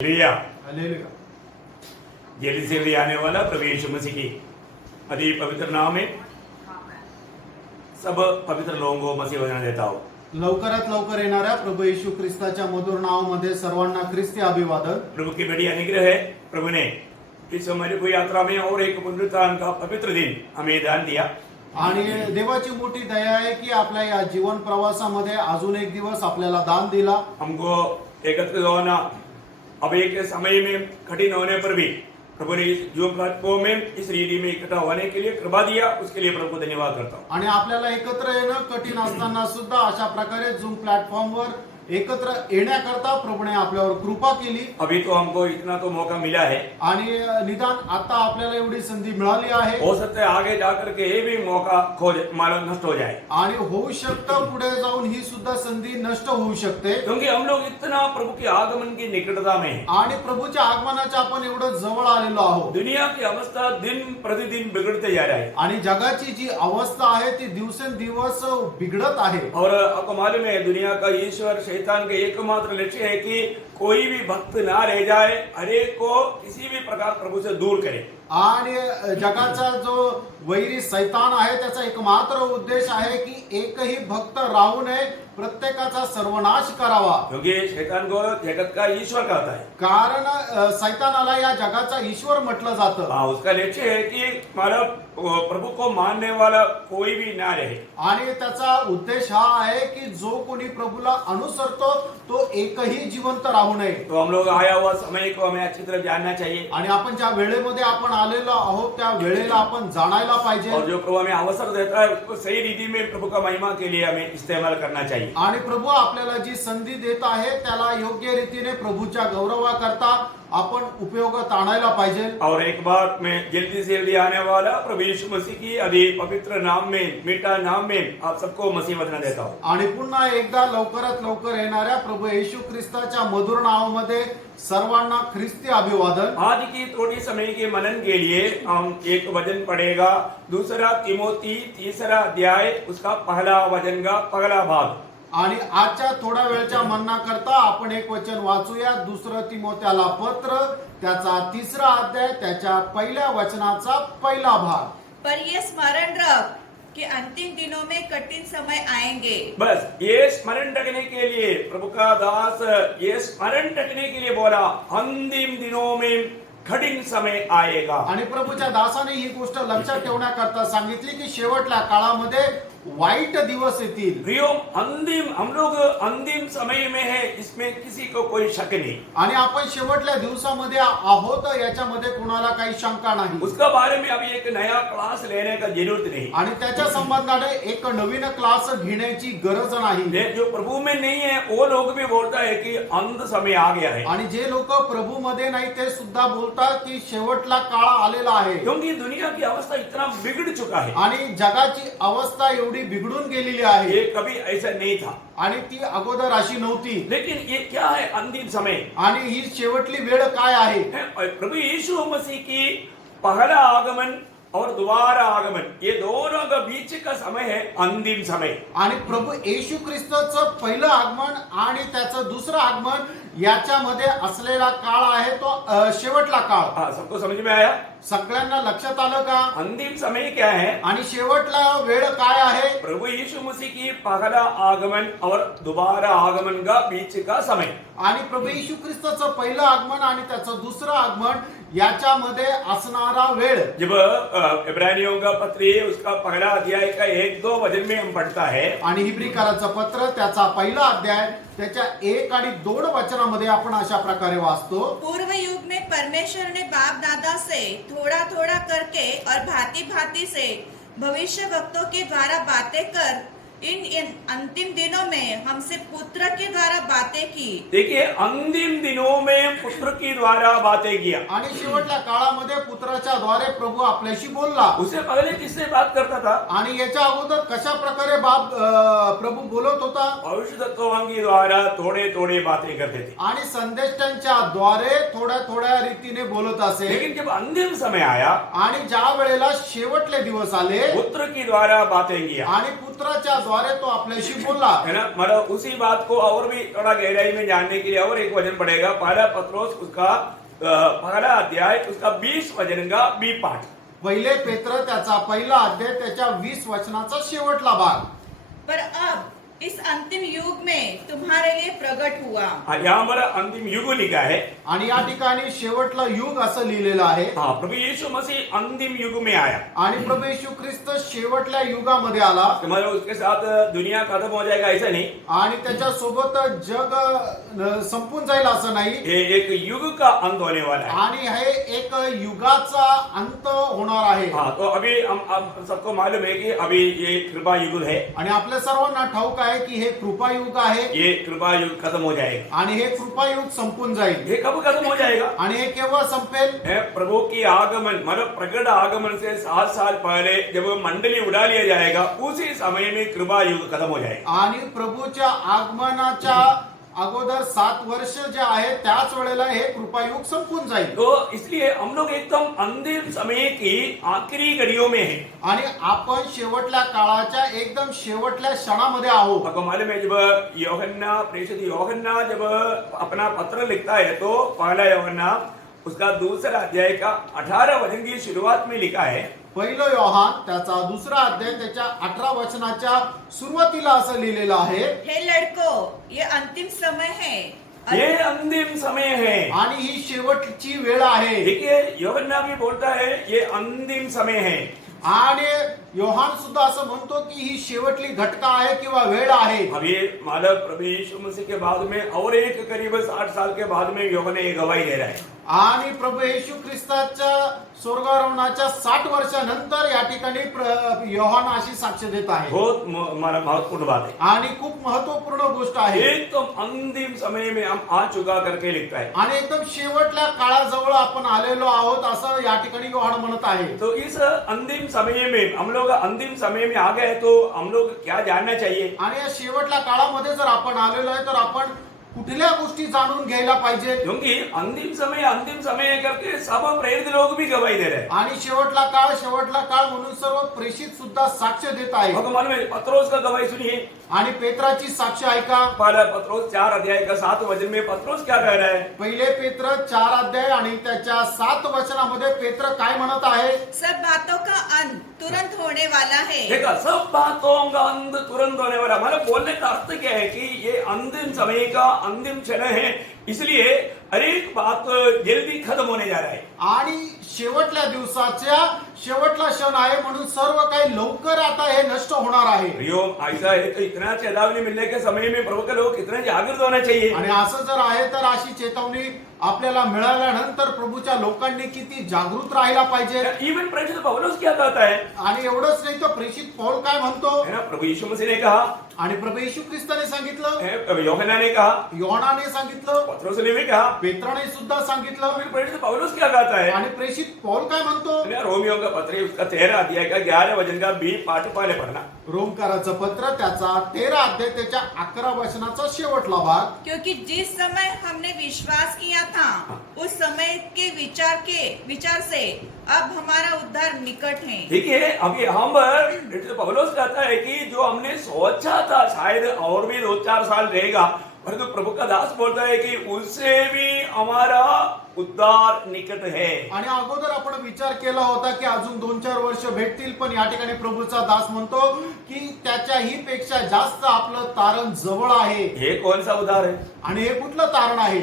Hallelujah. Hallelujah. जल्दी से जल्दी आने वाला प्रभु यीशु मसीह की अति पवित्र नाम में सब पवित्र लोगों को मसीह वचन देता हूँ। लवकरात लवकर येणाऱ्या प्रभू येशू ख्रिस्ताच्या मधुर नावामध्ये सर्वांना ख्रिस्ती अभिवादन। प्रभु की बड़ी अनुग्रह है। प्रभु ने इस हमारी कोई यात्रा में और एक पुनरुत्थान का पवित्र दिन हमें दान दिया आणि देवाची मोठी दया आहे की आपल्या या जीवन प्रवासामध्ये अजून एक दिवस आपल्याला दान दिला। हमको एकत्रित होना अब एक समय में कठिन होने पर भी प्रभु ने जो प्लेटफॉर्म में इस रीति में इकट्ठा होने के लिए कृपा दिया, उसके लिए प्रभु को धन्यवाद करता हूँ। आणि आपल्याला एकत्र येणं कठीण असताना सुद्धा अशा प्रकारे झूम प्लॅटफॉर्मवर एकत्र येण्याकरता प्रभूने आपल्यावर कृपा केली। अभी तो हमको इतना तो मौका मिला है आणि निदान आता आपल्याला एवढी संधी मिळाली आहे। हो सकता है आगे जाकर के ये भी मौका मालूम नष्ट हो जाए, आणि होऊ शकतं पुढे जाऊन ही सुद्धा संधी नष्ट होऊ शकते, क्योंकि हम लोग इतना प्रभु के आगमन की निकटता में हैं। आणि प्रभूच्या आगमनाच्या आपण एवढं जवळ आलेलो आहोत। दुनिया की अवस्था दिन प्रतिदिन बिगड़ते जा रहा है आणि जगाची जी अवस्था आहे ती दिवसेंदिवस बिघडत आहे। और आपको मालूम है दुनिया का ईश्वर शैतान का एकमात्र लक्ष्य है कि कोई भी भक्त ना रह जाए, हरेक को किसी भी प्रकार प्रभु से दूर करे। आणि जगाचा जो वैरी शैतान आहे त्याचा एकमात्र उद्देश आहे की एकही भक्त राहू नये, प्रत्येकाचा सर्वनाश करावा। क्योंकि शैतान को जगत का ईश्वर कहता है, कारण शैतानाला या जगाचा ईश्वर म्हटलं जातं। उसका लक्ष्य है कि हमारा प्रभु को मानने वाला कोई भी ना रहे। आणि त्याचा उद्देश हा आहे की जो कोणी प्रभूला अनुसरतो तो एकही जिवंत राहू नये। तो हम लोग आया हुआ समय को हमें अच्छी तरह जानना चाहिए आणि आपण ज्या वेळेमध्ये आपण आलेलो आहोत त्या वेळेला आपण जाणायला पाहिजे। और जो प्रभु हमें अवसर देता है उसको सही रीति में प्रभु का महिमा के लिए हमें इस्तेमाल करना चाहिए। आणि प्रभू आपल्याला जी संधी देत आहे त्याला योग्य रीतीने प्रभूच्या गौरवाकरता आपण उपयोगात आणायला पाहिजे। और एक बात मैं जल्दी से जल्दी आने वाला प्रभु यीशु मसीह की अति पवित्र नाम में, मीठा नाम में आप सबको मसीह वचन देता हूँ। आणि पुन्हा एकदा लवकरात लवकर येणाऱ्या प्रभू येशू ख्रिस्ताच्या मधुर नावामध्ये सर्वांना ख्रिस्ती अभिवादन। आज की थोड़ी समय के मनन के लिए हम एक वचन पढ़ेगा, दूसरा तिमोथी तीसरा अध्याय उसका पहला वचन का पहला भाग। आणि आजच्या थोड्या वेळच्या म्हणण्याकरता आपण एक वचन वाचूया। दुसरं तिमोथेला पत्र त्याचा तिसरा अध्याय त्याच्या पहिल्या वचनाचा पहिला भाग। पर ये स्मरण रख कि अंतिम दिनों में कठिन समय आएंगे। बस ये स्मरण रखने के लिए प्रभु का दास ये स्मरण रखने के लिए बोला, अंतिम दिनों में कठिन समय आएगा। आणि प्रभूच्या दासाने ही गोष्ट लक्षात ठेवण्याकरता सांगितली की शेवटल्या काळामध्ये वाईट दिवस येतील। प्रियो, हम लोग अंतिम समय में है, इसमें किसी को कोई शक नहीं। आणि आपण शेवटल्या दिवसामध्ये आहोत याच्यामध्ये कोणाला काही शंका नाही। उसका बारे में अभी एक नया क्लास लेने का जरूरत नहीं। आणि त्याच्या संबंधाने एक नवीन क्लास घेण्याची गरज नाही। जो प्रभु में नहीं है वो लोग भी बोलता है कि अंत समय आ गया है, आणि जे लोक प्रभू मध्ये नाही ते सुद्धा बोलतात की शेवटला काळ आलेला आहे। क्योंकि दुनिया की अवस्था इतना बिगड़ चुका है। आणि जगाची अवस्था एवढी बिघडून गेलेली आहे। ये कभी ऐसा नहीं था आणि ती अगोदर अशी नव्हती। लेकिन ये क्या है अंतिम समय? आणि ही शेवटली वेळ काय आहे? प्रभु यीशु मसीह की पहला आगमन और दोबारा आगमन, ये दोनों का बीच का समय है अंतिम समय। आणि प्रभू येशू ख्रिस्ताचं पहिलं आगमन आणि त्याचं दुसरं आगमन याच्यामध्ये असलेला काळ आहे तो शेवटला काळ। सबको समझ में आया? सगळ्यांना लक्षात आलं का? अंतिम समय क्या है आणि शेवटला वेळ काय आहे? प्रभु यीशु मसीह की पहला आगमन और दोबारा आगमन का बीच का समय। आणि प्रभू येशू ख्रिस्ताचं पहिलं आगमन आणि त्याचं दुसरं आगमन याच्यामध्ये असणारा वेळ। जब इब्रानियों का पत्र है उसका पहला अध्याय का 1-2 वचन में हम पढ़ता है, आणि हिब्रीकराचं पत्र त्याचा पहिला अध्याय त्याच्या 1 आणि 2 वचनामध्ये आपण अशा प्रकारे वाचतो। पूर्व युग में परमेश्वर ने बाप दादा से थोड़ा थोड़ा करके और भांति भांति से भविष्य वक्तों के द्वारा बातें कर इन अंतिम दिनों में हमसे पुत्र के द्वारा बातें की। देखिए, अंतिम दिनों में पुत्र की द्वारा बातें किया। आणि शेवटल्या काळामध्ये पुत्राच्या द्वारे प्रभू आपल्याशी बोलला। उससे पहले किससे बात करता था? आणि याच्या अगोदर कशा प्रकारे बाप प्रभु बोलत होता? भविष्यद्वक्ताओं के द्वारा थोड़े थोड़े बातें करते थे आणि संदेष्टांच्या द्वारे थोड्या थोड्या रीतीने बोलत असे। लेकिन जब अंतिम समय आया आणि ज्या वेळेला शेवटले दिवस आले पुत्र की द्वारा बातें किया आणि पुत्राच्या द्वारे तो आपल्याशी बोलला। है ना। मतलब उसी बात को और भी थोड़ा गहराई में जानने के लिए और एक वचन पढ़ेगा, पहला पत्रोस पत्रोस उसका पहला अध्याय उसका 20 वचन का बी पाठ। पहिले पेत्र त्याचा पहिला अध्याय त्याच्या 20 वचनाचा शेवटला भाग। पर अब इस अंतिम युग में तुम्हारे लिए प्रकट हुआ। यहाँ पर अंतिम युग लिखा है आणि या ठिकाणी शेवटला युग असं लिहिलेलं आहे। प्रभु यीशु मसीह अंतिम युग में आया आणि प्रभू येशू ख्रिस्त शेवटल्या युगामध्ये आला। मतलब उसके साथ दुनिया खत्म हो जाएगा ऐसा नहीं, आणि त्याच्या सोबत जग संपून जाईल असं नाही। ये एक युग का अंत होने वाला है। आणि हे एक युगाचा अंत होणार आहे। तो अभी हम आप सबको मालूम है कि अभी ये कृपा युग है, आणि आपल्या सर्वांना ठाऊक आहे की हे कृपा युग आहे। ये कृपा युग खत्म हो जाएगा। आणि हे कृपा युग संपून जाईल। ये कब खत्म हो जाएगा? आणि हे केव्हा संपेल? प्रभु की आगमन मतलब प्रकट आगमन से 7 साल पहले जब मंडली उड़ा लिया जाएगा उसी समय में कृपा युग खत्म हो जाएगा। आणि प्रभूच्या आगमनाच्या अगोदर 7 वर्ष जे आहे त्याच वेळेला हे कृपायुग संपून जाईल। तो इसलिए हम लोग एकदम अंतिम समय की आखिरी घड़ियों में हैं। आणि आपण शेवटल्या काळाच्या एकदम शेवटल्या क्षणामध्ये आहोत। आपको मालूम है जब यूहन्ना प्रेषित यूहन्ना जब अपना पत्र लिखता है तो पहला यूहन्ना उसका दूसरा अध्याय का 18 वचन की शुरुआत में लिखा है। पहिलं योहान त्याचा दुसरा अध्याय त्याच्या 18 वचनाच्या सुरुवातीला असं लिहिलेलं आहे, हे लड़को ये अंतिम समय है। ये अंतिम समय है। आणि ही शेवटची वेळ आहे। देखिए यूहन्ना भी बोलता है ये अंतिम समय है। आणि योहान सुद्धा असं म्हणतो की ही शेवटली घटका आहे किंवा वेळ आहे। अब ये मानव प्रभु यीशु मसीह के बाद में और एक करीब 60 साल के बाद में यूहन्ना ये गवाही दे रहा है। आणि प्रभू येशू ख्रिस्ताच्या स्वर्गारोहणाच्या 60 वर्षानंतर या ठिकाणी योहान अशी साक्ष देत आहे। बहुत महत्वपूर्ण बात है आणि खूप महत्वपूर्ण गोष्ट आहे। एकदम अंतिम समय में हम आ चुका करके लिखता है। आणि एकदम शेवटल्या काळाजवळ आपण आलेलो आहोत असं या ठिकाणी योहान म्हणत आहे। तो इस अंतिम समय में हम लोग अंतिम समय में आ गए तो हम लोग क्या जानना चाहिए? आणि या शेवटल्या काळामध्ये जर आपण आलेलो आहे तर आपण कुठल्या गोष्टी जाणून घ्यायला पाहिजे? क्योंकि अंतिम समय करके सब प्रेरित लोग भी गवाही दे रहे हैं। आणि शेवटला काळ म्हणून सर्व प्रेषित सुद्धा साक्ष देत आहे। आपको मालूम है पत्रोस का गवाही सुनिए। आणि पेत्राची साक्ष ऐका। पहला पत्रोस 4 अध्याय का 7 वचन में पत्रोस क्या कह रहा है? पहिले पेत्र 4 अध्याय आणि त्याच्या 7 वचनामध्ये पेत्र काय म्हणत आहे? सब बातों का अंत तुरंत होने वाला है। देखा सब बातों का अंत तुरंत होने वाला। हमारा बोलने का अर्थ क्या है कि ये अंतिम समय का अंतिम क्षण है, इसलिए हर एक बात जल्दी खत्म होने जा रहा है। आणि शेवटल्या दिवसाच्या शेवटला क्षण आहे म्हणून सर्व काही लवकर आता हे नष्ट होणार आहे। प्रियो ऐसा है तो इतना चेतावनी मिलने के समय में प्रभु के लोग कितने जागृत होना चाहिए। आणि असं जर आहे तर अशी चेतावणी आपल्याला मिळाल्यानंतर प्रभूच्या लोकांनी किती जागृत राहायला पाहिजे। इवन प्रेषित पौलुस क्या कहता है? आणि एवढंच नाही तर प्रेषित पौल काय म्हणतो? है ना, प्रभु यीशु मसीह ने कहा, आणि प्रभू येशू ख्रिस्ताने सांगितलं, है, यूहन्ना ने कहा, योहानाने सांगितलं, पत्रोस ने भी कहा, पेत्राने सुद्धा सांगितलं। फिर प्रेषित पौलुस क्या कहता है? आणि प्रेषित पौल काय म्हणतो? रोमियो का पत्र उसका 13 अध्याय का 11 वचन का बी पाठ पहले पढ़ना। रोमकाराचं पत्र त्याचा 13 अध्याय त्याच्या 11 वचनाचा शेवटला भाग। क्योंकि जिस समय हमने विश्वास किया था उस समय के विचार से अब हमारा उद्धार निकट है। देखिए अभी हम पौलुस कहता है कि जो हमने सोचा था शायद और भी 2-4 साल रहेगा, परंतु प्रभु का दास बोलता है कि उससे भी हमारा उद्धार निकट है। आणि अगोदर आपण विचार केला होता की अजून 2-4 वर्ष भेटतील, पण या ठिकाणी प्रभूचा दास म्हणतो की त्याच्याही पेक्षा जास्त आपलं तारण जवळ आहे। ये कौन सा उद्धार है? आणि हे कुठलं तारण आहे?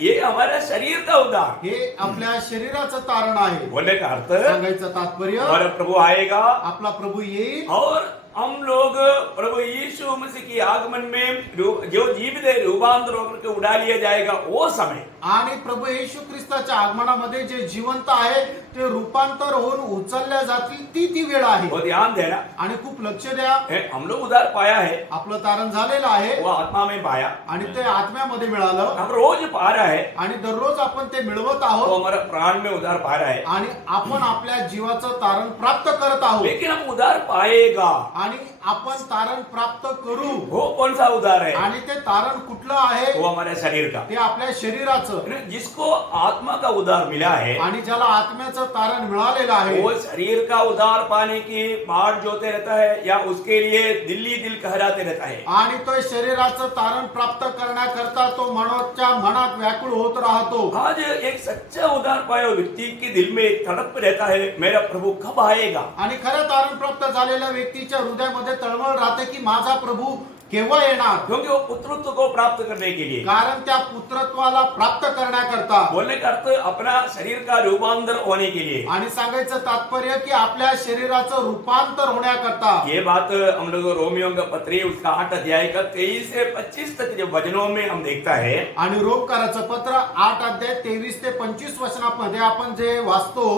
ये हमारा शरीर का उद्धार, हे आपल्या शरीराचं तारण आहे। बोलने का अर्थ सांगायचं तात्पर्य हमारा प्रभु आएगा आपला प्रभू येईल और हम लोग प्रभु यीशु मसीह की आगमन में जो जीवित है रूपांतर होकर के उड़ा लिया जाएगा वो समय। आणि प्रभू येशू ख्रिस्ताच्या आगमनामध्ये जे जिवंत आहे ते रूपांतर होऊन उचलल्या जातील ती वेळ आहे। वो ध्यान देना। आणि खूप लक्ष द्या, हम लोग उद्धार पाया है, आपलं तारण झालेलं आहे, वो आत्मा में पाया, आणि ते आत्म्यामध्ये मिळालं, हम रोज पा रहा है, आणि दररोज आपण ते मिळवत वो आहोत, हमारा प्राण में उद्धार पा रहा है। आणि आपण आपल्या जीवाचं तारण प्राप्त करत आहोत। लेकिन हम उद्धार पाएगा, आणि आपण तारण प्राप्त करू. वो कौन सा उद्धार है? आणि ते तारण कुठलं आहे? वो हमारे शरीर का. ते आपल्या शरीराचं. जिसको आत्मा का उद्धार मिला है, आणि ज्याला आत्म्याचं तारण मिळालेलं आहे, वो शरीर का उद्धार पाने की बाट जोते रहता है या उसके लिए दिल्ली दिल कहलाते रहता है. आणि तो शरीराचं तारण प्राप्त करण्याकरता तो मनात व्याकुळ होत राहतो. आज एक सच्चा उद्धार पाया व्यक्ति के दिल में तड़प रहता है, मेरा प्रभु कब आएगा. आणि खरं तारण प्राप्त झालेल्या व्यक्तीच्या हृदयामध्ये तळमळ राहते की माझा प्रभू केव्हा येणार. क्योंकि वो पुत्रत्व को प्राप्त करने के लिए, कारण त्या पुत्रत्वाला प्राप्त करण्याकरता, बोलने का अर्थ अपना शरीर का रूपांतर होने के लिए. आणि सांगायचं तात्पर्य की आपल्या शरीराचं रूपांतर होण्याकरता. ये बात हम लोग रोमियो का पत्री उसका 8 अध्याय का 23 से 25 तक के वचनों में हम देखता है. आणि रोमकाराचं पत्र 8 अध्याय 23 ते 25 वचनामध्ये आपण जे वाचतो,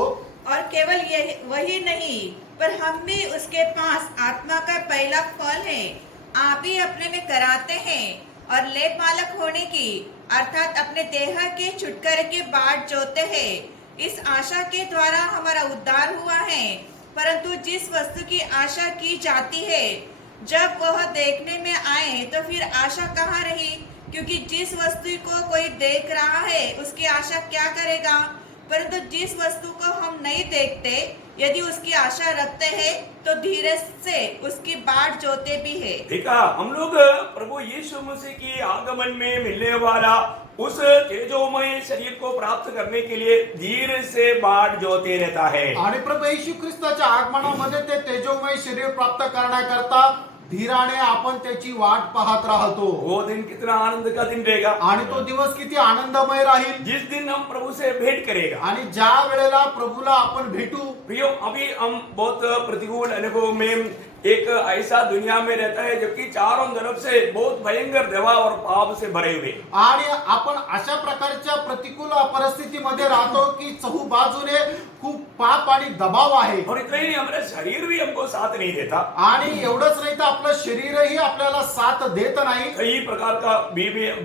और केवल यही वही नहीं पर हम भी उसके पास आत्मा का पहला फल है आप ही अपने में कराते हैं और लेप मालक होने की अर्थात अपने देह के छुटकारे की बाट जोते हैं. इस आशा के द्वारा हमारा उद्धार हुआ है. परंतु जिस वस्तु की आशा की जाती है जब वह देखने में आए तो फिर आशा कहाँ रही, क्योंकि जिस वस्तु को कोई देख रहा है उसकी आशा क्या करेगा. परंतु जिस वस्तु को हम नहीं देखते यदि उसकी आशा रखते हैं तो धीरे से उसकी बाट जोते भी है. देखा, हम लोग प्रभु यीशु मसीह की आगमन में मिलने वाला उस तेजोमय शरीर को प्राप्त करने के लिए धीरे से बाट जोते रहता है. आणि प्रभू येशू ख्रिस्ताच्या आगमनामध्ये ते तेजोमय शरीर प्राप्त करण्याकरता धीराने आपण त्याची वाट पाहत राहतो. वो दिन कितना आनंद का दिन रहेगा. आणि तो दिवस किती आनंदमय राहील. जिस दिन हम प्रभु से भेंट करेगा. आणि ज्या वेळेला प्रभूला आपण भेटू. प्रियो, अभी हम बहुत प्रतिकूल अनुभव में एक ऐसा दुनिया में रहता है जबकि चारों तरफ से बहुत भयंकर दबाव और पाप से भरे हुए. आणि आपण अशा प्रकारच्या प्रतिकूल परिस्थितीमध्ये राहतो की चहू बाजूने खूप पाप आणि दबाव आहे. और इतना ही नहीं, हमारा शरीर भी हमको साथ नहीं देता. आणि एवढंच नाही तर आपलं शरीरही आपल्याला साथ देत नाही. कई प्रकार का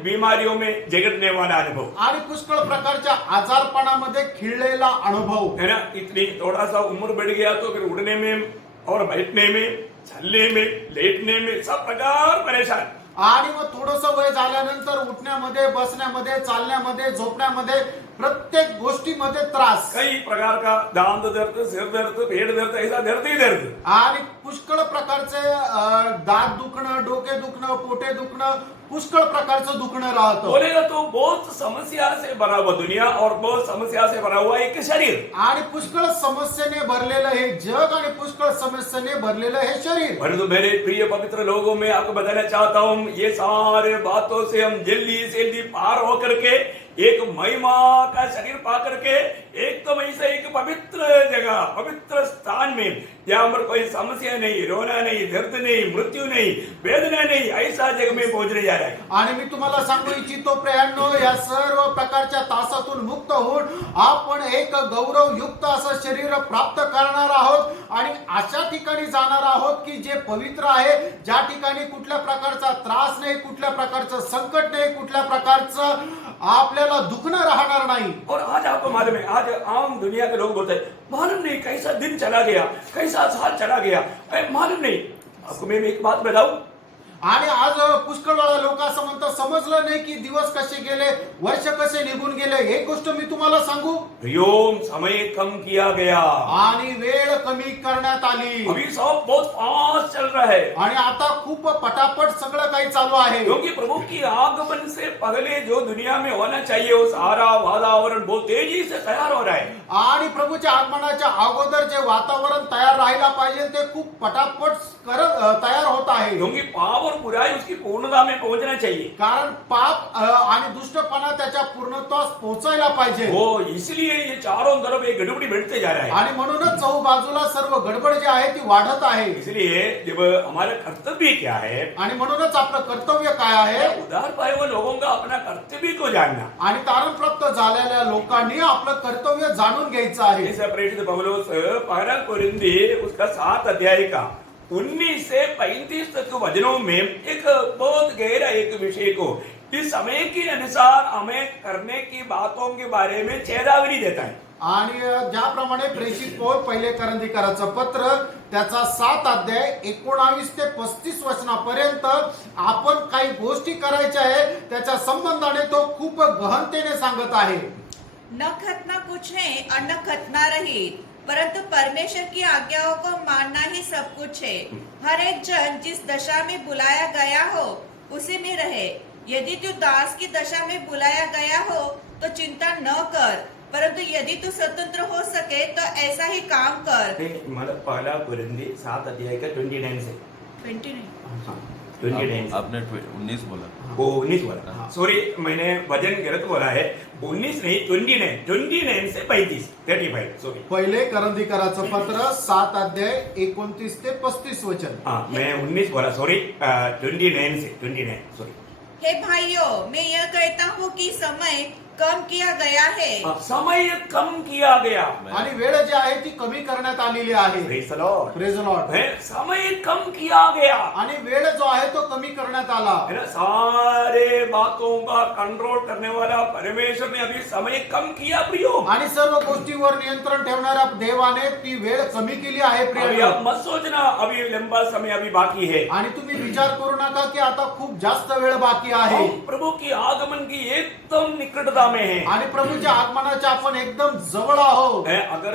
बीमारियों में जगड़ने वाला अनुभव आणि पुष्कळ प्रकारच्या आजारपणामध्ये खिळलेला अनुभव है ना. इतनी थोड़ा सा उम्र बढ़ गया तो फिर उड़ने में और बैठने में, चलने में, लेटने में सब प्रकार परेशान. आणि मग थोडस वय झाल्यानंतर उठण्यामध्ये, बसण्यामध्ये, चालण्यामध्ये, झोपण्यामध्ये प्रत्येक गोष्टीमध्ये त्रास. कई प्रकार का दांत दर्द, सिर दर्द, पेट दर्द, ऐसा दर्द ही दर्द. आणि पुष्कळ प्रकारचे दात दुखणं, डोके दुखणं, पोटे दुखणं, पुष्कळ प्रकारचं दुखणं राहतं. बोलेगा तो बहुत समस्या से भरा हुआ दुनिया और बहुत समस्या से भरा हुआ एक शरीर. आणि पुष्कळ समस्येने भरलेलं हे जग आणि पुष्कळ समस्येने भरलेलं हे शरीर. परंतु मेरे प्रिय पवित्र लोगों में आपको बताना चाहता हूँ, ये सारे बातों से हम जल्दी से जल्दी पार होकर के एक महिमा का शरीर पा करके एकदम ऐसा एक पवित्र जगह, पवित्र स्थान में जहाँ पर कोई समस्या नहीं, रोना नहीं, दर्द नहीं, मृत्यू नहीं, वेदना नहीं, ऐसा जगह में पहुंचने जा रहा है. आणि मी तुम्हाला सांगू इच्छितो प्रियांनो, या सर्व प्रकारच्या तासातून मुक्त होऊन आपण एक गौरवयुक्त असं शरीर प्राप्त करणार आहोत आणि अशा ठिकाणी जाणार आहोत की जे पवित्र आहे, ज्या ठिकाणी कुठल्या प्रकारचा त्रास नाही, कुठल्या प्रकारचं संकट नाही, कुठल्या प्रकारचं आपल्याला दुखणं राहणार नाही. और आज आपको मालूम है, आज आम दुनिया के लोग बोलते हैं मालूम नहीं कैसा दिन चला गया, कैसा साल चला गया, मालूम नहीं. आपको मैं एक बात बताऊं, आणि आज पुष्कळ वेळा लोक असं म्हणतात समजलं नाही की दिवस कसे गेले, वर्ष कसे निघून गेले. एक गोष्ट मी तुम्हाला सांगू, योम समय कम किया गया आणि वेळ कमी करण्यात आली. अभी सब बहुत फास्ट चल रहा है. आणि आता खूप पटापट सगळं काही चालू आहे. क्योंकि प्रभु की आगमन से पहले जो दुनिया में होना चाहिए वो सारा वातावरण बहुत तेजी से तैयार हो रहा है. आणि प्रभूच्या आगमनाच्या अगोदर जे वातावरण तयार राहायला पाहिजे ते खूप पटापट तयार होत आहे. क्योंकि पाप और बुराई उसकी पूर्णता में पहुंचना चाहिए. कारण पाप आणि दुष्टपणा त्याच्या पूर्णत्वास पोहोचायला पाहिजे. वो इसलिए ये चारों तरफ एक गड़बड़ी बढ़ते जा रहा है. आणि म्हणूनच चहू बाजूला सर्व गडबड जी आहे ती वाढत आहे. इसलिए जब हमारा कर्तव्य क्या है, आणि म्हणूनच आपलं कर्तव्य काय आहे, उद्धार पाए हुए लोगों का अपना कर्तव्य को जानना. आणि तारण प्राप्त झालेल्या लोकांनी आपलं कर्तव्य जाणून घ्यायचं आहे. जैसे प्रेरित पौलुस पहला कोरिन्थी उसका 7 अध्याय का 19 से 35 तक के वचनों में एक बहुत गहरा एक विषय को इस समय के अनुसार हमें करने की बातों के बारे में चेतावनी देता है. आणि ज्याप्रमाणे प्रेषित पौल पहिले करंदीकराचं पत्र त्याचा 7 अध्याय 19 ते 35 वचनापर्यंत आपण काही गोष्टी करायच्या आहे त्याच्या संबंधाने तो खूप गहनतेने सांगत आहे. न खतना कुछ है और न खतना रहित, परंतु परमेश्वर की आज्ञाओं को मानना ही सब कुछ है. हर एक जन जिस दशा में बुलाया गया हो उसी में रहे. यदि तू दास की दशा में बुलाया गया हो तो चिंता न कर, परंतु यदि तू स्वतंत्र हो सके तो ऐसा ही काम कर. मला पहला कुरिन्दी 7 अध्याय का 29 से 29 आपने 19 बोला. वो 19 बोला. सॉरी, मैंने वजन गलत बोला है. 19 नहीं, 29 से 35 सॉरी. पहिले करंदीकराचं पत्र 7 अध्याय 29 ते 35 वचन. हाँ, मैं 19 बोला, सॉरी. 29 सॉरी. हे भाइयों, मैं यह कहता हूँ कि समय कम किया गया है. समय कम किया गया. आणि वेळ जी आहे ती कमी करण्यात आलेली आहे. Praise the Lord. Praise Lord. है, समय कम किया गया. आणि वेळ जो आहे तो कमी करण्यात आला. है ना, सारे बातों का कंट्रोल करने वाला परमेश्वर ने अभी समय कम किया प्रियो. आणि सर्व गोष्टीवर नियंत्रण ठेवणाऱ्या देवाने ती वेळ कमी केली आहे. अभी प्रिय आप मत सोचना अभी लंबा समय अभी बाकी है. आणि तुम्ही विचार करू नका की आता खूप जास्त वेळ बाकी आहे. हम प्रभु की आगमन की एकदम निकटता में है. आणि प्रभूच्या आगमनाच्या आपण एकदम जवळ आहोत. है, अगर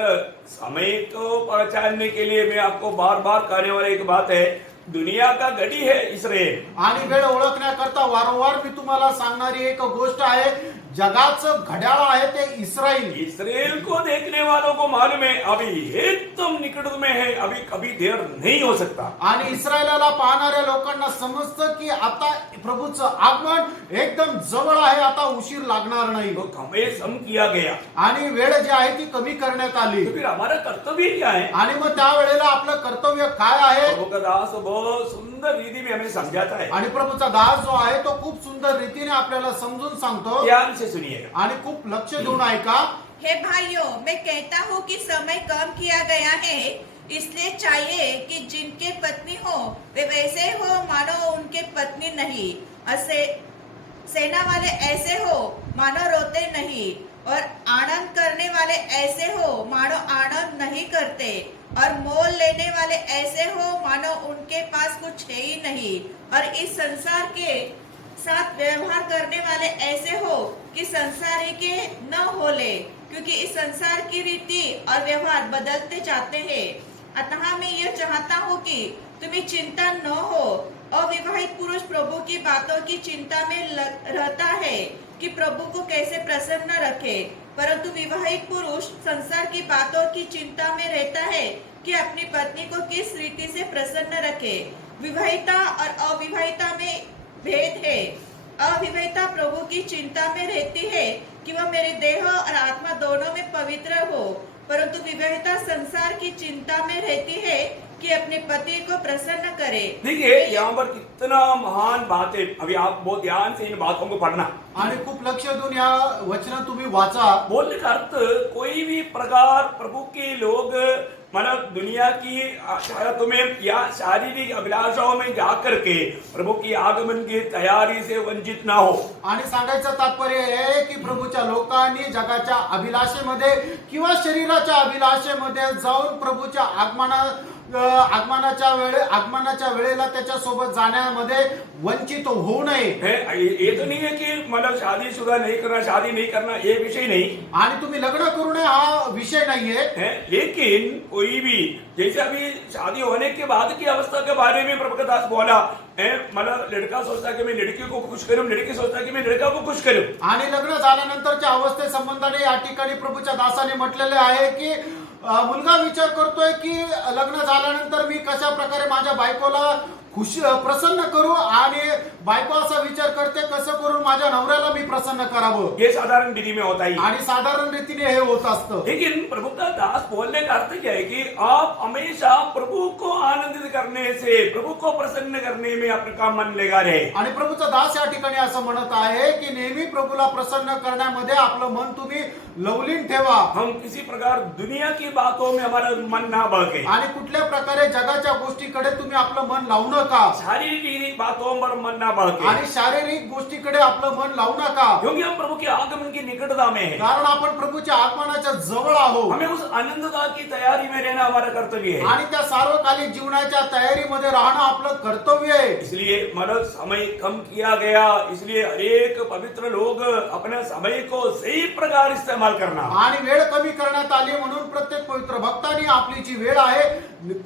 समय को पहचानने के लिए मैं आपको बार बार कहने वाला एक बात है, दुनिया का घड़ी है इसराइल. आणि वेळ ओळखण्याकरता वारंवार मी तुम्हाला सांगणारी एक गोष्ट आहे, जगाचं घड्याळ आहे ते इस्रायल. इसराइल को देखने वालों को मालूम है अभी एकदम निकट में है, अभी कभी देर नहीं हो सकता. आणि इस्रायलाला पाहणाऱ्या लोकांना समजतं की आता प्रभूचं आगमन एकदम जवळ आहे, आता उशीर लागणार नाही. तो समय कम किया गया. आणि वेळ जी आहे ती कमी करण्यात आली. तो फिर हमारा कर्तव्य क्या है? आणि मग त्या वेळेला आपलं कर्तव्य काय आहे? प्रभु का दास बहुत सुंदर रीति में हमें समझाता है. आणि प्रभूचा दास जो आहे तो खूप सुंदर रीतीने आपल्याला समजून सांगतो. ध्यान से सुनिएगा. आणि खूप लक्ष देऊन ऐका. हे भाइयों, मैं कहता हूँ कि समय कम किया गया है, इसलिए चाहिए कि जिनके पत्नी हो वे वैसे हो मानो उनके पत्नी नहीं, ऐसे सेना वाले ऐसे हो मानो रोते नहीं, और आनंद करने वाले ऐसे हो मानो आनंद नहीं करते, और मोल लेने वाले ऐसे हो मानो उनके पास कुछ है ही नहीं, और इस संसार के साथ व्यवहार करने वाले ऐसे हो कि संसारी के न होले, क्योंकि इस संसार की रीति और व्यवहार बदलते जाते हैं. अतः मैं यह चाहता हूँ कि तुम्हें चिंता न हो. अविवाहित पुरुष प्रभु की बातों की चिंता में रहता है कि प्रभु को कैसे प्रसन्न रखे, परंतु विवाहित पुरुष संसार की बातों की चिंता में रहता है कि अपनी पत्नी को किस रीति से प्रसन्न रखे. विवाहिता और अविवाहिता में भेद है. अविवाहिता प्रभु की चिंता में रहती है कि वह मेरे देह और आत्मा दोनों में पवित्र हो, परंतु विवाहिता संसार की चिंता में रहती है कि अपने पति को प्रसन्न करे. देखिए यहाँ पर कितना महान बात है. अभी आप बहुत ध्यान से इन बातों को पढ़ना. आणि खूप लक्ष देऊन या वचन तुम्ही वाचा. बोलने का अर्थ कोई भी प्रकार प्रभु के लोग मतलब दुनिया की आशाओं में या शारीरिक अभिलाषाओं में जाकर के प्रभु की आगमन की तैयारी से वंचित ना हो. आणि सांगायचं तात्पर्य हे की प्रभूच्या लोकांनी जगाच्या अभिलाषेमध्ये किंवा शरीराच्या अभिलाषेमध्ये जाऊन प्रभूच्या आगमनाच्या वेळेला त्याच्या सोबत जाण्यामध्ये वंचित होऊ नये. ये तो नहीं है कि मतलब शादीशुदा नहीं करना, शादी नहीं करना, ये विषय नहीं. आणि तुम्ही लग्न करू नये हा विषय नाहीये. लेकिन कोई भी जैसे अभी शादी होने के बाद की अवस्था के बारे में प्रभु का दास बोला, मतलब लड़का सोचता कि मैं लड़की को खुश करूं, लड़की सोचता कि मैं लड़का को खुश करूं. आणि लग्न झाल्यानंतरच्या अवस्थे संबंधाने या ठिकाणी प्रभूच्या दासाने म्हटलेले आहे की मुलगा विचार करतोय की लग्न झाल्यानंतर मी कशा प्रकारे माझ्या बायकोला प्रसन्न करू, आणि बायको असा विचार करते कसं करून माझ्या नवऱ्याला मी प्रसन्न करावं. ये साधारण विधि में होता ही. आणि साधारण रीतीने हे होत असतं. लेकिन प्रभु का दास बोलने का अर्थ क्या है कि आप हमेशा प्रभु को आनंदित करने से, प्रभु को प्रसन्न करने में आपका मन लगा रहे. आणि प्रभूचा दास या ठिकाणी असं म्हणत आहे की नेहमी प्रभूला प्रसन्न करण्यामध्ये आपलं मन तुम्ही लवलीन ठेवा. हम किसी प्रकार दुनिया की बातों में हमारा मन ना बहके. आणि कुठल्या प्रकारे जगाच्या गोष्टीकडे तुम्ही आपलं मन लावू नका शारीरिक बातों पर मन ना बहके, आणि शारीरिक गोष्टीकडे आपलं मन लावू नका, क्योंकि हम प्रभु के आगमन की निकटता में हैं। कारण आपण प्रभूच्या आगमनाच्या जवळ आहोत हमें उस आनंदता की तैयारी में रहना हमारा कर्तव्य है। आणि त्या सार्वकालिक जीवनाच्या तयारीमध्ये राहणं आपलं कर्तव्य आहे. इसलिए मतलब समय कम किया गया, इसलिए अनेक पवित्र लोग अपने समय को सही प्रकार इस्तेमाल करना। आणि वेळ कमी करण्यात आली म्हणून प्रत्येक पवित्र भक्तांनी आपली जी वेळ आहे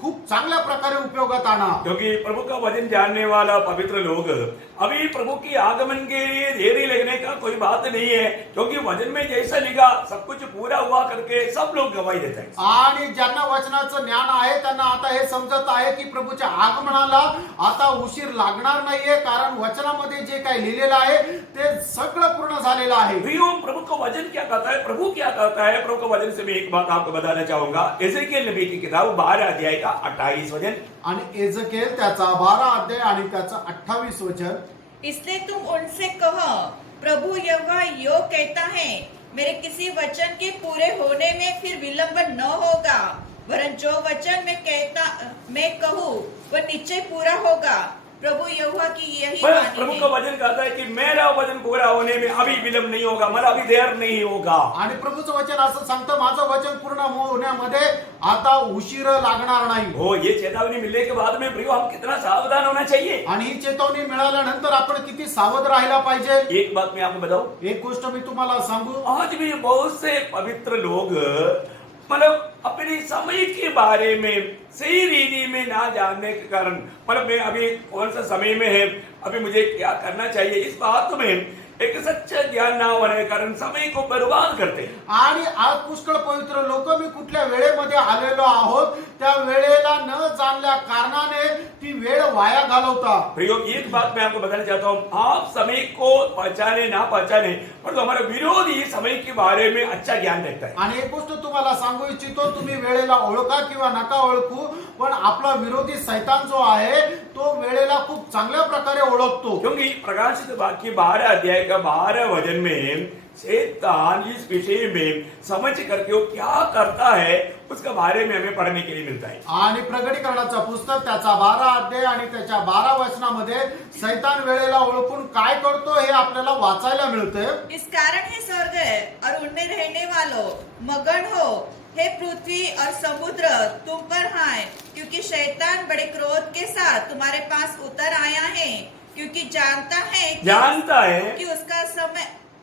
खूप चांगल्या प्रकारे उपयोगात आणा. क्योंकि प्रभु का वचन जानने वाला पवित्र लोग अभी प्रभु की आगमन के लिए देरी लगने का कोई बात नहीं है, क्योंकि वचन में जैसा लिखा सब कुछ पूरा हुआ करके सब लोग गवाही देते हैं। आणि ज्यांना वचनाचं ज्ञान आहे त्यांना आता हे समजत आहे की प्रभूच्या आगमनाला आता उशीर लागणार नाहीये, कारण वचनामध्ये जे काही लिहिलेलं आहे ते सगळं पूर्ण झालेलं आहे. प्रियो, प्रभु का वचन क्या कहता है, प्रभु क्या कहता है? प्रभु का वचन से मैं एक बात आपको बताना चाहूंगा। एजेकियल नबी की किताब 12 अध्याय का 28 वचन, आणि एजेकियल त्याचा 12 अध्याय आणि त्याचा 28 वचन, इसलिए तुम उनसे कहो, प्रभु यहोवा यो कहता है, मेरे किसी वचन के पूरे होने में फिर विलंब न होगा, वरन जो वचन मैं कहूँ वह निश्चय पूरा होगा। प्रभु यहोवा की यही बस वाणी प्रभु है। का वचन कहता है कि मेरा वचन पूरा होने में अभी विलंब नहीं होगा, मतलब अभी देर नहीं होगा। आणि प्रभूचं वचन असं सांगतं माझं वचन पूर्ण होण्यामध्ये आता उशीर लागणार नाही. हो, ये चेतावनी मिलने के बाद में प्रियो हम कितना सावधान होना चाहिए। आणि ही चेतावणी मिळाल्यानंतर आपण किती सावध राहायला पाहिजे. एक बात मैं आपको बताऊं, एक गोष्ट मी तुम्हाला सांगू, आज भी बहुत से पवित्र लोग मतलब अपने समय के बारे में सही रीति में ना जानने के कारण, मतलब मैं अभी कौन सा समय में है, अभी मुझे क्या करना चाहिए, इस बात में एक सच्चा ज्ञान ना होने के कारण समय को बर्बाद करते हैं। आणि आज पुष्कळ पवित्र लोक मी कुठल्या वेळेमध्ये आलेलो आहोत त्या वेळेला न जाणल्या कारणाने ती वेळ वाया घालवतात. प्रियो, एक बात मैं आपको बताना चाहता हूँ, आप समय को पहचाने ना पहचाने, पर हमारा विरोधी समय के बारे में अच्छा ज्ञान रखता है। आणि एक गोष्ट तुम्हाला सांगू इच्छितो, तुम्ही वेळेला ओळखा किंवा नका ओळखू, पण आपला विरोधी शैतान जो आहे तो वेळेला खूप चांगल्या प्रकारे ओळखतो. क्योंकि प्रकाशित वाक्य 12 अध्याय का 12 वचन में शैतान इस विषय में समझ करके वो क्या करता है उसका बारे में हमें पढ़ने के लिए मिलता है। आणि प्रगटीकरणाचं पुस्तक त्याचा 12 अध्याय आणि त्याच्या 12 वचनामध्ये शैतान वेळेला ओळखून काय करतो हे आपल्याला वाचायला मिळते. इस कारण हे स्वर्ग और उनमें रहने वालों मगन हो, हे पृथ्वी और समुद्र तुम पर हाय, क्योंकि शैतान बड़े क्रोध के साथ तुम्हारे पास उतर आया है, क्योंकि जानता है कि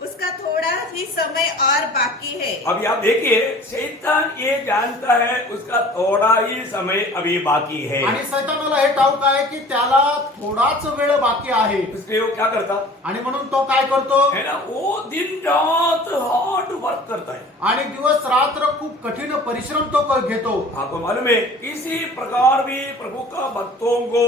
उसका थोड़ा ही समय और बाकी है। अभी आप देखिए, शैतान ये जानता है उसका थोड़ा ही समय अभी बाकी है, आणि शैतानाला हे ठाऊक आहे की त्याला थोडाच वेळ बाकी आहे. इसलिए वो क्या करता आणि म्हणून तो काय करतो, है ना, वो दिन रात हार्ड वर्क करता है। आणि दिवस रात्र खूप कठीण परिश्रम तो घेतो. आपको मालूम है, किसी प्रकार भी प्रभु का भक्तों को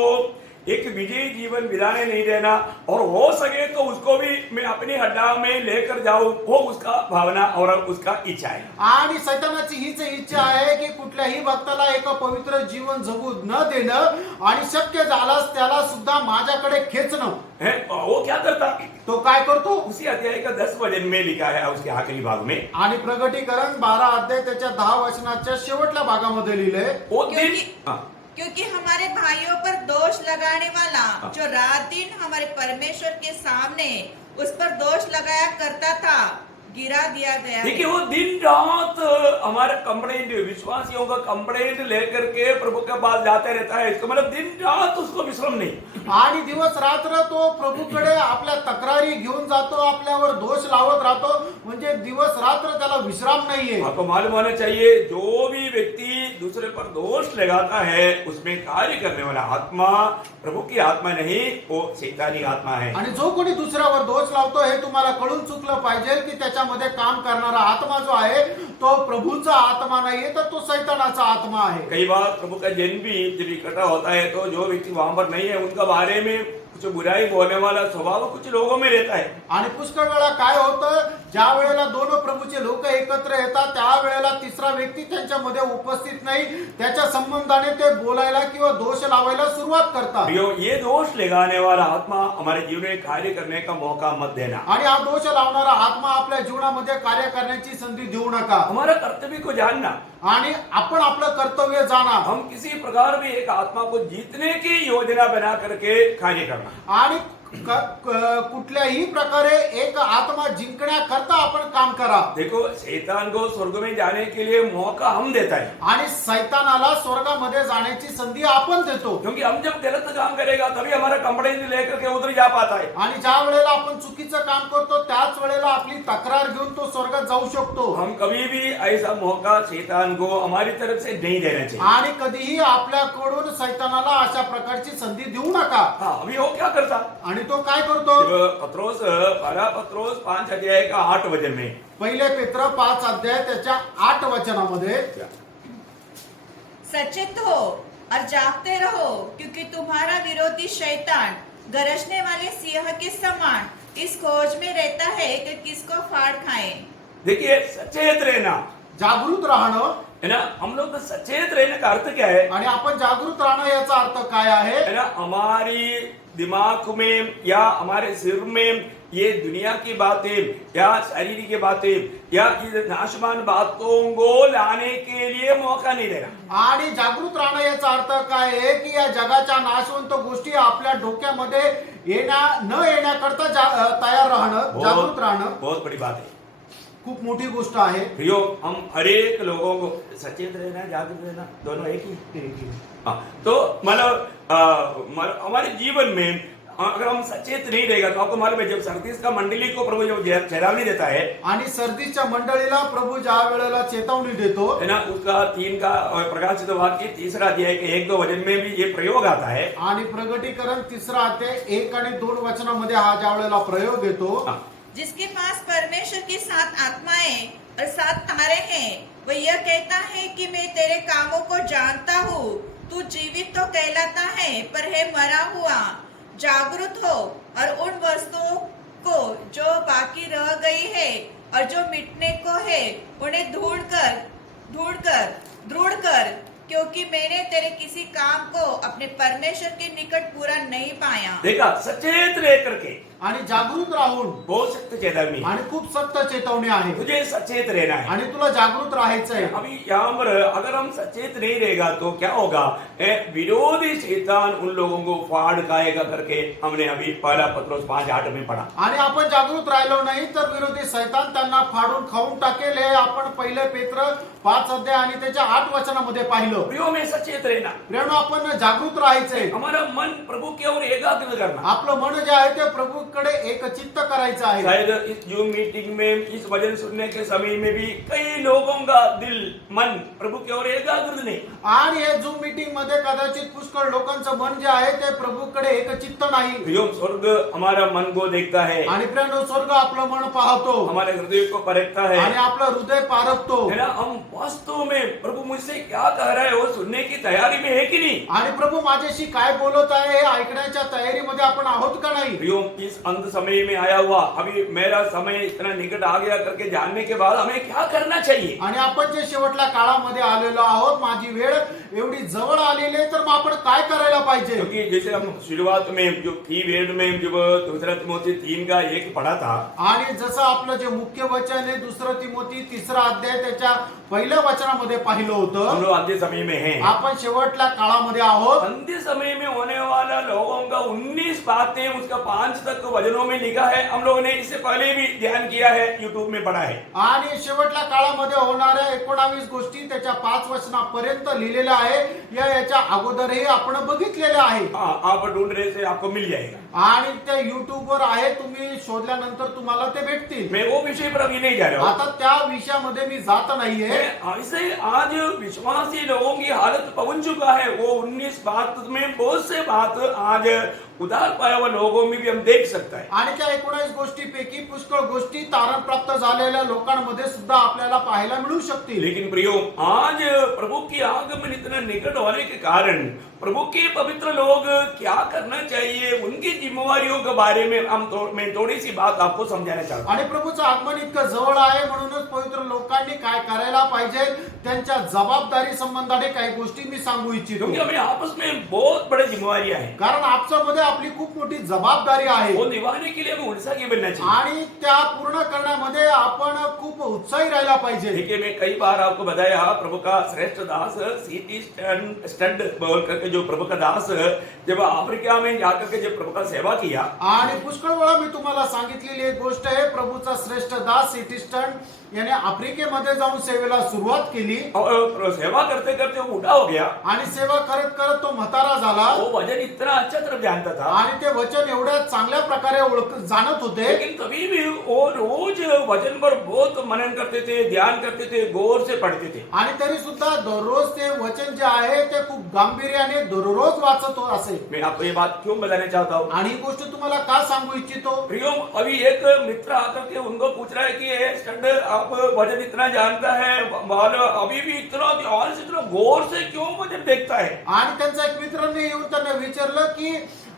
एक विजयी जीवन बिताने नहीं देना, और हो सके तो उसको भी मैं अपनी हड्डा में लेकर जाऊं, वो उसका भावना और उसका इच्छा है। आणि शैतानाची हीच इच्छा आहे की कुठल्याही भक्ताला एक पवित्र जीवन जगू न देणं आणि शक्य झाल्यास त्याला सुद्धा माझ्याकडे खेचणं. वो क्या करता, तो काय करतो, उसी अध्याय का 10 वचन में लिखा है उसके आखिरी भाग में, आणि प्रगटीकरण 12 अध्याय त्याच्या 10 वचनाच्या शेवटल्या भागामध्ये लिहिले, वो दिन क्योंकि हमारे भाइयों पर दोष लगाने वाला जो रात दिन हमारे परमेश्वर के सामने उस पर दोष लगाया करता था, गिरा दिया गया। देखिए, वो दिन रात हमारे कंप्लेंट, विश्वासियों का कंप्लेंट लेकर के प्रभु के पास जाते रहता है, इसका मतलब दिन रात उसको विश्राम नहीं। आणि दिवस रात्र तो प्रभूकडे आपल्या तक्रारी घेऊन जातो, आपल्यावर दोष लावत राहतो, म्हणजे दिवस रात्र त्याला विश्राम नाहीये. आपको मालूम होना चाहिए, जो भी व्यक्ति दूसरे पर दोष लगाता है उसमें कार्य करने वाला आत्मा प्रभु की आत्मा नहीं, वो शैतानी आत्मा है। आणि जो कोणी दुसऱ्यावर दोष लावतो हे तुम्हाला कळून चुकलं पाहिजे की त्याच्यामध्ये काम करणारा आत्मा जो आहे तो प्रभूचा आत्मा नाहीये, तर तो शैतानाचा आत्मा आहे. कई बार प्रभु का जन्म भी जब इकट्ठा होता है तो जो व्यक्ति वहां पर नहीं है उनका बारे में कुछ बुराई बोलने वाला स्वभाव कुछ लोगों में रहता है। आणि पुष्कळ वेळा काय होतं, ज्या वेळेला दोन प्रभूचे लोक एकत्र येतात त्यावेळेला तिसरा व्यक्ती त्यांच्यामध्ये उपस्थित नाही, त्याच्या संबंधाने ते बोलायला किंवा दोष लावायला सुरुवात करतात. प्रियो, ये दोष लगाने वाला आत्मा हमारे जीवन में कार्य करने का मौका मत देना। आणि हा दोष लावणारा आत्मा आपल्या जीवनामध्ये कार्य करण्याची संधी देऊ नका. हमारा कर्तव्य को जानना, आणि आपण आपलं कर्तव्य जाणा. हम किसी प्रकार भी एक आत्मा को जीतने की योजना बना करके कार्य करना। आणि कुठल्याही प्रकारे एक आत्मा जिंकण्याकरता आपण काम करा. देखो, शैतान को स्वर्ग में जाने के लिए मौका हम देता है, आणि सैतानाला स्वर्गामध्ये जाण्याची संधी आपण देतो. क्योंकि हम जब गलत काम करेगा तभी हमारा कंप्लेंट लेकर के उधर जा पाता है। आणि ज्या वेळेला आपण चुकीचं काम करतो त्याच वेळेला आपली तक्रार घेऊन तो स्वर्गात जाऊ शकतो. हम कभी भी ऐसा मौका शैतान को हमारी तरफ से नहीं देना चाहिए। आणि कधीही आपल्याकडून सैतानाला अशा प्रकारची संधी देऊ नका. हाँ, अभी वो क्या करता? आणि तो काय करतो? पत्रोस, पहला पत्रोस 5 अध्याय का 8 वचन में, पहिले पेत्र 5 अध्याय त्याच्या 8 वचनामध्ये, सचेत हो और जागते रहो, क्योंकि तुम्हारा विरोधी शैतान गरजने वाले सिंह के समान इस खोज में रहता है कि किसको फाड़ खाए. देखिए, सचेत रहना जागृत राहणं है ना। हम लोग सचेत रहने का अर्थ क्या है? आणि आपण जागृत राहणं याचा अर्थ काय आहे? है ना, हमारी दिमाग में या हमारे सिर में ये दुनिया की बातें या शरीर की बातें या ये नाशवान बातों को लाने के लिए मौका नहीं देना. आणि जागृत राहणं याचा अर्थ काय आहे की या जगाच्या नाशवंत गोष्टी आपल्या डोक्यामध्ये न येण्याकरता तयार राहणं, जागृत राहणं बहुत बड़ी बात है, खूप मोठी गोष्ट आहे. प्रियो, हम हर एक लोगों को सचेत रहना, जागृत रहना दोनों एक ही। हाँ, तो मतलब हमारे जीवन में अगर हम सचेत नहीं रहेगा तो आपको मालूम है, जब सर्दिस का मंडली को प्रभु जब चेतावनी देता है, आणि सर्दीच्या मंडळीला प्रभू ज्या वेळेला चेतावणी देतो है ना, उसका 3 का प्रकाशित वाक्य 3 अध्याय के 1-2 वचन में भी ये प्रयोग आता है। आणि प्रगटीकरण 3 अध्याय 1 आणि 2 वचनामध्ये हा ज्या वेळेला प्रयोग येतो, हाँ, जिसके पास परमेश्वर की 7 आत्माएं और 7 तारे हैं, वह यह कहता है कि मैं तेरे कामों को जानता हूँ, तू जीवित तो कहलाता है पर है मरा हुआ. जागृत हो और उन वस्तुओं को जो बाकी रह गई है और जो मिटने को है उन्हें दृढ़ कर, क्योंकि मैंने तेरे किसी काम को अपने परमेश्वर के निकट पूरा नहीं पाया. देखा, सचेत रह करके आणि जागृत राहून, बहुत सख्त चेतावनी है। आणि खूप सक्त चेतावणी आहे, तुझे सचेत रहना है। आणि तुला जागृत राहायचं आहे. अभी यहाँ पर अगर हम सचेत नहीं रहेगा तो क्या होगा? विरोधी शैतान उन लोगों को फाड़ खाएगा करके हमने अभी पहला पत्रोस 5:8 में पढ़ा। आणि आपण जागृत राहिलो नाही तर विरोधी सैतान त्यांना फाडून खाऊन टाकेल, हे आपण पहिले पेत्र 5 अध्याय आणि त्याच्या 8 वचनामध्ये पाहिलं. प्रियो, में सचेत रहना, प्रेरणा आपण जागृत राहायचंय. हमारा मन प्रभु की ओर एकाग्र करना। आपलं मन जे आहे ते प्रभूकडे एकचित्त करायचं आहे. शायद इस जूम मीटिंग में, इस वचन सुनने के समय में भी कई लोगों का दिल, मन प्रभु की ओर एकाग्र नहीं। आणि हे झूम मीटिंग मध्ये कदाचित पुष्कळ लोकांचं मन जे आहे ते प्रभूकडे एकचित्त नाही. प्रियो, स्वर्ग हमारा मन को देखता है, आणि प्रेरणा स्वर्ग आपलं मन पाहतो, हमारे हृदय को परखता है, आणि आपलं हृदय पारखतो. है ना। हम वास्तव में प्रभु मुझसे क्या कह रहा है वो सुनने की तैयारी में है कि नहीं? आणि प्रभू माझ्याशी काय बोलत आहे हे ऐकण्याच्या तयारीमध्ये आपण आहोत का नाही? प्रियो, इस अंत समय में आया हुआ, अभी मेरा समय इतना निकट आ गया करके जानने के बाद हमें क्या करना चाहिए? आणि आपण जे शेवटल्या काळामध्ये आलेलो आहोत, माझी वेळ एवढी जवळ आलेली आहे, तर मग आपण काय करायला पाहिजे? क्योंकि जैसे हम शुरुआत में जो थी वेद में जब 2 तिमोथी 3:1 पढ़ा था, आणि जसं आपलं जे मुख्य वचन आहे 2 तिमोथी 3 अध्याय त्याच्या पहिल्या वचनामध्ये पाहिलं हम होतं, लोग अंतिम समय में हैं। आपण शेवटल्या काळामध्ये आहोत. अंतिम समय में होने वाला लोगों का 19 बातें उसका 5 तक वचनों में लिखा है। हम लोगों ने इससे पहले भी ध्यान किया है, यूट्यूब में पढ़ा है। आणि शेवटल्या काळामध्ये होणाऱ्या 19 गोष्टी त्याच्या 5 वचनापर्यंत लिहिलेल्या आहे. याच्या अगोदरही आपण बघितलेल्या आहे. हाँ, आप ढूंढने से आपको मिल जाएगा। आणि ते YouTube वर आहे, तुम्ही शोधल्यानंतर तुम्हाला ते भेटतील. मैं वो विषय पर अभी नहीं जा रहा हूँ। आता त्या विषयामध्ये मी जात नाहीये. ऐसे आज विश्वासी लोगों की हालत पहुंच चुका है, वो 19 बात में बहुत से बात आज उधार पाया हुआ लोगों में भी हम देख सकते हैं। आणि त्या 19 गोष्टीपैकी पुष्कळ गोष्टी तारण प्राप्त झालेल्या लोकांमध्ये सुद्धा आपल्याला पाहायला मिळू शकतील. लेकिन प्रियो, आज प्रभु की आगमन इतना निकट होने के कारण प्रभु के पवित्र लोग क्या करना चाहिए, उनकी जिम्मेवारियों के बारे में मैं थोड़ी सी बात आपको समझाना चाहता हूँ. आणि प्रभूचं आगमन इतकं जवळ आहे म्हणूनच पवित्र लोकांनी काय करायला पाहिजे त्यांच्या जबाबदारी संबंधाने काही गोष्टी मी सांगू इच्छितो. क्योंकि हमें आपस में बहुत बड़ी जिम्मेवारी है, कारण आपसामध्ये आपली खूप मोठी जबाबदारी आहे वो निभाने के लिए हमें उत्साही बनना चाहिए. आणि त्या पूर्ण करण्यामध्ये आपण खूप उत्साही राहायला पाहिजे. देखिए, मैं कई बार आपको बताया, प्रभु का श्रेष्ठ दास सीटी स्टड बोल करके जो प्रभु का दास जब अफ्रीका में जाकर के जब प्रभु का सेवा किया, आणि पुष्कळ वेळा मी तुम्हाला सांगितलेली एक गोष्ट आहे, प्रभूचा श्रेष्ठ दास सिटीस्टन याने आफ्रिकेमध्ये जाऊन सेवेला सुरुवात केली और सेवा करते करते वो बूढ़ा हो गया. आणि सेवा करत करत तो म्हातारा झाला वो वचन इतना अच्छा तरफ जानता था, आणि ते वचन एवढ्या चांगल्या प्रकारे जाणत होते. लेकिन कभी भी वो रोज वचन पर बहुत मनन करते थे, ध्यान करते थे, गौर से पढ़ते थे. आणि तरी सुद्धा दररोज ते वचन जे आहे ते खूप गांभीर्याने दररोज वाचत असे. मैं आपको ये बात क्यों बताना चाहता हूँ? आणि ही गोष्ट तुम्हाला का सांगू इच्छितो. प्रियो, अभी एक मित्र आकर के उनको पूछ रहा है कि ये स्टड आप वचन इतना जानता है, अभी भी इतना ध्यान से, इतना गौर से क्यों वचन देखता है? आणि त्यांचा एक मित्राने येऊन त्यांना विचारलं की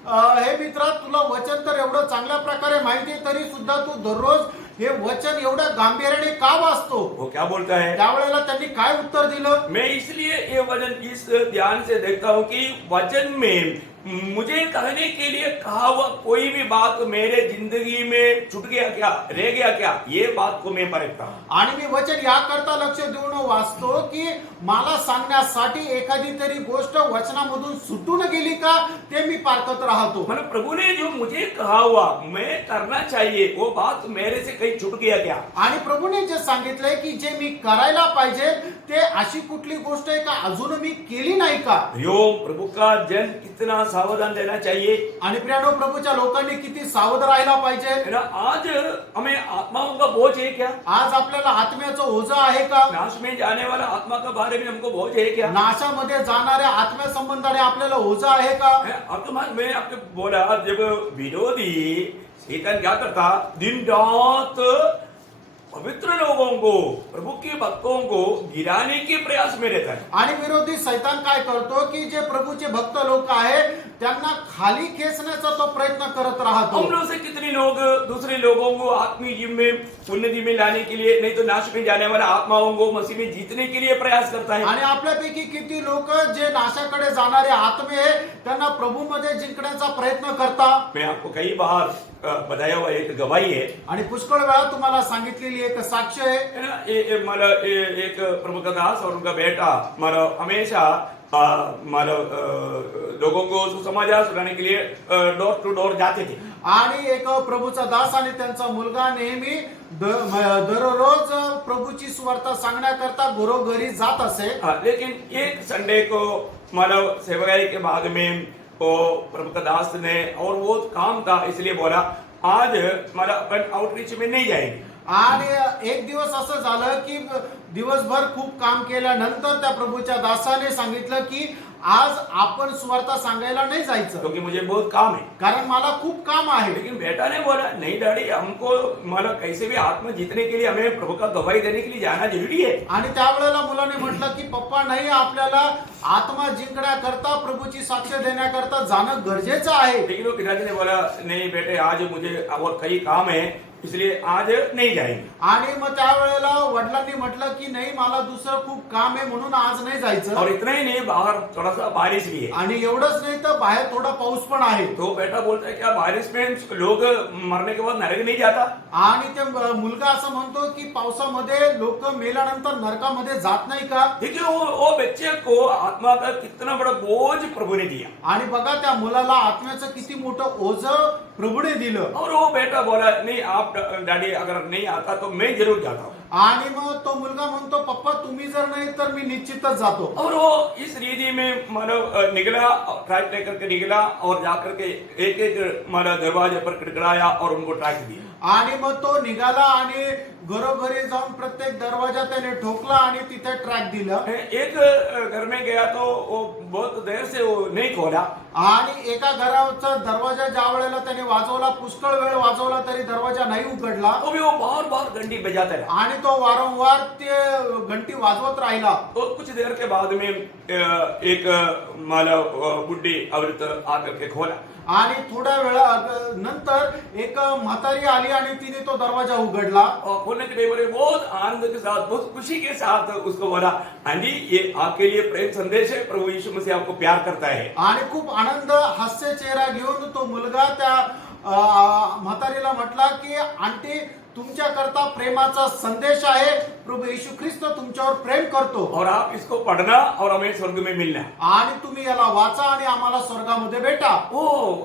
हे मित्रा, तुला वचन तर एवढं चांगल्या प्रकारे माहिती आहे, तरी सुद्धा तू दररोज हे वचन एवढ्या गांभीर्याने का वाचतो. वो क्या बोलता है? त्यावेळेला त्यांनी काय उत्तर दिलं. मैं इसलिए ये वचन इस ध्यान से देखता हूँ कि वचन में मुझे कहने के लिए कहा हुआ कोई भी बात मेरे जिंदगी में छूट गया क्या, रह गया क्या, ये बात को मैं परखता हूँ. आणि मी वचन याकरता लक्ष देऊन वाचतो की मला सांगण्यासाठी एखादी तरी गोष्ट वचनामधून सुटून गेली का ते मी पारखत राहतो. मतलब प्रभु ने जो मुझे कहा हुआ मैं करना चाहिए, वो बात मेरे से कहीं छूट गया क्या? आणि प्रभूने जे सांगितलंय की जे मी करायला पाहिजे ते अशी कुठली गोष्ट आहे का अजून मी केली नाही का. यो, प्रभु का जन कितना सावधान रहना चाहिए. आणि प्रियानो, प्रभूच्या लोकांनी किती सावध राहायला पाहिजे. है ना? आज हमें आत्माओं का बोझ है क्या? आज आपल्याला आत्म्याचं ओझं आहे का. नाश में जाने वाला आत्मा का बारे में हमको बोझ है क्या? नाशामध्ये जाणाऱ्या आत्म्या संबंधाने आपल्याला ओझं आहे का. मैं आपको बोला, जब विरोधी शैतान क्या करता, दिन रात पवित्र लोगों को, प्रभु के भक्तों को गिराने के प्रयास में रहता है. आणि विरोधी शैतान काय करतो की जे प्रभूचे भक्त लोक आहेत त्यांना खाली खेचण्याचा तो प्रयत्न करत राहतो. हम लोग से कितने लोग दूसरे लोगों को आत्मीय जीवन में, उन्नति में लाने के लिए, नहीं तो नाश में जाने वाले आत्माओं को मसीह में जीतने के लिए प्रयास करता है. आणि आपल्यापैकी किती लोक जे नाशाकडे जाणारे आत्मे आहे त्यांना प्रभूमध्ये जिंकण्याचा प्रयत्न करतात. मैं आपको कई बार बताया हुआ एक गवाही है. आणि पुष्कळ वेळा तुम्हाला सांगितलेली एक साक्ष आहे. है ना? एक प्रभु का दास और उनका बेटा हमेशा लोगों को सुसमाचार सुनाने के लिए डोर टू डोर जाते थे. आणि एक प्रभूचा दास आणि त्यांचा मुलगा नेहमी दररोज प्रभूची सुवार्ता सांगण्याकरता घरोघरी जात असे. लेकिन एक संडे को सेवकाई के बाद में वो प्रभु का दास ने, और वो काम था इसलिए बोला आज अपन आउटरीच में नहीं जाएंगे. आणि एक दिवस असं झालं की दिवसभर खूप काम केल्यानंतर त्या प्रभूच्या दासाने सांगितलं की आज आपण सुवार्ता सांगायला नाही जायचं, क्योंकि मुझे बहुत काम है. कारण मला खूप काम आहे. लेकिन बेटा ने बोला नहीं डैडी, हमको कैसे भी आत्मा जीतने के लिए हमें प्रभु का गवाही देने के लिए जाना जरूरी है. आणि त्यावेळेला मुलाने म्हटलं की पप्पा, नाही, आपल्याला आत्मा जिंकण्याकरता, प्रभूची साक्ष देण्याकरता जाणं गरजेचं आहे. लेकिन वो पिताजी ने बोला नहीं बेटे, आज मुझे और कई काम है, इसलिए आज नहीं जाएंगे. आणि मग त्यावेळेला वडिलांनी म्हटलं की नाही, मला दुसरं खूप काम आहे म्हणून आज नाही जायचं. और इतना ही नहीं, बाहर थोड़ा सा बारिश भी है. आणि एवढंच नाही तर बाहेर थोडा पाऊस पण आहे. तो बेटा बोलता है क्या बारिश में लोग मरने के बाद नरक नहीं जाता? आणि ते मुलगा असं म्हणतो की पावसामध्ये लोक मेल्यानंतर नरकामध्ये जात नाही का. देखिए, वो बच्चे को आत्मा का कितना बड़ा बोझ प्रभु ने दिया. आणि बघा त्या मुलाला आत्म्याचं किती मोठं ओझं प्रभूने दिलं. और वो बेटा बोला नहीं, आप डैडी अगर नहीं आता तो मैं जरूर जाता हूँ. आणि मग तो मुलगा म्हणतो, पप्पा तुम्ही जर नाही तर मी निश्चितच जातो. और वो इस रीति में निकला, ट्रैक लेकर के निकला और जाकर के एक एक दरवाजे पर खड़खड़ाया और उनको ट्रैक दिया. आणि मग तो निघाला आणि घरोघरी जाऊन प्रत्येक दरवाजा त्याने ठोकला आणि तिथे ट्रॅक दिलं. एक घर में गया तो वो बहुत देर से वो नहीं खोला, आणि एका घराचा दरवाजा ज्या वेळेला त्याने वाजवला, पुष्कळ वेळ वाजवला तरी दरवाजा नाही उघडला तो भी वो बार बार घंटी बजाता रहा. आणि तो वारंवार ते घंटी वाजवत राहिला. तो कुछ देर के बाद में एक मतलब बुढ़ी औरत आकर के खोला. आणि थोड्या वेळा नंतर एक म्हातारी आली आणि तिने तो दरवाजा उघडला. और खोलने के लिए बहुत आनंद के साथ, बहुत खुशी के साथ उसको बोला, हाँ जी ये आपके लिए प्रेम संदेश है, प्रभु यीशु मसीह आपको प्यार करता है. आणि खूप आनंद हास्य चेहरा घेऊन तो मुलगा त्या म्हातारीला म्हटला की आंटी तुमच्या करता प्रेमाचा संदेश आहे, प्रभू येशू ख्रिस्त तुमच्यावर प्रेम करतो और आप इसको पढ़ना और हमें स्वर्ग में मिलना. आणि तुम्ही याला वाचा आणि आम्हाला स्वर्गामध्ये भेटा. ओ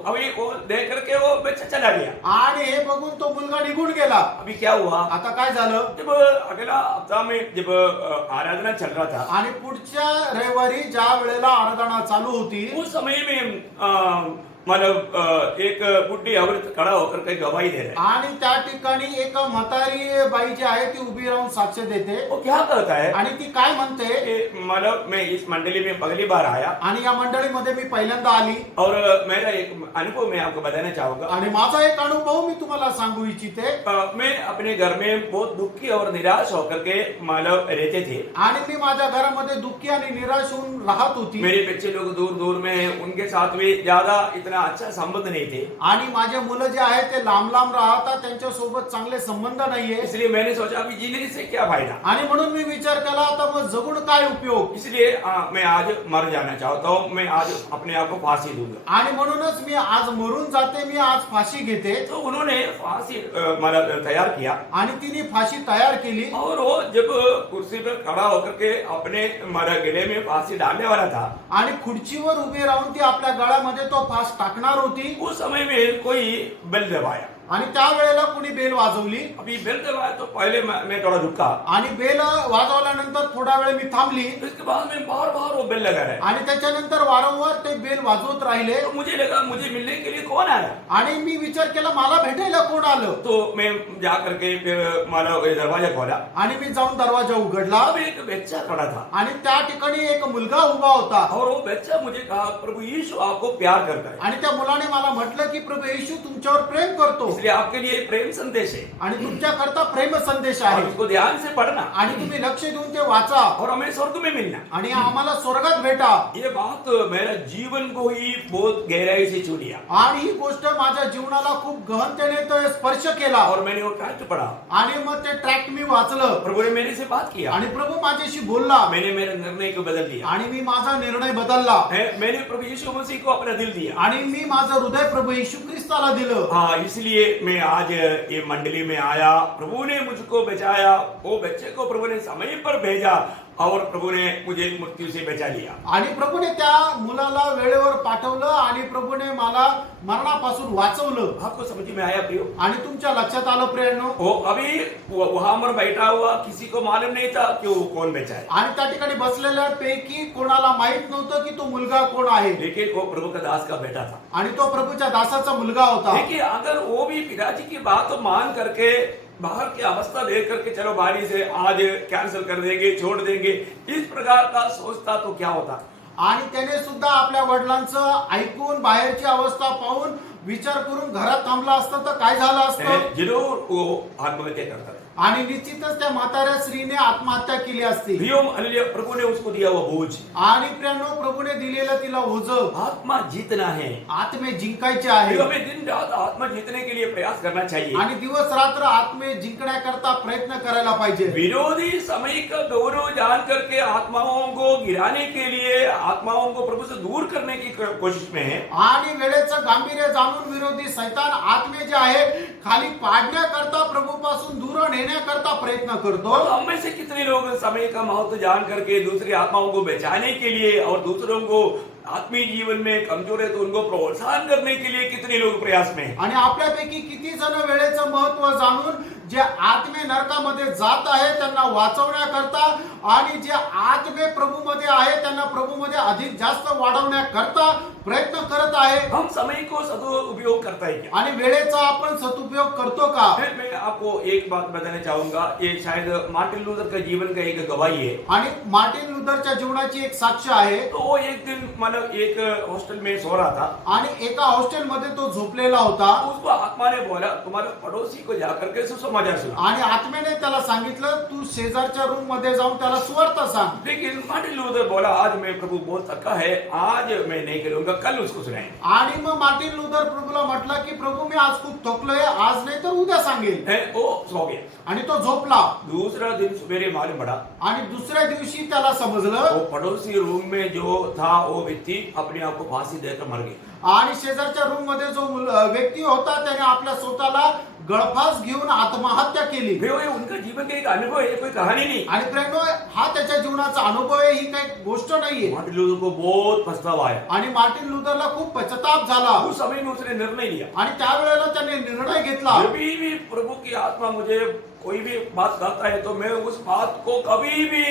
अभी वो देख करके वो बच्चा चला गया. आणि हे बघून तो मुलगा निघून गेला. अभी क्या हुआ, आता काय झालं, जब अगला हफ्ता में जब आराधना चल रहा था, आणि पुढच्या रविवारी ज्या वेळेला आराधना चालू होती उस समय में मतलब एक बुढ़ी औरत खड़ा होकर के गवाही दे रहे. आणि त्या ठिकाणी एक म्हातारी बाई जी आहे ती उभी राहून साक्ष देते. वो क्या कहता है, आणि ती काय म्हणते, मतलब मैं इस मंडली में पहली बार आया आणि या मंडळीमध्ये मी पहिल्यांदा आली और मेरा एक अनुभव मैं आपको बताना चाहूंगा. आणि माझा एक अनुभव मी तुम्हाला सांगू इच्छिते. मैं अपने घर में बहुत दुखी और निराश होकर के मतलब रहते थे. आणि मी माझ्या घरामध्ये दुःखी आणि निराश होऊन राहत होती. मेरे बच्चे लोग दूर दूर में हैं, उनके साथ भी ज्यादा इतना अच्छा संबंध नहीं थे. आणि माझे मुलं जे आहेत ते लांब लांब राहतात, त्यांच्या सोबत चांगले संबंध नाहीये. इसलिए मैंने सोचा अभी जिंदगी से क्या फायदा. आणि म्हणून मी विचार केला आता मग जगून काय उपयोग. इसलिए मैं आज मर जाना चाहता हूँ, मैं आज अपने आप को फांसी दूंगा. आणि म्हणूनच मी आज मरून जाते, मी आज फाशी घेते. तो उन्होंने फांसी मतलब तैयार किया आणि तिने फाशी तयार केली. और वो जब कुर्सी पर खड़ा होकर के अपने मतलब गले में फांसी डालने वाला था, आणि खुर्चीवर उभी राहून ती आपल्या गळ्यामध्ये तो फास टाकणार होती. उस समय में कोई बेल दबाया. आणि त्यावेळेला कुणी बेल वाजवली. अभी बेल दबाया तो पहले मैं थोड़ा रुका, आणि बेल वाजवल्यानंतर थोडा वेळ मी थांबली. इसके बाद में बार बार वो बेल लगा रहा है. आणि त्याच्यानंतर वारंवार ते बेल वाजवत राहिले. तो मुझे लगा मुझे मिलने के लिए कौन आया. आणि मी विचार केला मला भेटायला कोण आलं. तो मैं जा करके फिर मानो दरवाजा खोला. आणि मी जाऊन दरवाजा उघडला. अब एक बच्चा खड़ा था आणि त्या ठिकाणी एक मुलगा उभा होता. और वो बच्चा मुझे कहा प्रभु यीशु आपको प्यार करता है, आणि त्या मुलाने मला म्हटलं की प्रभू येशू तुमच्यावर प्रेम करतो इसलिए आपके लिए प्रेम संदेश है आणि तुमच्या करता प्रेम संदेश और आहे. इसको ध्यान से पढ़ना आणि तुम्ही लक्ष देऊन ते वाचा और हमें स्वर्ग में मिलना. आणि आम्हाला स्वर्गात भेटा. ये बात मेरा जीवन को ही बहुत गहराई से छू लिया आणि ही गोष्ट माझ्या जीवनाला खूप गहनतेने तो स्पर्श केला. और मैंने वो ट्रैक्ट पढ़ा. आणि मग ते ट्रॅक मी वाचलं. प्रभु ने मेरे से बात किया, आणि प्रभू माझ्याशी बोलला. मैंने मेरे निर्णय को बदल दिया. आणि मी माझा निर्णय बदलला. मैंने प्रभु यीशु मसीह को अपना दिल दिया. आणि मी माझं हृदय प्रभू येशू ख्रिस्ताला दिलं. हाँ, इसलिए मैं आज ये मंडली में आया. प्रभु ने मुझको बचाया, वो बच्चे को प्रभु ने समय पर भेजा और प्रभु ने मुझे मृत्यु से बचा लिया. आणि प्रभूने त्या मुलाला वेळेवर पाठवलं आणि प्रभूने मला मरणापासून वाचवलं. आपको समझ में आया प्रियो. आणि तुमच्या लक्षात आलं प्रियांनो. वो अभी वहां पर बैठा हुआ किसी को मालूम नहीं था कि वो कौन बचा है, आणि त्या ठिकाणी बसलेल्या पैकी कोणाला माहित नव्हतं की तो मुलगा कोण आहे. लेकिन वो प्रभु का दास का बेटा था. आणि तो प्रभूच्या दासाचा मुलगा होता. देखिए अगर वो भी पिताजी की बात मान करके बाहर की अवस्था देख करके चलो बारी से आज कैंसिल कर देंगे, छोड़ देंगे, इस प्रकार का सोचता तो क्या होता. आणि त्याने सुद्धा आपल्या वडिलांचं ऐकून बाहेरची अवस्था पाहून विचार करून घरात थांबला असतं तर काय झालं असतं. जरूर वो आत्महत्या करता. आणि निश्चितच त्या म्हाताऱ्या स्त्रीने आत्महत्या केली असती. हालेलुया. प्रभु ने उसको दिया वो बोझ. आणि प्रियांनो प्रभूने दिलेलं तिला ओझं. आत्मा जीतना है. आत्मे जिंकायचे आहे. हमें दिन रात आत्मा जीतने के लिए प्रयास करना चाहिए. आणि दिवस रात्र आत्मे जिंकण्याकरता प्रयत्न करायला पाहिजे. विरोधी समय का गौरव जान करके आत्माओं को गिराने के लिए, आत्माओं को प्रभु से दूर करने की कोशिश में है. आणि वेळेचं गांभीर्य जाणून विरोधी शैतान आत्मे जे आहे खाली पाडण्याकरता प्रभूपासून दूर नेण्याकरता प्रयत्न करतो. और हम में से कितने लोग समय का महत्व जान करके दूसरी आत्माओं को बचाने के लिए और दूसरों को आत्मीय जीवन में कमजोर है तो उनको प्रोत्साहन करने के लिए कितने लोग प्रयास में हैं. आणि आपल्यापैकी किती जण वेळेचं महत्व जाणून जे आत्मे नरकामध्ये जात आहे त्यांना वाचवण्याकरता आणि जे आत्मे प्रभूमध्ये आहे त्यांना प्रभूमध्ये अधिक जास्त वाढवण्याकरता प्रयत्न करत आहे. हम समय को सदुपयोग करता है क्या? आणि वेळेचा आपण सदुपयोग करतो का? फिर मैं आपको एक बात बताना चाहूंगा, ये शायद मार्टिन लूथर का जीवन का एक गवाही है। आणि मार्टिन लुथरच्या जीवनाची एक साक्ष आहे. तो वो एक दिन मतलब एक हॉस्टल में सो रहा था, आणि एका हॉस्टेलमध्ये तो झोपलेला होता. उसको आत्मा ने बोला तुम्हारे पड़ोसी को जाकर के सुसमाचार सुना। आणि आत्मेने त्याला सांगितलं तू शेजारच्या रूम मध्ये जाऊन त्याला सुवार्ता सांग. लेकिन मार्टिन लूथर बोला आज मैं प्रभु बहुत थका है, आज मैं नहीं करूंगा, कल उसको सुनाएंगे। आणि मग मार्टिन लुथर प्रभूला म्हटलं की प्रभू मी आज खूप थकलोय, आज नाही तर उद्या सांगेल. वो सो गया। आणि तो झोपला. दूसरा दिन सवेरे मालूम पड़ा, आणि दुसऱ्या दिवशी त्याला समजलं वो पड़ोसी रूम में जो था वो व्यक्ति अपने आप को फांसी देकर मर गया। आणि शेजारच्या रूम मध्ये जो व्यक्ति होता त्याने आपल्या स्वतःला गळफास घेऊन आत्महत्या केली. ये उनका जीवन का एक अनुभव है, कोई कहानी नहीं। आणि प्रेम हा त्याच्या जीवनाचा अनुभव आहे, ही काही गोष्ट नाहीये. मार्टिन लूथर को बहुत पछतावा आया। आणि मार्टिन लुथरला खूप पश्चाताप झाला. उस समय में उसने निर्णय लिया, आणि त्यावेळेला त्याने निर्णय घेतला जब भी प्रभु की आत्मा मुझे कोई भी बात कहता है तो मैं उस बात को कभी भी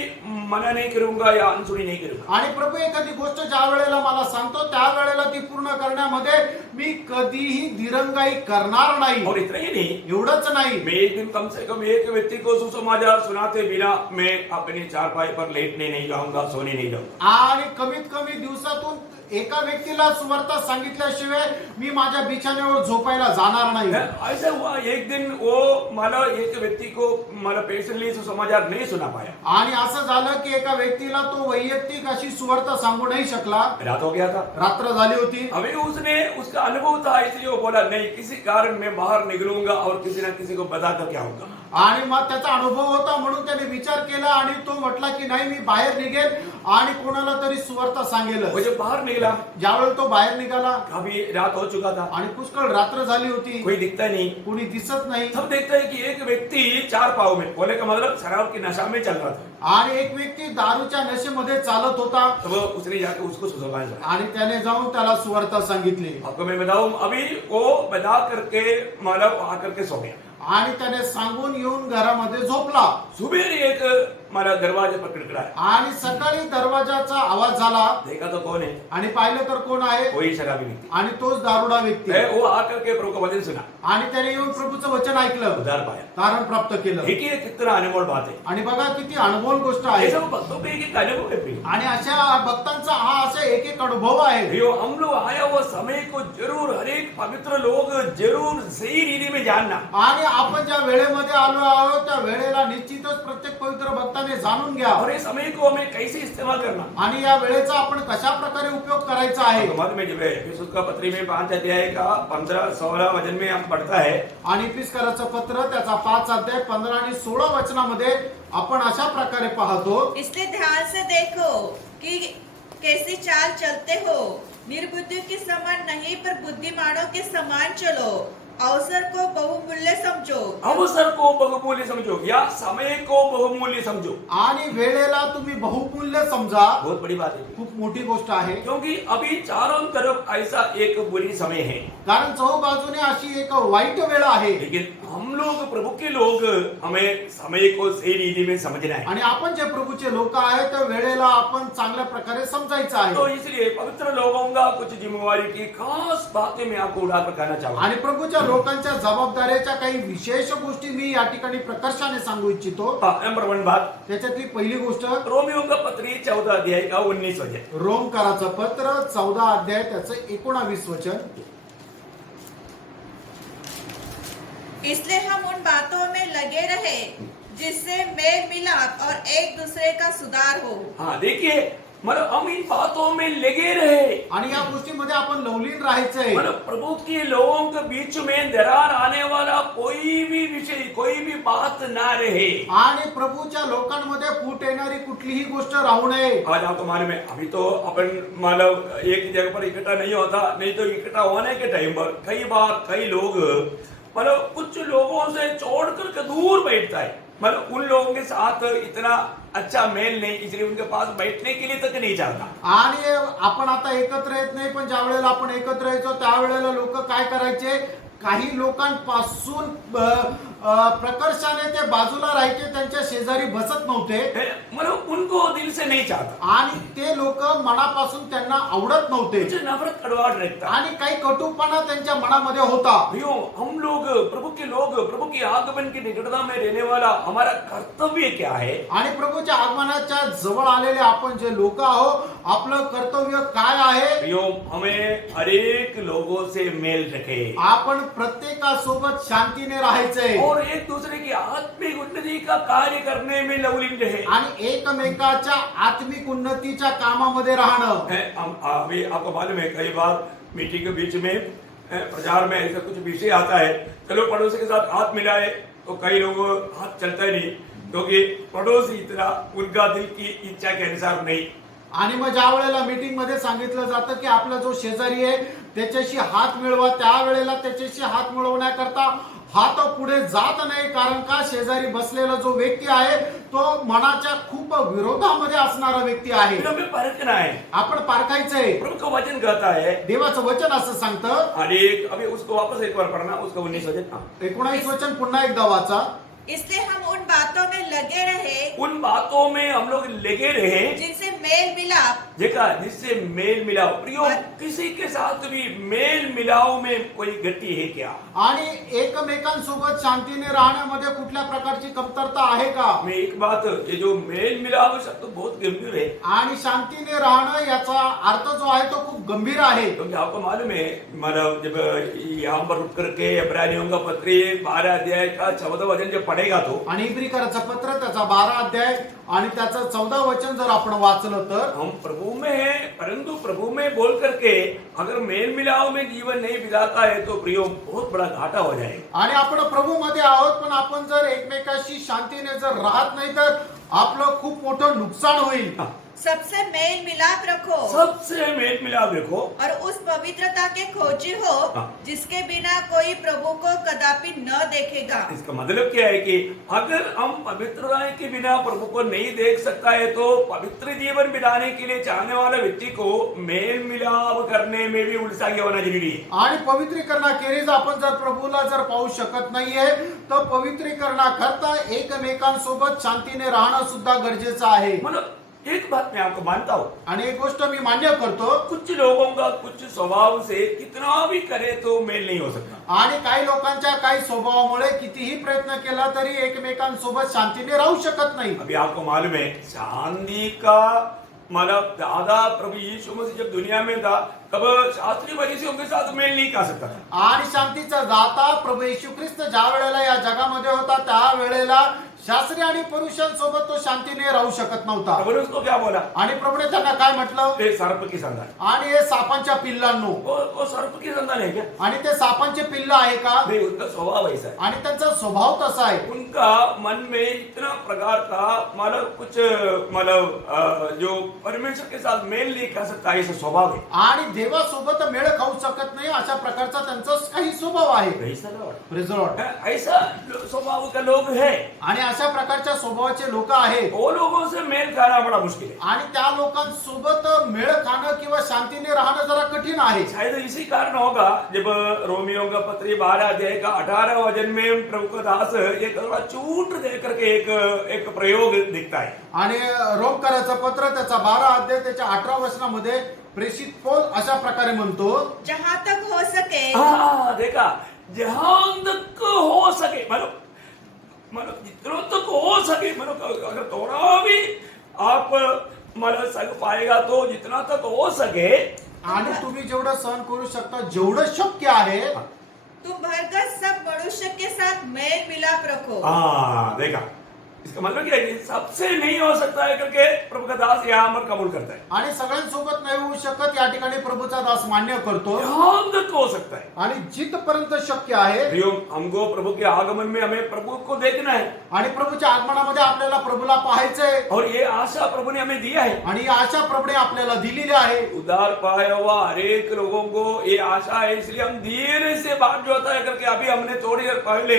मना नहीं करूंगा या अनसुनी नहीं करूंगा। आणि प्रभू एखादी गोष्ट ज्या वेळेला मला सांगतो त्यावेळेला ती पूर्ण करण्यामध्ये मी कधीही दिरंगाई करणार नाही. और इतना ही नहीं, एवढंच नाही, मैं एक दिन कम से कम एक व्यक्ति को सुसमाचार सुनाते बिना मैं अपनी चारपाई पर लेटने नहीं जाऊंगा, सोने नहीं जाऊंगा। आणि कमीत कमी दिवसातून एका व्यक्तीला सुवार्ता सांगितल्याशिवाय मी माझ्या बिछाण्यावर झोपायला जाणार नाही. ऐसा हुआ एक दिन वो मला एक व्यक्ति को मला पेशेंटली सुसमाचार नहीं सुना पाया। आणि असं झालं की एका व्यक्तीला तो वैयक्तिक अशी सुवार्ता सांगू नाही शकला. रात हो गया था, रात्र झाली होती. अभी उसने उसका अनुभव था, इसलिए वो बोला नहीं किसी कारण मैं बाहर निकलूंगा और किसी ना किसी को बता कर क्या होगा। आणि मग त्याचा अनुभव होता म्हणून त्याने विचार केला आणि तो म्हटला की नाही मी बाहेर निघेल आणि कोणाला तरी सुवार्ता सांगेल. वो जब बाहर निकला, ज्यावेळेला तो बाहेर निघाला काफी रात हो चुका था, आणि पुष्कळ रात्र झाली होती, कोई दिखता नहीं। कोणी दिसत नाही. तब देखता है कि एक व्यक्ति चार पाव में, बोले का मतलब शराब की नशा में चल रहा था। आणि एक व्यक्ती दारूच्या नशेमध्ये चालत होता. तब उसने जाकर उसको सुसमाचार, आणि त्याने जाऊन त्याला सुवार्ता सांगितली. आपको मैं बताऊं, अभी वो बता करके मतलब आकर के सो गया। आणि त्याने सांगून येऊन घरामध्ये झोपला. सुबह एक मला दरवाजे पर खटखटाया, आणि सकाळी दरवाजाचा आवाज झाला. देखा तो कौन है? आणि पाहिलं तर कोण आहे? वही शराबी व्यक्ति आणि तोच दारुडा व्यक्ती. है। वो आकर के प्रभु का वचन सुना, आणि त्याने येऊन प्रभूचं वचन ऐकलं, उद्धार पाया। तारण प्राप्त केलं. देखिए कितना अनमोल बात है। आणि बघा किती अनमोल गोष्ट आहे. ऐसा वो भक्तों का एक अनुभव है प्रिय। आणि अशा भक्तांचा हा असा एक एक अनुभव आहे. प्रियो, हम लोग आया हुआ समय को जरूर हर एक पवित्र लोग जरूर सही रीति में जानना। आणि आपण ज्या वेळेमध्ये आलो आहोत त्या वेळेला निश्चितच प्रत्येक पवित्र भक्ताने जाणून घ्या. और इस समय को हमें कैसे इस्तेमाल करना। आणि या वेळेचा आपण कशा प्रकारे उपयोग करायचा आहे. बाद में जब यीशु का पत्री में 5 अध्याय का 15-16 वचन में हम पढ़ता है, आणि इफिसकराचं पत्र त्याचा 5 अध्याय 15 आणि 16 वचनामध्ये आपण अशा प्रकारे पाहतो. इसलिए ध्यान से देखो कि कैसी चाल चलते हो, निर्बुद्धियों के समान नहीं पर बुद्धिमानों के समान चलो, अवसर को बहुमूल्य समझो, अवसर को बहुमूल्य समझो या समय को बहुमूल्य समझो। आणि वेळेला तुम्ही बहुमूल्य समजा. बहुत बड़ी बात है, खूप मोठी गोष्ट आहे. क्योंकि अभी चारों तरफ ऐसा एक बुरी समय है, कारण चहूबाजूने अशी एक वाईट वेळ आहे. लेकिन हम लोग प्रभु के लोग हमें समय को सही रीति में समझना है। आणि आपण जे प्रभूचे लोक आहेत त्या वेळेला आपण चांगल्या प्रकारे समजायचं तो आहे. इसलिए पवित्र लोगों का कुछ जिम्मेवारी की खास बातें मैं आपको उड़ाकर कहना चाहूंगा। आणि प्रभूच्या लोकांच्या जबाबदाऱ्याच्या काही विशेष गोष्टी मी या ठिकाणी प्रकर्षाने सांगू इच्छितो. नंबर 1 बात, त्याच्यातली पहिली गोष्ट रोमियो का पत्री 14 अध्याय का 19 वचन। रोमकाराचं पत्र 14 अध्याय त्याचं 19 वचन. इसलिए हम उन बातों में लगे रहे जिससे मेल मिलाप और एक दूसरे का सुधार हो। हाँ देखिए, मतलब हम इन बातों में लगे रहे, आणि या गोष्टीमध्ये आपण लवलीन राहायचंय. मतलब प्रभु के लोगों के बीच में दरार आने वाला कोई भी विषय, कोई भी बात ना रहे। आणि प्रभूच्या लोकांमध्ये फूट येणारी कुठलीही गोष्ट राहू नये. आज आपको मालूम है, अभी तो अपन मतलब एक जगह पर इकट्ठा नहीं होता, नहीं तो इकट्ठा होने के टाइम पर कई बार कई लोग मतलब कुछ लोगों से छोड़ करके दूर बैठता है, मतलब उन लोगों के साथ इतना अच्छा मेल नहीं, इसलिए उनके पास बैठने के लिए तक नहीं चाहता। आणि आपण आता एकत्र येत नाही, पण ज्या वेळेला आपण एकत्र यायचो त्यावेळेला लोक काय करायचे, काही लोकांपासून प्रकर्षाने ते बाजूला राहायचे, त्यांच्या शेजारी बसत नव्हते मतलब उनको दिल से नहीं चाहता, आणि ते लोक मनापासून त्यांना आवडत नव्हते कुछ नफरत कड़वाहट रहता। आणि काही कटुपणा त्यांच्या मनामध्ये होता। भाइयों, हम लोग प्रभु के आगमन की निकटता में रहने वाला हमारा कर्तव्य क्या है? आणि प्रभूच्या आगमनाच्या जवळ आलेले आपण जे लोक आहोत, आपलं कर्तव्य काय आहे? भाइयों, हमें हरेक लोगों से मेल रखे आपण प्रत्येकासोबत शांतीने राहायचंय और एक दूसरे की आत्मिक उन्नति का कार्य करने में लवलीन रहे। आणि एकमेकाच्या आत्मिक उन्नतीच्या कामामध्ये राहणं। अभी आपको मालूम है, कई बार मीटिंग के बीच में प्रचार में ऐसा कुछ विषय आता है, चलो पड़ोसी के साथ हाथ मिलाए, तो कई लोग हाथ चलता ही नहीं, क्योंकि पड़ोसी इतना उनका दिल की इच्छा के अनुसार नहीं। आणि मग ज्या वेळेला मीटिंग मध्ये सांगितलं जातं की आपला जो शेजारी आहे त्याच्याशी हात मिळवा, त्यावेळेला त्याच्याशी हात मिळवण्याकरता हात पुढे जात नाही, कारण का शेजारी बसलेला जो व्यक्ती आहे तो मनाच्या खूप विरोधामध्ये असणारा व्यक्ती आहे। फिर हमें परखना है, आपण पारखायचंय। प्रभु का वचन कहता है, देवाचं वचन असं सांगतं। आणि अभी उसको वापस एक बार पढ़ना, उसका 19 वचन 19 वचन पुन्हा एकदा वाचा। इसलिए हम उन बातों में लगे रहे उन बातों में हम लोग लगे रहे जिनसे मेल मिलाप देखा, जिससे मेल मिलाओ। प्रियो, किसी के साथ भी मेल मिलाओ में कोई गति है क्या? आणि एकमेकांसोबत शांतीने राहण्यामध्ये कुठल्या प्रकारची कमतरता आहे का? मैं एक बात, ये जो मेल मिलाप शब्द बहुत गंभीर है, आणि शांतीने राहणं याचा अर्थ जो आहे तो खूप गंभीर आहे। क्योंकि आपको मालूम है, मतलब जब यहाँ पर रुक करके इब्रानियों का पत्र 12 अध्याय का 14 वचन जब पढ़ेगा तो, आणि इब्रिकराचं पत्र त्याचा 12 अध्याय आणि त्याचं 14 वचन जर आपण वाचलं तर, हम प्रभु में है, परंतु प्रभु में बोल करके अगर मेल मिलाप में जीवन नहीं बिताता है तो प्रियो बहुत बड़ा घाटा हो जाएगा। आणि आपण प्रभू मध्ये आहोत, पण आपण जर एकमेकाशी शांतीने जर राहत नाही तर आपलं खूप मोठं नुकसान होईल। सबसे मेल मिलाप रखो, सबसे मेल मिलाप रखो और उस पवित्रता के खोजी हो जिसके बिना कोई प्रभु को कदापि न देखेगा। इसका मतलब क्या है कि अगर हम पवित्रता के बिना प्रभु को नहीं देख सकता है तो पवित्र जीवन बिताने के लिए चाहने वाले व्यक्ति को मेल मिलाप करने में भी उत्साही होना जरूरी है। आणि पवित्रीकरणाखेरीज आपण जर प्रभूला जर पाहू शकत नाहीये तर पवित्रीकरणाकरता एकमेकांसोबत शांतीने राहणं सुद्धा गरजेचं आहे। मतलब एक बात मैं आपको मानता हूँ, आणि एक गोष्ट मी मान्य करतो, कुछ लोगों का कुछ स्वभाव से कितना भी करे तो मेल नहीं हो सकता। आणि काही लोकांच्या काही स्वभावामुळे कितीही प्रयत्न केला तरी एकमेकांसोबत शांतीने राहू शकत नाही। अभी आपको मालूम है, शांति का मतलब दादा प्रभु यीशु मसीह जब दुनिया में था तब शास्त्रीय फरीसियों के साथ मेल नहीं कर सकता था। आणि शांतीचा दाता प्रभू येशू ख्रिस्त ज्या वेळेला या जगामध्ये होता त्या वेळेला शास्त्री आणि पुरुषांसोबत तो शांतीने राहू शकत नव्हता। प्रभु ने उसको क्या बोला? आणि प्रभूने त्यांना काय म्हटलं? ते सर्प की संतान। आणि हे सापांच्या पिल्लांनो, वो सर्प की संतान है क्या? आणि ते सापांचे पिल्ल आहे का? नहीं, उनका स्वभाव ऐसा है, आणि त्यांचा स्वभाव तसा आहे। उनका मन में इतना प्रकार का मतलब कुछ मतलब जो परमेश्वर के साथ मेल नहीं कर सकता ऐसा स्वभाव है। आणि देवासोबत मेळ खाऊ शकत नाही अशा प्रकारचा त्यांचा काही स्वभाव आहे। ऐसा लॉर्ड, प्रेज द लॉर्ड। ऐसा स्वभाव का लोग है, आणि अशा प्रकारच्या स्वभावाचे लोक आहेत। वो लोगों से मेल खाना बड़ा मुश्किल है। आणि त्या लोकांसोबत मेळ खाणं किंवा शांतीने राहणं जरा कठीण आहे। शायद इसी कारण होगा जब रोमियो का पत्र 12 अध्याय का 18 वचन में प्रभु का दास एक थोड़ा छूट दे करके एक प्रयोग दिखता है। आणि रोमकराचं पत्र त्याचा 12 अध्याय त्याच्या 18 वचनामध्ये प्रेषित पौल अशा प्रकारे म्हणतो, जहाँ तक हो सके हाँ देखा, जहां तक हो सके मतलब जितना तक हो सके, मतलब अगर थोड़ा भी आप मतलब सग पाएगा तो जितना तक हो सके, आणि तुम्ही जेवढं सहन करू शकता जेवढं शक्य आहे तुम भरगस सब मनुष्य के साथ मेल मिलाप रखो। हाँ देखा, इसका मतलब क्या है? सबसे नहीं हो सकता है करके प्रभु का दास यहाँ पर कबूल करता है। आणि सगळ्यांसोबत नाही होऊ शकत या ठिकाणी प्रभूचा दास मान्य करतो, जहां तक हो सकता है। आणि जिथपर्यंत शक्य आहे। प्रियो, हमको प्रभु के आगमन में हमें प्रभु को देखना है, आणि प्रभूच्या आगमनामध्ये आपल्याला प्रभूला पाहायचंय, और ये आशा प्रभु ने हमें दिया है। आणि आशा प्रभूने आपल्याला दिलेली आहे। उद्धार पाया हुआ हर एक लोगों को ये आशा है, इसलिए हम धीरे से बात जो होता है करके अभी हमने थोड़ी देर पहले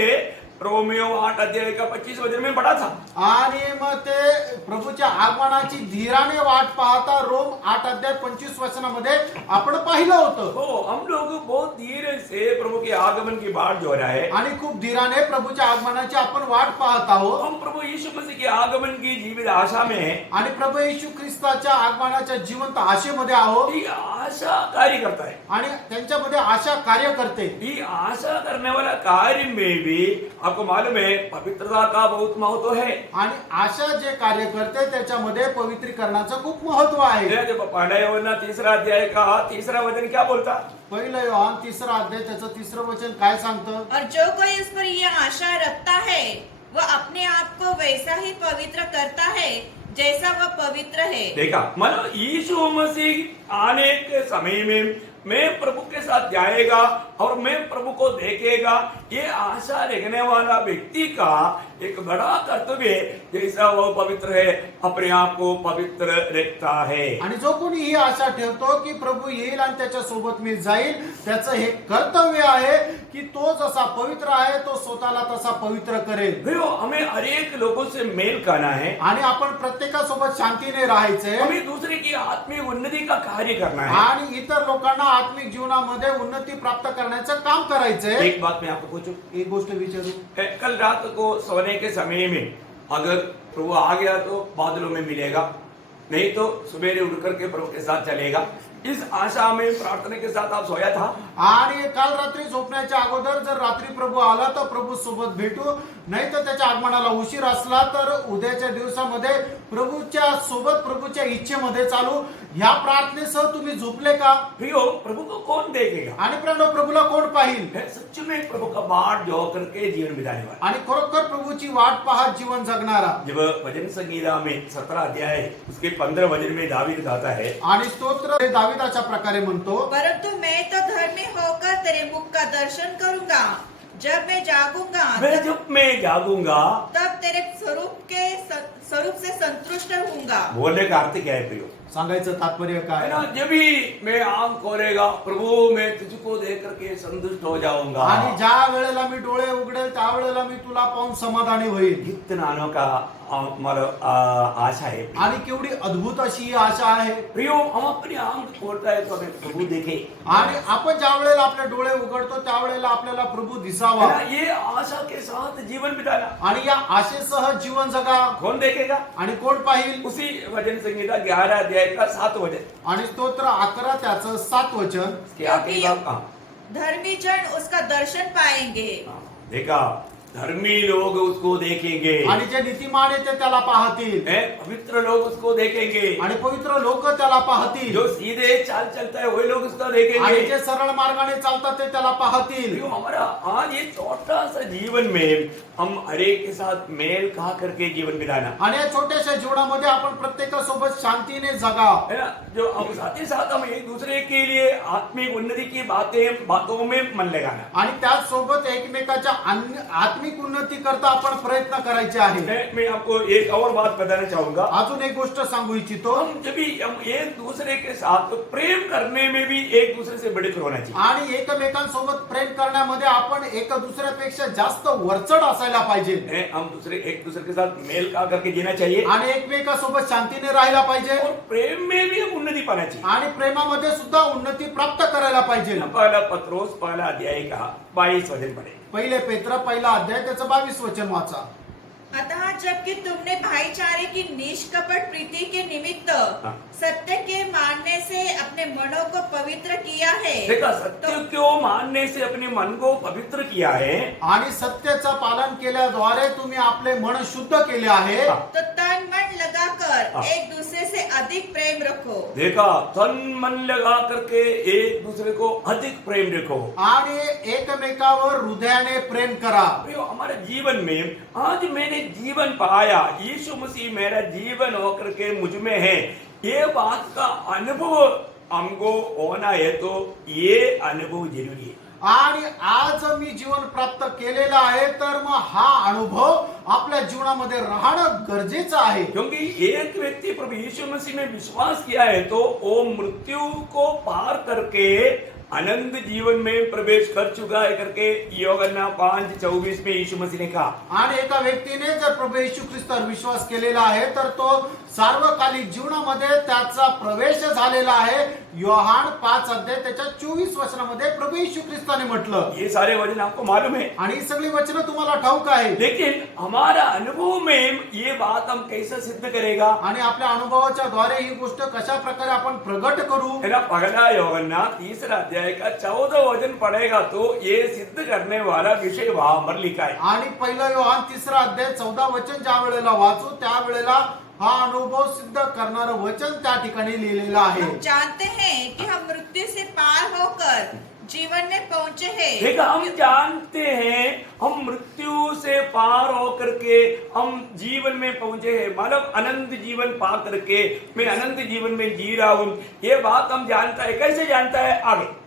रोमियो 8 अध्याय का 25 वचन में पढ़ा था। आणि मग ते प्रभूच्या आगमनाची धीराने वाट पाहता रोम 8 अध्याय 25 वचनामध्ये आपण पाहिलं होतं. तो हम लोग बहुत धीरे से प्रभु के आगमन की बाट जो रहा है, आणि खूप धीराने प्रभूच्या आगमनाची आपण वाट पाहत आहोत. हम प्रभु यीशु मसीह के आगमन की जीवित आशा में हैं। आणि प्रभू येशू ख्रिस्ताच्या आगमनाच्या जिवंत आशेमध्ये आहोत. ये आशा कार्य करता है। आणि त्यांच्यामध्ये आशा कार्य करते. ये आशा करने वाला कार्य में भी आपको मालूम है पवित्रता का बहुत महत्व है। आणि आशा जे कार्य करते त्याच्यामध्ये पवित्रीकरणाचं खूप महत्व आहे. जब पहला यूहन्ना 3 अध्याय का 3 वचन क्या बोलता? पहिलं योहान 3 अध्याय त्याचं 3 वचन काय सांगतं? और जो कोई इस पर यह आशा रखता है वह अपने आप को वैसा ही पवित्र करता है जैसा वह पवित्र है। देखा, मतलब यीशु मसीह आने के समय में मैं प्रभु के साथ जाएगा और मैं प्रभु को देखेगा, ये आशा रखने वाला व्यक्ति का एक बड़ा कर्तव्य है। जैसा वो पवित्र है अपने आप को पवित्र रखता है। आणि जो कोणी ही आशा ठेवतो की प्रभू येईल आणि त्याच्या सोबत मी जाईल, त्याचं हे कर्तव्य आहे की तो जसा पवित्र आहे तो स्वतःला तसा पवित्र करेल. भाइयों, हमें हर एक लोगों से मेल करना है। आणि आपण प्रत्येकासोबत शांतीने राहायचंय. हमें दूसरे की आत्मिक उन्नति का कार्य करना है। आणि इतर लोकांना आत्मिक जीवनामध्ये उन्नती प्राप्त करण्याचं काम करायचंय. एक बात मैं आपको पूछूं, एक गोष्ट विचारू. कल रात को सोने के समय में अगर प्रभु आ गया तो बादलों में मिलेगा, नहीं तो सवेरे उठ करके प्रभु के साथ चलेगा। इस आशा में प्रार्थना के साथ आप सोया था। आणि काल रात्री झोपण्याच्या अगोदर जर रात्री प्रभू आला तर प्रभू सोबत भेटू, नाही तर त्याच्या आगमनाला उशीर असला तर उद्याच्या दिवसामध्ये प्रभूच्या सोबत प्रभूच्या इच्छेमध्ये चालू, ह्या प्रार्थनेसह तुम्ही झोपले का? प्रियो, प्रभु को कौन देखेगा? आणि प्रभूला कोण पाहिल? है सच में प्रभु का बाट जो करके जीवन बिताने वाला। आणि खरोखर प्रभूची वाट पाहत जीवन जगणारा. जब भजन संगीता में 17 अध्याय उसके 15 वचन में दावीद गाता है, आणि स्तोत्र दावीद अशा प्रकारे म्हणतो, परंतु मैं तो धर्मी होकर तेरे मुख का दर्शन करूंगा, जब मैं जागूंगा जब मैं जागूंगा तब तेरे स्वरूप से संतुष्ट होऊंगा। बोलने का अर्थ क्या है प्रियो? सांगायचं तात्पर्य है काय? ना, जब भी मैं आंख खोलेगा प्रभु मैं तुझको देख करके संतुष्ट हो जाऊंगा। आणि ज्या वेळेला मी डोळे उघडेल त्या वेळेला मी तुला पाहून समाधानी होईल. कितना अनोखा हमारा आशा है। आणि केवढी अद्भुत अशी ही आशा आहे. प्रियो, हम अपनी आंख खोलता है तो हमें प्रभु देखे। आणि आपण ज्या वेळेला आपले डोळे उघडतो त्या वेळेला आपल्याला प्रभु दिसावा. है ना, ये आशा के साथ जीवन बिताना। आणि या आशेसह जीवन जगा. कौन देखेगा? आणि कोण पाहिल? उसी भजन संगीता 11 अध्याय का 7 वचन। आणि स्तोत्र 11 त्याचं 7 वचन. क्या कहेगा? धर्मी जन उसका दर्शन पाएंगे। देखा, धर्मी लोग उसको देखेंगे आणि जे नीतिमान आहे ते त्याला पाहतील. पवित्र लोग उसको देखेंगे आणि पवित्र लोक त्याला पाहतील. जो सीधे चाल चलता है वही लोग उसका आणि देखेंगे। जे सरळ मार्गाने चालतात ते त्याला पाहतील. जो हमारा आज ये छोटा सा जीवन में हम हर एक के साथ मेल खा करके जीवन बिताना, आणि या छोट्याशा जीवनामध्ये आपण प्रत्येकासोबत शांतीने जगा. है ना, जो हम साथ ही साथ हम एक दूसरे के लिए आत्मिक उन्नति की बातों में मन लगाना। आणि त्याचसोबत एकमेकाच्या आत्मिक उन्नती करता आपण प्रयत्न करायचे आहे. मैं आपको एक और बात बताना चाहूंगा। अजून एक गोष्ट सांगू इच्छितो. हम जब भी हम एक दूसरे के साथ प्रेम करने में भी एक दूसरे से बड़े होना चाहिए। आणि एकमेकांसोबत प्रेम करण्यामध्ये आपण एक दुसऱ्यापेक्षा जास्त वरचढ असायला पाहिजे. एक दूसरे के साथ मेल खा करके जीना चाहिए आणि एकमेकांसोबत शांतीने राहायला पाहिजे. और प्रेम में भी हम उन्नति पाना चाहिए। आणि प्रेमामध्ये सुद्धा उन्नती प्राप्त करायला पाहिजे. पहला पत्रोस पहला अध्याय का 22 वचन पढ़े। पहिले पेत्र पहिला अध्याय त्याचं 22 वचन वाचा. अतः जबकि तुमने भाईचारे की निष्कपट प्रीति के निमित्त सत्य के मानने से अपने मनों को पवित्र किया है। देखा, सत्य को मानने से अपने मन को पवित्र किया है। आणि सत्याचं पालन केल्याद्वारे तुम्ही आपले मन शुद्ध केले आहे. तो तन मन लगाकर एक दूसरे से अधिक प्रेम रखो। देखा, तन मन लगा करके एक दूसरे को अधिक प्रेम रखो। आणि एकमेकावर हृदयाने प्रेम करा. हमारे जीवन में आज मैंने जीवन पाया, यीशु मसीह मेरा जीवन होकर के मुझ में है, ये बात का अनुभव हमको होना है। तो ये अनुभव जरूरी है। आणि आज मी जीवन प्राप्त केलेलं आहे तर मग हा अनुभव आपल्या जीवनामध्ये राहणं गरजेचं आहे. क्योंकि एक व्यक्ति प्रभु यीशु मसीह में विश्वास किया है तो वो मृत्यु को पार करके अनंत जीवन में प्रवेश कर चुका है करके यूहन्ना 5:24 में यीशु मसीह ने कहा। आणि एका व्यक्तीने जर प्रभू येशू ख्रिस्तावर विश्वास केलेला आहे तर तो सार्वकालिक जीवनामध्ये त्याचा प्रवेश झालेला आहे. योहान 5 अध्याय त्याच्या 24 वचनामध्ये प्रभू येशू ख्रिस्ताने म्हटलं. ये सारे वचन आपको मालूम है, आणि ही सगळी वचनं तुम्हाला ठाऊक आहे. लेकिन हमारा अनुभव में ये बात हम कैसे सिद्ध करेगा? आणि आपल्या अनुभवाच्या द्वारे ही गोष्ट कशा प्रकारे आपण प्रगट करू. है ना, पहला यूहन्ना 3 अध्याय का 14 वचन पढ़ेगा तो ये सिद्ध करने वाला विषय वहां पर लिखा है। आणि पहिलं योहान 3 अध्याय 14 वचन ज्या वेळेला वाचू त्यावेळेला हा अनुभव सिद्ध करणारं वचन त्या ठिकाणी लिहिलेलं आहे. हम जानते हैं कि हम मृत्यु से पार होकर जीवन में पहुंचे हैं। देखा, हम जानते हैं हम मृत्यु से पार होकर के हम जीवन में पहुंचे हैं, मतलब अनंत जीवन पा करके मैं अनंत जीवन में जी रहा हूं, ये बात हम जानता है। कैसे जानता है? आगे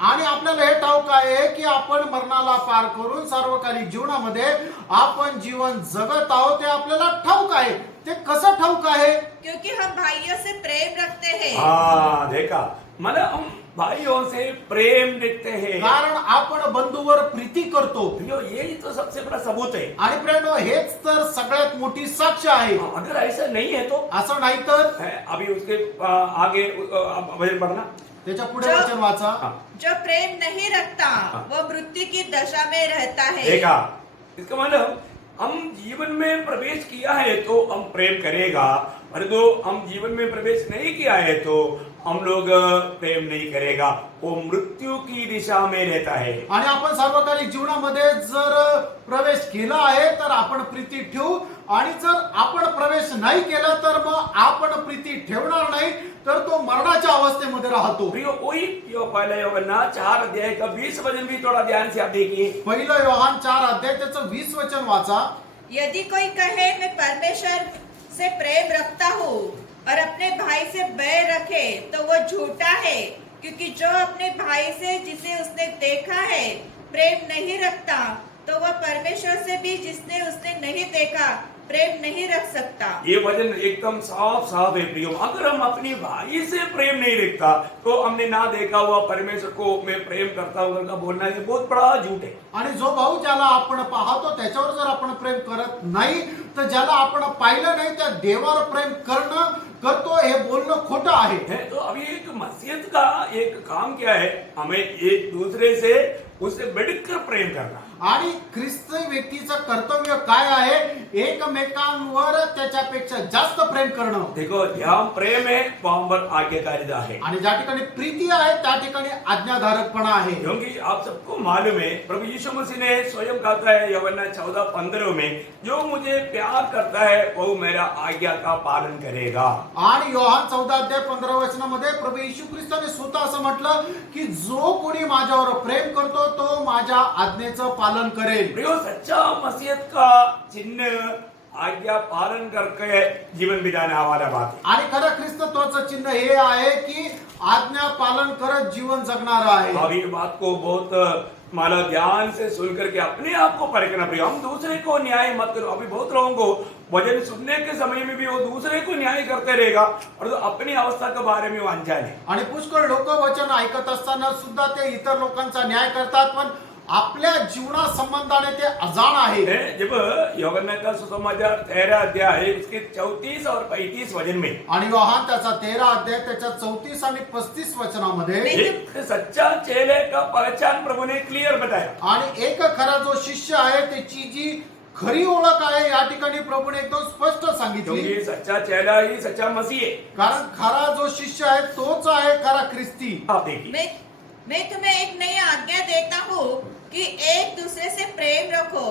आणि आपल्याला हे ठाऊक आहे की आपण मरणाला पार करून सार्वकालिक जीवनामध्ये आपण जीवन जगत आहोत. ते आपल्याला ठाऊक आहे. ते कसं ठाऊक आहे? क्योंकि हम भाइयों से प्रेम रखते हैं। हाँ, देखा, मतलब हम भाइयों से प्रेम रखते हैं, कारण आपण बंधूवर प्रीती करतो. ये तो सबसे बड़ा सबूत है। आणि प्रेरणो हेच तर सगळ्यात मोठी साक्ष आहे. अगर ऐसा नहीं है तो असं नाही तर अभी उसके आगे वचन पढ़ना, त्याच्या पुढे वचन वाचा. जो प्रेम नहीं रखता वो मृत्यु की दशा में रहता है। देखा, इसका मतलब हम जीवन में प्रवेश किया है तो हम प्रेम करेगा, परंतु हम जीवन में प्रवेश नहीं किया है तो हम लोग प्रेम नहीं करेगा, वो मृत्यु की दिशा में रहता है। आणि आपण सार्वकालिक जीवनामध्ये जर प्रवेश केला आहे तर आपण प्रीती ठेवू, आणि जर आपण प्रवेश नाही केला तर मग आपण प्रीती ठेवणार नाही, तर तो मरणाच्या अवस्थेमध्ये राहतो. प्रियो, वही पहला यूहन्ना 4 अध्याय का 20 वचन भी थोड़ा ध्यान से आप देखिए। पहिलं योहान 4 अध्याय त्याचं 20 वचन वाचा. यदि कोई कहे मैं परमेश्वर से प्रेम रखता हूँ और अपने भाई से बैर रखे तो वो झूठा है, क्योंकि जो अपने भाई से जिसे उसने देखा है प्रेम नहीं रखता तो वह परमेश्वर से भी जिसने उसने नहीं देखा प्रेम नहीं रख सकता। ये वचन एकदम साफ साफ है प्रियो। अगर हम अपनी भाई से प्रेम नहीं रखता तो हमने ना देखा हुआ परमेश्वर को मैं प्रेम करता हूँ का बोलना ये बहुत बड़ा झूठ है। आणि जो भाऊ ज्याला आपण पाहतो त्याच्यावर जर आपण प्रेम करत नाही तर ज्याला आपण पाहिलं नाही त्या देवावर प्रेम करणं करतो हे बोलणं खोटं आहे. तो अभी एक मसीहत का एक काम क्या है, हमें एक दूसरे से उससे बढ़कर प्रेम करना. आणि ख्रिस्ती व्यक्तीचं कर्तव्य काय आहे? एकमेकांवर त्याच्यापेक्षा जास्त प्रेम करणं. देखो, जहाँ प्रेम है वहां पर आज्ञाकारिता है, आणि ज्या ठिकाणी प्रीती आहे त्या ठिकाणी आज्ञाधारकपणा आहे. क्योंकि आप सबको मालूम है प्रभु यीशु मसीह ने स्वयं कहता है यूहन्ना 14:15 में, जो मुझे प्यार करता है वो मेरा आज्ञा का पालन करेगा. आणि योहान 14 अध्याय 15 वचनामध्ये प्रभू येशू ख्रिस्ताने स्वतः असं म्हटलं की जो कोणी माझ्यावर प्रेम करतो तो माझ्या आज्ञेचं पालन करेल. प्रियो, सच्चा मसीहत का चिन्ह आज्ञा पालन करके जीवन बिताने वाला बात है. आणि खरं ख्रिस्तत्वाचं चिन्ह हे आहे की आज्ञा पालन करत जीवन जगणारा आहे. अब ये बात को बहुत मानो ध्यान से सुन करके अपने आप को परखना प्रिय. हम दूसरे को न्याय मत करो. अभी बहुत लोगों को वचन सुनने के समय में भी वो दूसरे को न्याय करते रहेगा और तो अपनी अवस्था के बारे में वो अनजान है. आणि पुष्कळ लोक वचन ऐकत असताना सुद्धा ते इतर लोकांचा न्याय करतात, पण आपल्या जीवना संबंधाने ते अजाण आहे. जब यूहन्ना का सुसमाचार 13 अध्याय उसके 34 और 35 वचन में, आणि योहान त्याचा 13 अध्याय त्याच्या 34 आणि 35 वचनामध्ये एक सच्चा चेले का पहचान प्रभु ने क्लियर बताया. आणि एक खरा जो शिष्य आहे त्याची जी खरी ओळख आहे या ठिकाणी प्रभूने एकदम स्पष्ट सांगितली. क्योंकि सच्चा चेला ही सच्चा मसीह है. कारण खरा जो शिष्य आहे तोच आहे खरा ख्रिस्ती. आप देखिए, मैं तुम्हें एक नई आज्ञा देता हूँ कि एक दूसरे से प्रेम रखो।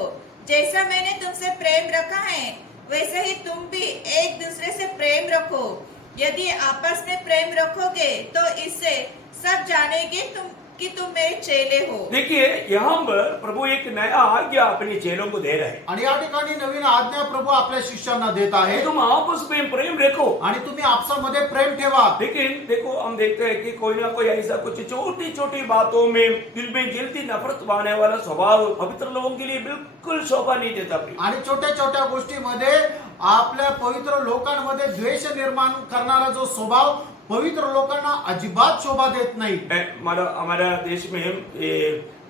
जैसा मैंने तुमसे प्रेम रखा है वैसे ही तुम भी एक दूसरे से प्रेम रखो। यदि आपस में प्रेम रखोगे तो इससे सब जानेंगे कि तुम मेरे चेले हो। देखिए, यहाँ पर प्रभु एक नया आज्ञा अपने चेलों को दे रहे हैं. आणि या ठिकाणी नवीन आज्ञा प्रभू आपल्या शिष्यांना देत आहे. तुम आपस में प्रेम रखो. आणि तुम्ही आपसामध्ये प्रेम ठेवा. लेकिन देखो, हम देखते हैं कि कोई ना कोई ऐसा कुछ छोटी छोटी बातों में दिल में जल्दी नफरत पाने वाला स्वभाव पवित्र लोगों के लिए बिल्कुल शोभा नहीं देता. आणि छोट्या छोट्या गोष्टीमध्ये आपल्या पवित्र लोकांमध्ये द्वेष निर्माण करणारा जो स्वभाव पवित्र लोकांना अजिबात शोभा देत नाही. मतलब हमारा देश में ये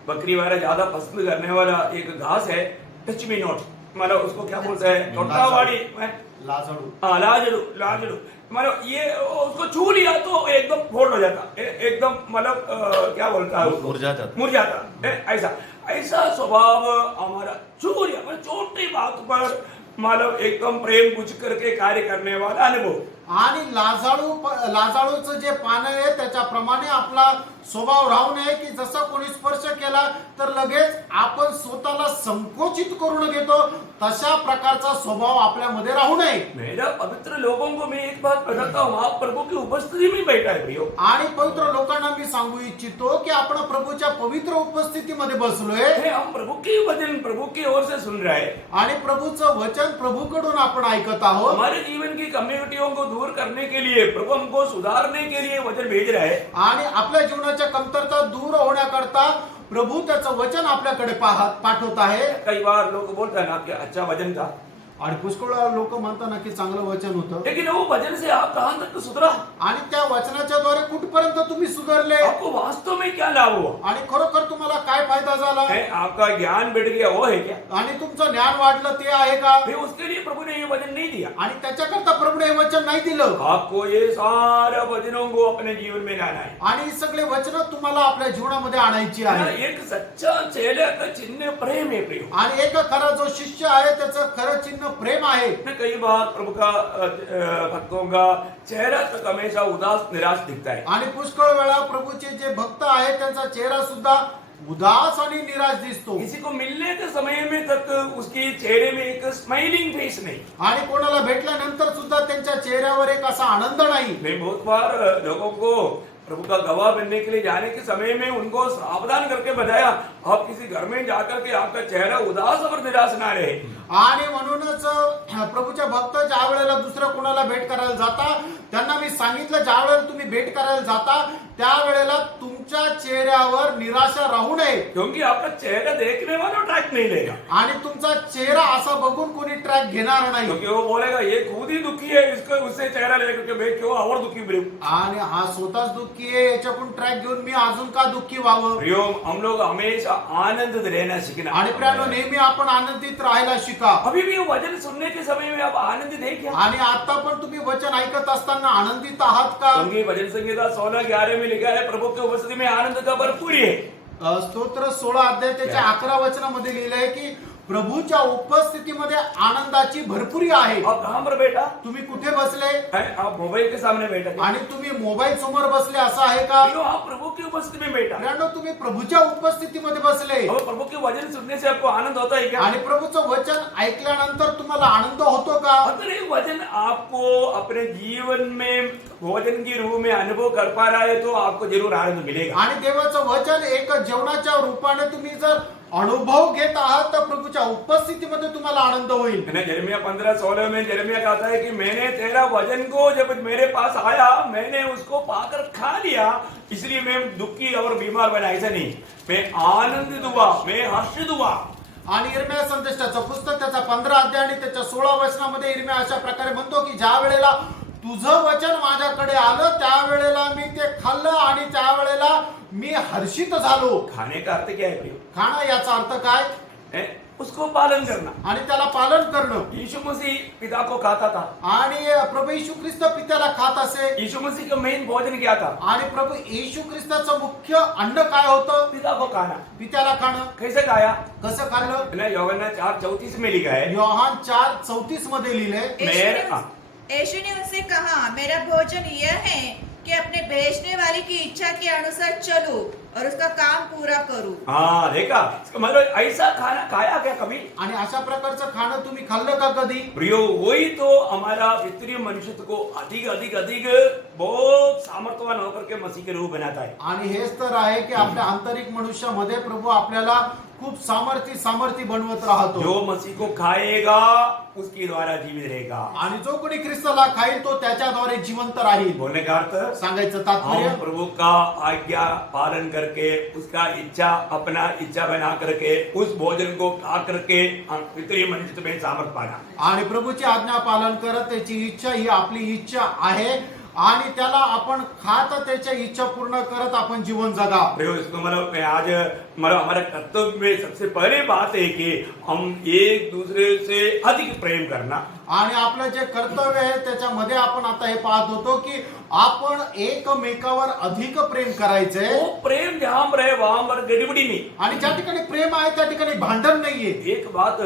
बकरी वाला ज्यादा पसंद करने वाला एक घास है, टच मी नॉट, मतलब उसको क्या बोलते हैं, टोटावाड़ी, लाजाळू. हाँ लाजड़ू, लाजड़ू, मतलब ये उसको छू लिया तो एकदम फोल्ड हो जाता, एकदम मतलब क्या बोलता है, मुरझाता, ऐसा ऐसा स्वभाव हमारा छू लिया, मतलब छोटी बात पर मतलब एकदम प्रेम बुझ करके कार्य करने वाला अनुभव. आणि लाजाळूचं जे पान आहे त्याच्याप्रमाणे आपला स्वभाव राहू नये की जसं कोणी स्पर्श केला तर लगेच आपण स्वतःला संकोचित करून घेतो, तशा प्रकारचा स्वभाव आपल्यामध्ये राहू नये. मेरा पवित्र लोगों को मैं एक बात बताता हूँ, आप प्रभु की उपस्थिति में बैठा है प्रियो. आणि पवित्र लोकांना मी सांगू इच्छितो की आपण प्रभूच्या पवित्र उपस्थितीमध्ये बसलोय हम प्रभु की वचन प्रभु की ओर से सुन रहे हैं. आणि प्रभूचं वचन प्रभूकडून आपण ऐकत आहोत. हमारे जीवन की कम्युनिटियों को दूर करने के लिए, प्रभु हमको सुधारने के लिए वचन भेज रहा है. आणि आपल्या जीवनाच्या कमतरता दूर होण्याकरता प्रभू त्याचं वचन आपल्याकडे पाठवत आहे. कई बार लोग बोलते हैं ना कि अच्छा वचन था, आणि पुष्कळ लोक म्हणतात ना की चांगलं वचन होतं, लेकिन वो वचन से आप कहां तक सुधरा, आणि त्या वचनाच्या द्वारे कुठपर्यंत तुम्ही सुधारले आपको वास्तव में क्या लाभ हुआ, आणि खरोखर तुम्हाला काय फायदा झाला, आपका ज्ञान बढ़ गया वो है क्या, आणि तुमचं ज्ञान वाढलं ते आहे का, फिर उसके लिए प्रभु ने ये वचन नहीं दिया. आणि त्याच्याकरता प्रभूने हे वचन नाही दिलं. आपको ये सारा वचनों को अपने जीवन में लाना है. आणि ही सगळे वचन तुम्हाला आपल्या जीवनामध्ये आणायची आहे. एक सच्चा चेले का चिन्ह प्रेम है प्रियो. आणि एक खरा जो शिष्य आहे त्याचं खरं चिन्ह प्रेम आहे. कई बार प्रभु का भक्तों का चेहरा तक हमेशा उदास निराश दिखता है. आणि पुष्कळ वेळा प्रभूचे जे भक्त आहेत त्यांचा चेहरा सुद्धा उदास आणि निराश दिसतो. किसी को मिलने के समय में तक उसके चेहरे में एक स्माइलिंग फेस नहीं. आणि कोणाला भेटल्यानंतर सुद्धा त्यांच्या चेहऱ्यावर एक असा आनंद नाही. मैं बहुत बार लोगों को प्रभु का गवाह बनने के लिए जाने के समय में उनको सावधान करके बताया, आप किसी घर में जाकर के आपका चेहरा उदास और निराश ना रहे. आणि म्हणूनच प्रभूच्या भक्त ज्या वेळेला दुसऱ्या कोणाला भेट करायला जाता त्यांना मी सांगितलं, ज्या वेळेला तुम्ही भेट करायला जाता त्यावेळेला तुमच्या चेहऱ्यावर निराशा राहू नये, क्योंकि आपका चेहरा देखने वाला ट्रैक नहीं लेगा. आणि तुमचा चेहरा असा बघून कोणी ट्रॅक घेणार नाही. क्योंकि वो बोलेगा ये खुद ही दुखी है, इसको उससे चेहरा लेकर के मैं क्यों और दुखी बने. आणि हा स्वतःच दुःखी आहे, याच्याकडून ट्रॅक घेऊन मी अजून का दुःखी व्हावं. प्रियो, हम लोग हमेशा आनंदित रहना सीखना. आणि प्रियानो, नेहमी आपण आनंदित राहायला शिका. अभी भी वचन सुनने के समय में आप आनंदित है क्या? आणि आता पण तुम्ही वचन ऐकत असताना आनंदित आहात का? क्योंकि भजन संहिता 16:11 में लिखा है, प्रभु की उपस्थिति में आनंद का भरपूरी है. स्तोत्र 16 अध्याय त्याच्या 11 वचनामध्ये लिहिलंय की प्रभूच्या उपस्थितीमध्ये आनंदाची भरपुरी आहे. आप कहां पर बैठा? तुम्ही कुठे बसले? आप मोबाइल के सामने बैठा. आणि तुम्ही मोबाईल समोर बसले असं आहे का? आप प्रभु की उपस्थिति में बैठा. मित्रांनो, तुम्ही प्रभूच्या उपस्थितीमध्ये बसले और प्रभु के वचन सुनने से आपको आनंद होता है क्या? आणि प्रभूचं वचन ऐकल्यानंतर तुम्हाला आनंद होतो का? अगर ये वचन आपको अपने जीवन में भोजन की रूप में अनुभव कर पा रहा है तो आपको जरूर आनंद मिलेगा. आणि देवाचं वचन एक जेवणाच्या रूपाने तुम्ही जर अनुभव घेत आहात तर प्रभूच्या उपस्थितीमध्ये तुम्हाला आनंद होईल. यिर्मयाह 15:16 में यिर्मयाह कहता है कि मैंने तेरा वचन को जब मेरे पास आया मैंने उसको पाकर खा लिया, इसलिए मैं दुखी और बीमार बना. ऐसा नहीं, मैं आनंदित हुआ, मैं हर्षित हुआ. आणि यिर्मयाह संदेशाचं पुस्तक त्याचा 15 अध्याय आणि त्याच्या 16 वचनामध्ये यिर्मयाह अशा प्रकारे म्हणतो की ज्या वेळेला तुझं वचन माझ्याकडे आलं त्यावेळेला मी ते खाल्लं आणि त्यावेळेला मी हर्षित झालो. खाने का अर्थ क्या है प्रियो? खाणं याचा अर्थ काय? उसको पालन करना. आणि त्याला पालन करणं. यीशु मसीह पिता को खाता था. आणि प्रभू येशू ख्रिस्त पित्याला खात असे. यीशु मसीह का मेन भोजन क्या था? आणि प्रभू येशू ख्रिस्ताचं मुख्य अन्न काय होतं? पिता को खाना. पित्याला खाणं. कैसे खाया? कसं खाल्लं? यूहन्ना 4:34 में लिखा है. योहान 4:34 मध्ये लिहिलंय. यीशु ने उनसे कहा, मेरा भोजन यह है कि अपने भेजने वाले की इच्छा के अनुसार चलूं और उसका काम पूरा करूं. हाँ, देखा, मतलब ऐसा खाना खाया क्या कभी? आणि अशा प्रकारचं खाणं तुम्ही खाल्लं का कधी? प्रियो, वही तो हमारा पितृ मनुष्य को अधिक अधिक अधिक बहुत सामर्थ्यवान होकर के मसीह के रूप बनाता है. आणि हेच तर आहे की आपल्या आंतरिक मनुष्यामध्ये प्रभू आपल्याला खूप सामर्थी बनवत राहतो. जो मसीह को खाएगा उसके द्वारा जीवित रहेगा. आणि जो कोणी ख्रिस्ताला खाईल तो त्याच्याद्वारे जिवंत राहील. बोलने का अर्थ, सांगायचं तात्पर्य, हम प्रभु का आज्ञा पालन करके उसका इच्छा अपना इच्छा बना करके उस भोजन को खा करके हम पितृ मनुष्य में सामर्थ पाना. आणि प्रभूची आज्ञा पालन करत त्याची इच्छा ही आपली इच्छा आहे आणि त्याला आपण खात त्याच्या इच्छा पूर्ण करत आपण जीवन जगा. देखो इसको मतलब मैं आज मतलब हमारे कर्तव्य में सबसे पहले बात है कि हम एक दूसरे से अधिक प्रेम करना. आणि आपलं जे कर्तव्य आहे त्याच्यामध्ये आपण आता हे पाहत होतो की आपण एकमेकावर अधिक प्रेम करायचंय. वो प्रेम जहां पर है वहां पर गड़बड़ी नहीं. आणि ज्या ठिकाणी प्रेम आहे त्या ठिकाणी भांडण नाहीये. एक बात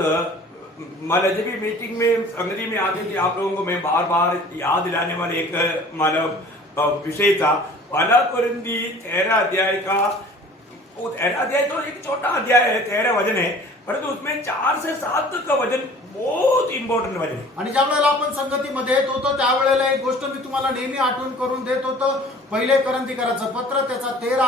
मतलब जब भी मीटिंग में संगति में आती थी आप लोगों को मैं बार बार याद दिलाने वाले एक मतलब विषय था. पहला कुरिन्थी 13 अध्याय का, वो 13 अध्याय तो एक छोटा अध्याय है, 13 वचन है, परंतु उसमें 4 से 7 तक का वचन बहुत इंपॉर्टंट वचन है. आणि ज्या वेळेला आपण संगतीमध्ये येत होतो त्यावेळेला एक गोष्ट मी तुम्हाला नेहमी आठवण करून देत होतो. पहिले करंथीकराचं पत्र त्याचा 13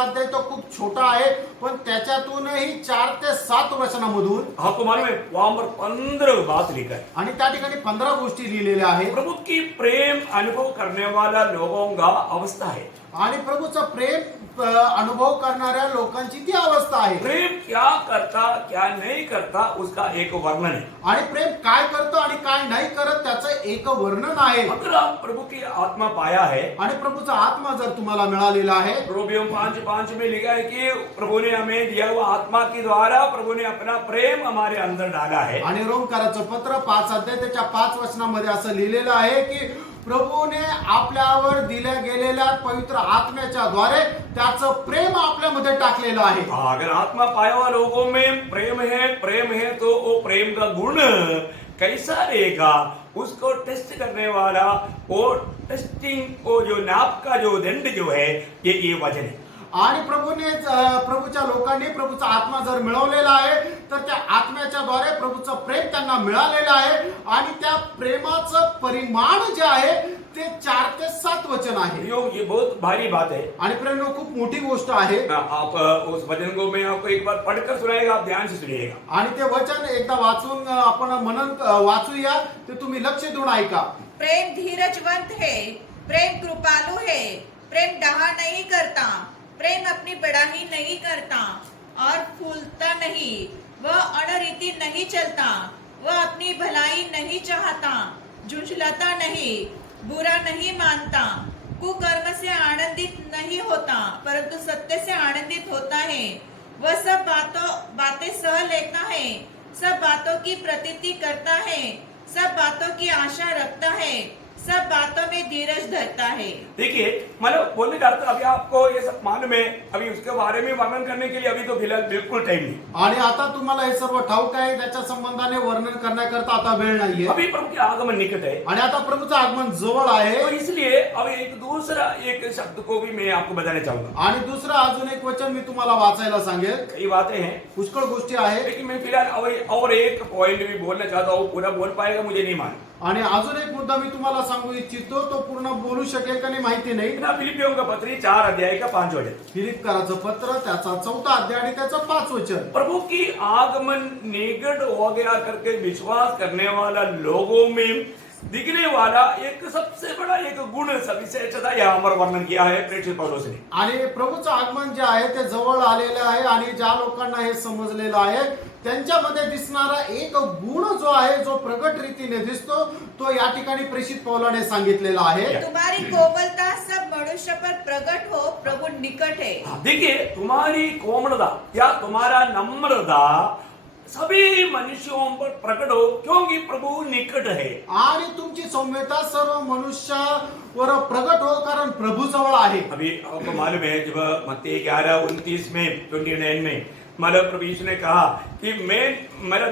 अध्याय तो खूप छोटा आहे, पण त्याच्यातूनही 4 ते 7 वचनामधून आपको मालूम है वहां पर 15 बात लिखा है. आणि त्या ठिकाणी 15 गोष्टी लिहिलेल्या आहेत. प्रभु की प्रेम अनुभव करने वाला लोगों का अवस्था है. आणि प्रभूचं प्रेम अनुभव करणाऱ्या लोकांची ती अवस्था आहे. प्रेम क्या करता क्या नहीं करता उसका एक वर्णन है. आणि प्रेम काय करतो आणि काय नाही करत त्याचं एक वर्णन आहे. अगर आप प्रभु की आत्मा पाया है, आणि प्रभूचा आत्मा जर तुम्हाला मिळालेला आहे, रोमियो 5:5 में लिखा है कि प्रभु ने हमें दिया हुआ आत्मा के द्वारा प्रभु ने अपना प्रेम हमारे अंदर डाला है. आणि रोमकाराचं पत्र 5 अध्याय त्याच्या 5 वचनामध्ये असं लिहिलेलं आहे की प्रभूने आपल्यावर दिल्या गेलेल्या पवित्र आत्म्याच्या द्वारे त्याचं प्रेम आपल्यामध्ये टाकलेलं आहे. अगर आत्मा पाया हुआ लोगों में प्रेम है तो वो प्रेम का गुण कैसा रहेगा उसको टेस्ट करने वाला वो टेस्टिंग को जो नाप का जो दंड जो है ये वचन है. आणि प्रभूच्या लोकांनी प्रभूचा आत्मा जर मिळवलेला आहे तर त्या आत्म्याच्या द्वारे प्रभूचं प्रेम त्यांना मिळालेलं आहे. आणि त्या प्रेमाचं परिमाण जे आहे ते 4 ते 7 वचन आहे. ये बहुत भारी बात है. आणि प्रेम खूप मोठी गोष्ट आहे. आप उस वचन को मैं आपको एक बार पढ़कर सुनाएगा, आप ध्यान से सुनिएगा. आणि ते वचन एकदा वाचून आपण मनन वाचूया, ते तुम्ही लक्ष देऊन ऐका. प्रेम धीरजवंत है, प्रेम कृपालु है, प्रेम डहा नहीं करता, प्रेम अपनी बड़ाई नहीं करता और फूलता नहीं, वह अनरीति नहीं चलता, वह अपनी भलाई नहीं चाहता, झुंझलाता नहीं, बुरा नहीं मानता, कुकर्म से आनंदित नहीं होता परंतु सत्य से आनंदित होता है, वह सब बातें सह लेता है, सब बातों की प्रतीति करता है, सब बातों की आशा रखता है, सब बातों में धीरज धरता है. देखिए मतलब बोलने का अर्थ अभी आपको ये सब मालूम है, अभी उसके बारे में वर्णन करने के लिए अभी तो फिलहाल बिल्कुल टाइम नहीं. आणि आता तुम्हाला हे सर्व ठाऊक आहे, त्याच्या संबंधाने वर्णन करण्याकरता आता वेळ नाहीये. अभी प्रभु के आगमन निकट है आणि आता प्रभूचं आगमन जवळ आहे. तो इसलिए अब एक दूसरा एक शब्द को भी मैं आपको बताना चाहूंगा. आणि दुसरं अजून एक वचन मी तुम्हाला वाचायला सांगेल. कई बातें हैं पुष्कळ गोष्टी आहेत. लेकिन मैं फिलहाल और एक पॉइंट भी बोलना चाहता हूँ. पूरा बोल पाएगा मुझे नहीं मालूम. आणि अजून एक मुद्दा मी तुम्हाला सांगू इच्छितो, तो पूर्ण बोलू शकेल का नाही माहिती नाही. फिलिपियों का पत्री 4 अध्याय का 5 वचन. फिलिपकराचं पत्र त्याचा 4 अध्याय आणि त्याचं 5 वचन. प्रभु की आगमन निकट हो गया करके विश्वास करने वाला लोगों में दिखने वाला एक सबसे बड़ा एक गुण विशेषता यहाँ पर वर्णन किया है प्रेषित पौलुस ने. आणि प्रभूचं आगमन जे आहे ते जवळ आलेलं आहे आणि ज्या लोकांना हे समजलेलं आहे त्यांच्यामध्ये दिसणारा एक गुण जो आहे, जो प्रगट रीतीने दिसतो, तो या ठिकाणी प्रेषित पौलाने सांगितलेला आहे. तुम्हारी कोमलता सब मनुष्य पर प्रकट हो, प्रभु निकट है. देखिए तुम्हारी कोमलता या तुम्हारा नम्रता सभी मनुष्यों पर प्रकट हो क्योंकि प्रभु निकट है. आणि तुमची सौम्यता सर्व मनुष्यावर प्रगट हो कारण प्रभु जवळ आहे. अभी आपको मालूम है जब मत्ती 11:29 में 29 में मतलब प्रभु यीशु ने कहा कि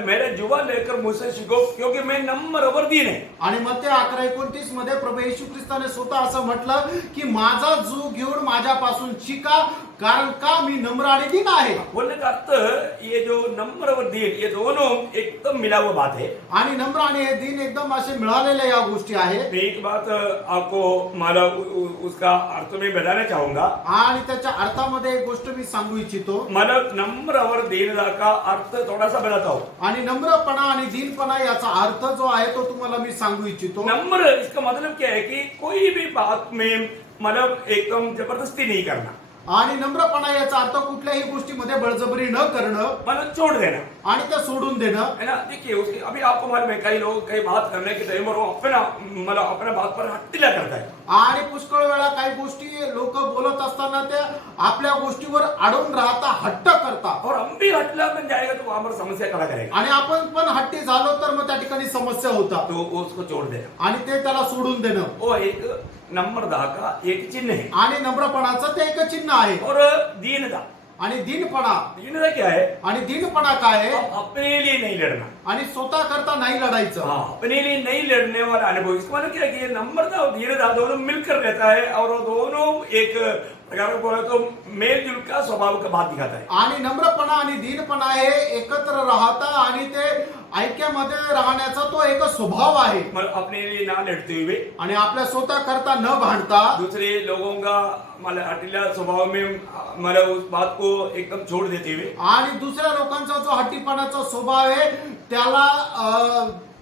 मेरा जुवा लेकर मुझसे सीखो क्योंकि मैं नम्र और दीन है. आणि मत्ती 11:29 मध्ये प्रभू येशू ख्रिस्ताने स्वतः असं म्हटलं की माझा जीव घेऊन माझ्यापासून शिका कारण का मी नम्र आणि दीन आहे. बोलने का अर्थ ये जो नम्र और दीन ये दोनों एकदम मिला हुआ बात है. आणि नम्र आणि हे दीन एकदम असे मिळालेल्या या गोष्टी आहेत. एक बात आपको मतलब उसका अर्थ में बताना चाहूंगा. आणि त्याच्या अर्थामध्ये एक गोष्ट मी सांगू इच्छितो. मतलब नम्र और दीनता का अर्थ थोड़ा सा बताता हूँ. आणि नम्रपणा आणि दीनपणा याचा अर्थ जो आहे तो तुम्हाला मी सांगू इच्छितो. नम्र इसका मतलब क्या है कि कोई भी बात में मतलब एकदम जबरदस्ती नहीं करना. आणि नम्रपणा याचा अर्थ कुठल्याही गोष्टीमध्ये बळजबरी न करणं मतलब छोड़ देना, आणि त्या सोडून देणं. है ना. देखिए उसकी अभी आपको मालूम है कई लोग कई बात करने के टाइम और वो अपना मतलब अपने बात पर हट्टीला करता है. आणि पुष्कळ वेळा काही गोष्टी लोक बोलत असताना त्या आपल्या गोष्टीवर अडवून राहता, हट्ट करतात. और हम भी हटला बन जाएगा तो वहां पर समस्या खड़ा करेगा. आणि आपण पण हट्टी झालो तर मग त्या ठिकाणी समस्या होतात. तो वो उसको छोड़ देना. आणि ते त्याला सोडून देणं. वो एक नम्रता का एक चिन्ह है. आणि नम्रपणाचं ते एक चिन्ह आहे. और दीनता. आणि दीनपणा. दीनता क्या है? आणि दीनपणा काय आहे? हम अपने लिए नहीं लड़ना. आणि स्वतः करता नाही लढायचं. हाँ, अपने लिए नहीं लड़ने वाला अनुभव. इसका मतलब क्या है कि ये नम्रता और दीनता दोनों मिलकर रहता है और वो दोनों एक प्रकार का बोले तो मेलजुल का स्वभाव का बात दिखाता है. आणि नम्रपणा आणि दीनपणा हे एकत्र राहता आणि ते ऐक्यामध्ये राहण्याचा तो एक स्वभाव आहे. मतलब अपने लिए ना लड़ते हुए आणि आपल्या स्वतः करता न भांडता दूसरे लोगों का मतलब हटीला स्वभाव में मतलब उस बात को एकदम छोड़ देते हुए आणि दुसऱ्या लोकांचा जो हट्टीपणाचा स्वभाव आहे त्याला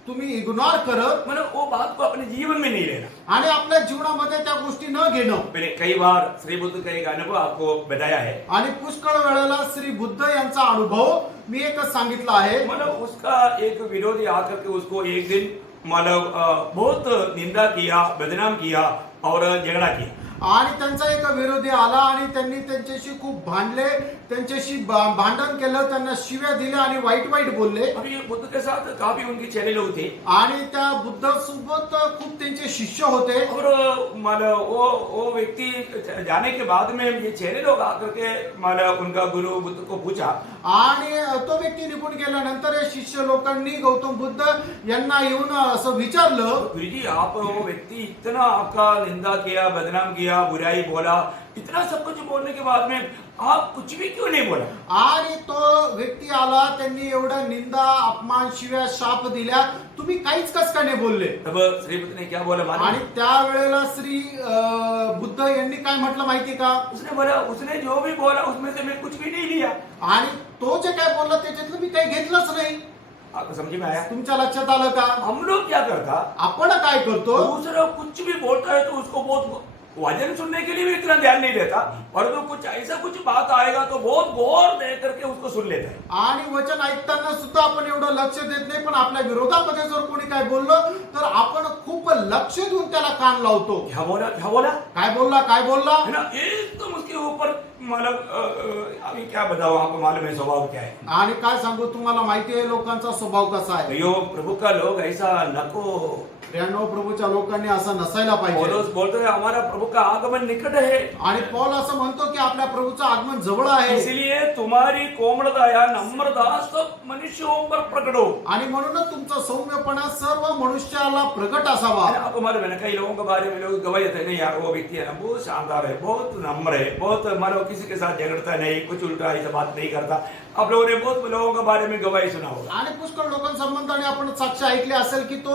तुम्ही इग्नोर करत मतलब वो बात को अपने जीवन में नहीं लेना. आणि आपल्या जीवनामध्ये त्या गोष्टी न घेणं. मैंने कई बार श्री बुद्ध का एक अनुभव आपको बताया है. आणि पुष्कळ वेळेला श्री बुद्ध यांचा अनुभव मी एक सांगितला आहे. मतलब उसका एक विरोधी आकर के उसको एक दिन मतलब बहुत निंदा किया, बदनाम किया और झगड़ा किया. आणि त्यांचा एक विरोधी आला आणि त्यांनी त्यांच्याशी खूप भांडले, त्यांच्याशी भांडण केलं, त्यांना शिव्या दिल्या आणि वाईट वाईट बोलले. अभी बुद्ध के साथ काफी उनके चेले लोग थे आणि त्या बुद्ध सोबत खूप त्यांचे शिष्य होते. और मतलब वो व्यक्ति जाने के बाद में ये चेले लोग आकर के मतलब उनका गुरु बुद्ध को पूछा. आणि तो व्यक्ती निघून गेल्यानंतर हे शिष्य लोकांनी गौतम बुद्ध यांना येऊन असं विचारलं, गुरुजी आप वो व्यक्ति इतना आपका निंदा किया, बदनाम किया, बुराई बोला, इतना सब कुछ बोलने के बाद में आप कुछ भी क्यों नहीं बोला. आणि तो व्यक्ती आला, त्यांनी एवढं निंदा, अपमान, शिव्या, शाप दिल्या, तुम्ही काहीच कस का नाही बोलले. तब श्री बुद्ध ने क्या बोला मालूम आणि है? त्यावेळेला श्री बुद्ध यांनी काय म्हटलं माहिती का? उसने बोला उसने जो भी बोला उसमें से मैं कुछ भी नहीं लिया. आणि तो जे काय बोलला त्याच्यातलं मी काही घेतलंच नाही. आपको समझ में आया? तुमच्या लक्षात आलं का? हम लोग क्या करता, आपण काय करतो? दूसरा कुछ भी बोलता है तो उसको बहुत वचन सुनने के लिए भी इतना ध्यान नहीं देता, और तो कुछ ऐसा कुछ बात आएगा तो बहुत गौर दे करके उसको सुन लेता है. आणि वचन ऐकताना सुद्धा आपण एवढं लक्ष देत नाही, पण आपल्या विरोधामध्ये जर कोणी काय बोललं तर आपण खूप लक्ष देऊन त्याला कान लावतो. क्या बोला, क्या बोला, काय बोलला, काय बोलला, है ना. एकदम उसके ऊपर मतलब अभी क्या बताओ, आपको मालूम है स्वभाव क्या है. आणि काय सांगू तुम्हाला माहिती आहे लोकांचा स्वभाव कसा आहे. यो प्रभु का लोग ऐसा नको. प्रियानो, प्रभूच्या लोकांनी असं नसायला पाहिजे. पौलुस बोलते हैं हमारा प्रभु का आगमन निकट है. आणि पौल असं म्हणतो की आपल्या प्रभूचं आगमन जवळ आहे. इसलिए तुम्हारी कोमलता या नम्रता सब मनुष्यों पर प्रकट हो. आणि म्हणूनच तुमचा सौम्यपणा सर्व मनुष्याला प्रगट असावा. आपको मालूम है ना, कई लोगों के बारे में लोग गवाही देते हैं, नहीं यार वो व्यक्ति है ना बहुत शानदार है, बहुत नम्र है, बहुत मतलब किसी के साथ झगड़ता नहीं, कुछ उल्टा ऐसा बात नहीं करता. आप लोगों ने बहुत लोगों के बारे में गवाही सुना होगा. आणि पुष्कळ लोकांसंबंधाने आपण साक्ष ऐकले असेल की तो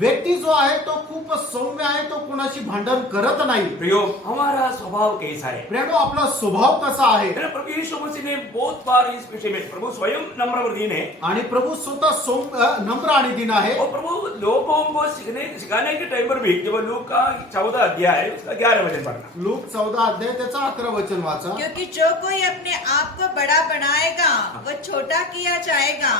व्यक्ती जो आहे तो खूप सौम्य आहे, तो कुणाशी भांडण करत नाही. प्रियो, हमारा स्वभाव कैसा है? प्रियानो, आपला स्वभाव कसा आहे. है ना, प्रभु यीशु मसीह ने बहुत बार इस विषय में, प्रभु स्वयं नम्र और दीन है आणि प्रभू स्वतः सौम्य, नम्र आणि दीन आहे. और प्रभु लोगों को सिखाने के टाइम पर भी, जब लूक का 14 अध्याय है उसका 11 वचन पढ़ना. लूक 14 अध्याय त्याचा 11 वचन वाचा. क्योंकि जो कोई अपने आप को बड़ा बनाएगा वह छोटा किया जाएगा,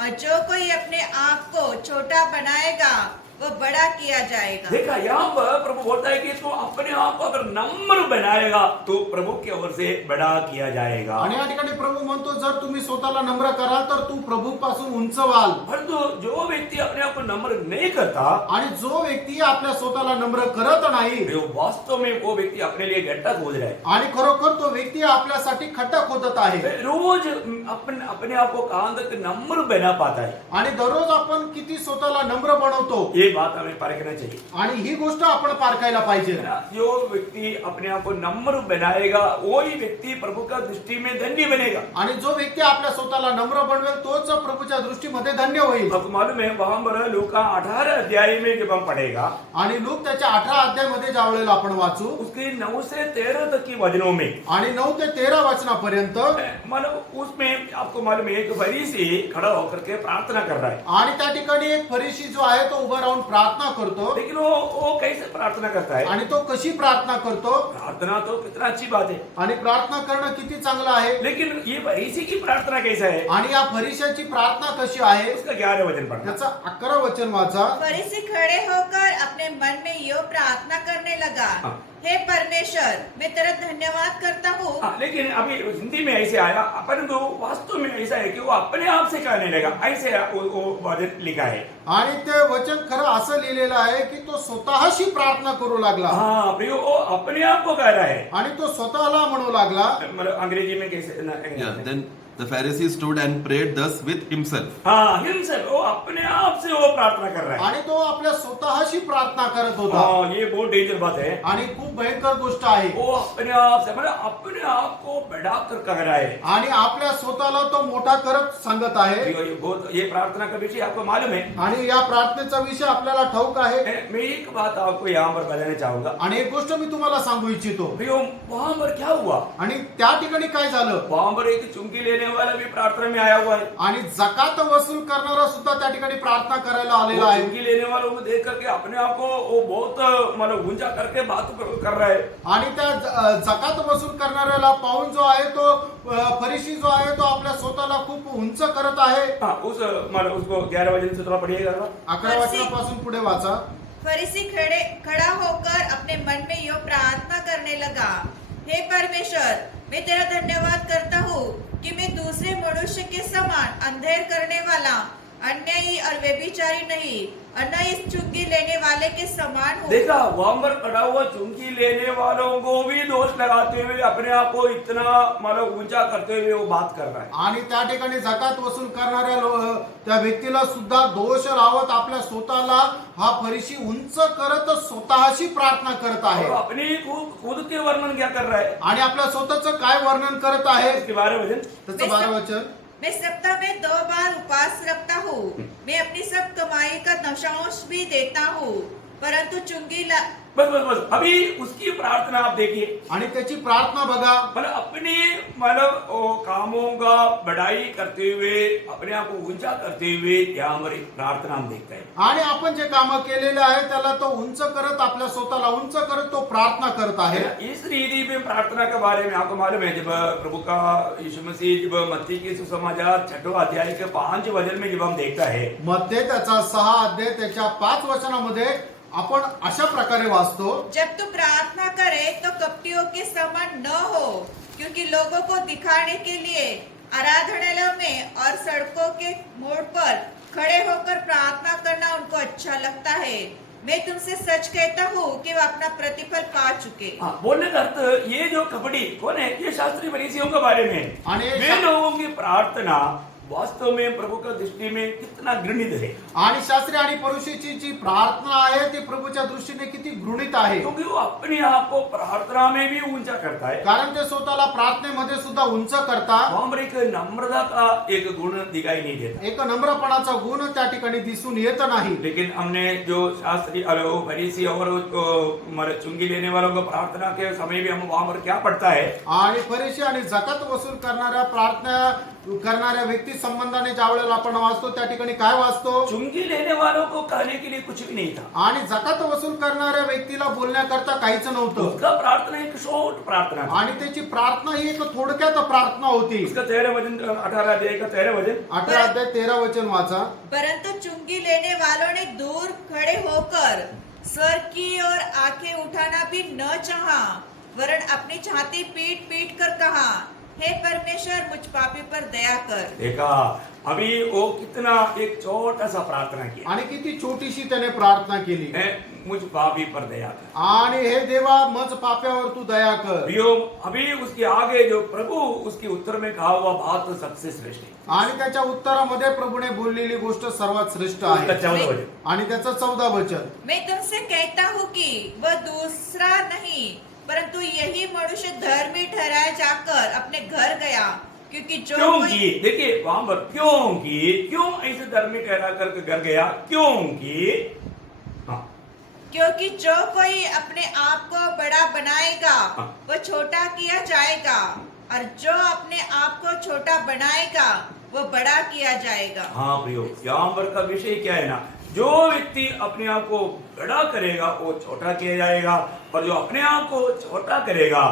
और जो कोई अपने आप को छोटा बनाएगा वह बड़ा किया जाएगा. देखा, यहाँ पर प्रभु बोलता है कि तो अपने आप को अगर नम्र बनाएगा तो प्रभु की ओर से बड़ा किया जाएगा. आणि या ठिकाणी प्रभू म्हणतो जर तुम्ही स्वतःला नम्र कराल तर तू प्रभू पासून उंच व्हाल. परंतु जो व्यक्ति अपने आप को नम्र नहीं करता, आणि जो व्यक्ती आपल्या स्वतःला नम्र करत नाही, वो वास्तव में वो व्यक्ति अपने लिए गड्ढा खोद रहा है. आणि खरोखर तो व्यक्ती आपल्यासाठी खड्डा खोदत आहे. रोज अपने आप को कहां तक नम्र बना पाता है, आणि दररोज आपण किती स्वतःला नम्र बनवतो, ये बात हमें परखना चाहिए. आणि ही गोष्ट आपण पारखायला पाहिजे. जो व्यक्ति अपने आप को नम्र बनाएगा वही व्यक्ती प्रभु का दृष्टि में धन्य बनेगा. आणि जो व्यक्ती आपल्या स्वतःला नम्र बनवेल तोच प्रभूच्या दृष्टीमध्ये धन्य होईल. आपको मालूम है वहां पर लूका 18 अध्याय में जब हम पढ़ेगा, आणि लूक त्याच्या 18 अध्यायामध्ये ज्या वेळेला आपण वाचू, उसके 9 से 13 तक की वचनों में, आणि 9 ते 13 वचनापर्यंत, मतलब उसमें आपको मालूम है एक फरीसी खड़ा होकर के प्रार्थना कर रहा है. आणि त्या ठिकाणी एक फरीसी जो आहे तो उभा राहून जाऊन प्रार्थना करतो लेकिन वो कैसे प्रार्थना करता है? आणि तो कशी प्रार्थना करतो प्रार्थना तो कितना अच्छी बात है, आणि प्रार्थना करणं किती चांगलं आहे लेकिन ये फरीसी की प्रार्थना कैसा है? आणि या फरीशाची प्रार्थना कशी आहे उसका 11 वचन पढ़ना। त्याचं 11 वचन वाचा फरीसी खड़े होकर अपने मन में यो प्रार्थना करने लगा, हाँ। हे परमेश्वर, मैं तेरा धन्यवाद करता हूँ। हाँ, लेकिन अभी हिंदी में ऐसे आया, परंतु वास्तव में ऐसा है कि वो अपने आप से कहने लगा, ऐसे वो वचन लिखा है। आणि ते वचन खरं असं लिहिलेलं आहे की तो स्वतःशी प्रार्थना करू लागला हाँ प्रियो, वो अपने आप को कह रहा है। आणि तो स्वतःला म्हणू लागला मतलब अंग्रेजी में कैसे Yeah, then the Pharisee stood and prayed thus with himself. हाँ, हिमसेल्फ, वो अपने आप से वो प्रार्थना कर रहा है। आणि तो आपल्या स्वतःशी प्रार्थना करत होता हाँ, ये बहुत डेंजर बात है। आणि खूप भयंकर गोष्ट आहे वो अपने आप से, मतलब अपने आप को बढ़ा कर कह रहा है। आणि आपल्या स्वतःला तो मोठा करत सांगत आहे ये प्रार्थना का विषय आपको मालूम है। आणि या प्रार्थनेचा विषय आपल्याला ठाऊक आहे मैं एक बात आपको यहाँ पर बताना चाहूंगा। आणि एक गोष्ट मी तुम्हाला सांगू इच्छितो प्रियो, वहां पर क्या हुआ? आणि त्या ठिकाणी काय झालं वहां पर एक चुंगी लेने वाला भी प्रार्थना में आया हुआ है। आणि जकात वसूल करणारा सुद्धा त्या ठिकाणी प्रार्थना करायला आलेला वो आहे चुंगी लेने वालों को देख करके अपने आप को वो बहुत मतलब ऊंचा करके बात कर रहा है। आणि त्या जकात वसूल करणाऱ्याला पाहून जो आहे तो फरीसी जो आहे तो आपल्या स्वतःला खूप उंच करत आहे हाँ, उस मतलब उसको 11 वचन से थोड़ा पढ़िएगा। 11 वचनापासून पुढे वाचा फरीसी खड़ा होकर अपने मन में यो प्रार्थना करने लगा, हे परमेश्वर, मैं तेरा धन्यवाद करता हूँ कि मैं दूसरे मनुष्य के समान अंधेर करने वाला, अन्यायी और व्यभिचारी नहीं, और न इस चुंगी लेने वाले के समान हूँ। देखा, वहां पर खड़ा हुआ चुंगी लेने वालों को भी दोष लगाते हुए अपने आप को इतना मतलब ऊंचा करते हुए वो बात कर रहा है। आणि त्या ठिकाणी जकात वसूल करणाऱ्या त्या व्यक्तीला सुद्धा दोष लावत आपल्या स्वतःला हा फरीसी उंच करत स्वतःशी प्रार्थना करत आहे और अपने खुद के वर्णन क्या कर रहा है? आणि आपल्या स्वतःचं काय वर्णन करत आहे इसके 12 वचन। त्याचं 12 वचन मैं सप्ताह में 2 बार उपवास रखता हूँ, मैं अपनी सब कमाई का दशांश भी देता हूँ, परंतु बस अभी उसकी प्रार्थना आप देखिए। आणि त्याची प्रार्थना बघा मतलब अपने मतलब कामों का बढ़ाई करते हुए अपने आप को ऊंचा करते हुए यहाँ पर एक प्रार्थना हम देखते हैं। आणि आपण जे काम केलेले आहे त्याला तो उंच करत आपल्या स्वतःला उंच करत तो प्रार्थना करत आहे इस रीति में प्रार्थना के बारे में आपको मालूम है, जब प्रभु का यीशु मसीह जब मत्ती के सुसमाचार 6 अध्याय के 5 वचन में जब हम देखता है, मध्ये त्याचा 6 अध्याय त्याच्या 5 वचनामध्ये आपण अशा प्रकारे वाचतो, जब तू प्रार्थना करे तो कपटियों के समान न हो, क्योंकि लोगों को दिखाने के लिए आराधनालयों में और सड़कों के मोड़ पर खड़े होकर प्रार्थना करना उनको अच्छा लगता है। मैं तुमसे सच कहता हूँ कि वो अपना प्रतिफल पा चुके। हाँ, बोलने का अर्थ ये जो कपड़ी कौन है, ये शास्त्री फरीसियों के बारे में है। आणि वे लोगों की प्रार्थना वास्तव में प्रभु का दृष्टि में कितना घृणित है, आणि शास्त्री आणि फरीसीची जी प्रार्थना आहे ती प्रभूच्या दृष्टीने किती घृणित आहे, क्योंकि वो अपने आप को प्रार्थना में भी ऊंचा करता है। कारण ते स्वतःला प्रार्थनेमध्ये सुद्धा उंच करतात, वहां पर एक नम्रता का एक गुण दिखाई नहीं देता। एक नम्रपणाचा गुण त्या ठिकाणी दिसून येत नाही। लेकिन हमने जो शास्त्री फरीसी और मतलब चुंगी लेने वालों को प्रार्थना के समय भी हम वहां पर क्या पढ़ता है, आणि फरीसी आणि जकात वसूल करणाऱ्या प्रार्थना करणाऱ्या व्यक्ती संबंधाने ज्या वेळेला आपण वाचतो त्या ठिकाणी काय वाचतो, चुंगी लेने वालों को कहने के लिए कुछ भी नहीं था। आणि जकात वसूल करणाऱ्या व्यक्तीला बोलण्याकरता काहीच नव्हतं, उसका प्रार्थना एक शॉर्ट प्रार्थना था। आणि त्याची प्रार्थना ही एक थोडक्यात प्रार्थना होती। उसका 13 वचन 18 अध्याय का 13 वचन। 18 अध्याय 13 वचन वाचा, परंतु चुंगी लेने वालों ने दूर खड़े होकर स्वर की ओर आंखें उठाना भी न चाहा, वरन अपनी छाती पीट पीट कर कहा, हे परमेश्वर, मुझ पापी पर दया कर। देखा, अभी वो कितना एक छोटा सा प्रार्थना किया आणि किती छोटीशी त्याने प्रार्थना केली, है, मुझ पापी पर दया कर। आणि हे देवा मज पाप्यावर तू दया कर। अभी उसके आगे जो प्रभु उसके उत्तर में कहा हुआ बात तो सबसे श्रेष्ठ है। आणि त्याच्या उत्तरामध्ये प्रभूने बोललेली गोष्ट सर्वात श्रेष्ठ उसका आहे। 14 वचन। आणि त्याचं 14 वचन, मैं तुमसे कहता हूँ कि वह दूसरा नहीं, परंतु यही मनुष्य धर्मी ठहराया जाकर अपने घर गया, क्योंकि जो क्योंकि देखिए वहां पर क्यों ऐसे धर्मी ठहरा करके घर गया, क्योंकि जो कोई अपने आप को बड़ा बनाएगा वह छोटा किया जाएगा, और जो अपने आप को छोटा बनाएगा वह बड़ा किया जाएगा। हाँ प्रियो, यहाँ पर का विषय क्या है ना, जो व्यक्ति अपने आप को बड़ा करेगा वो छोटा किया जाएगा, और जो अपने आप को छोटा करेगा,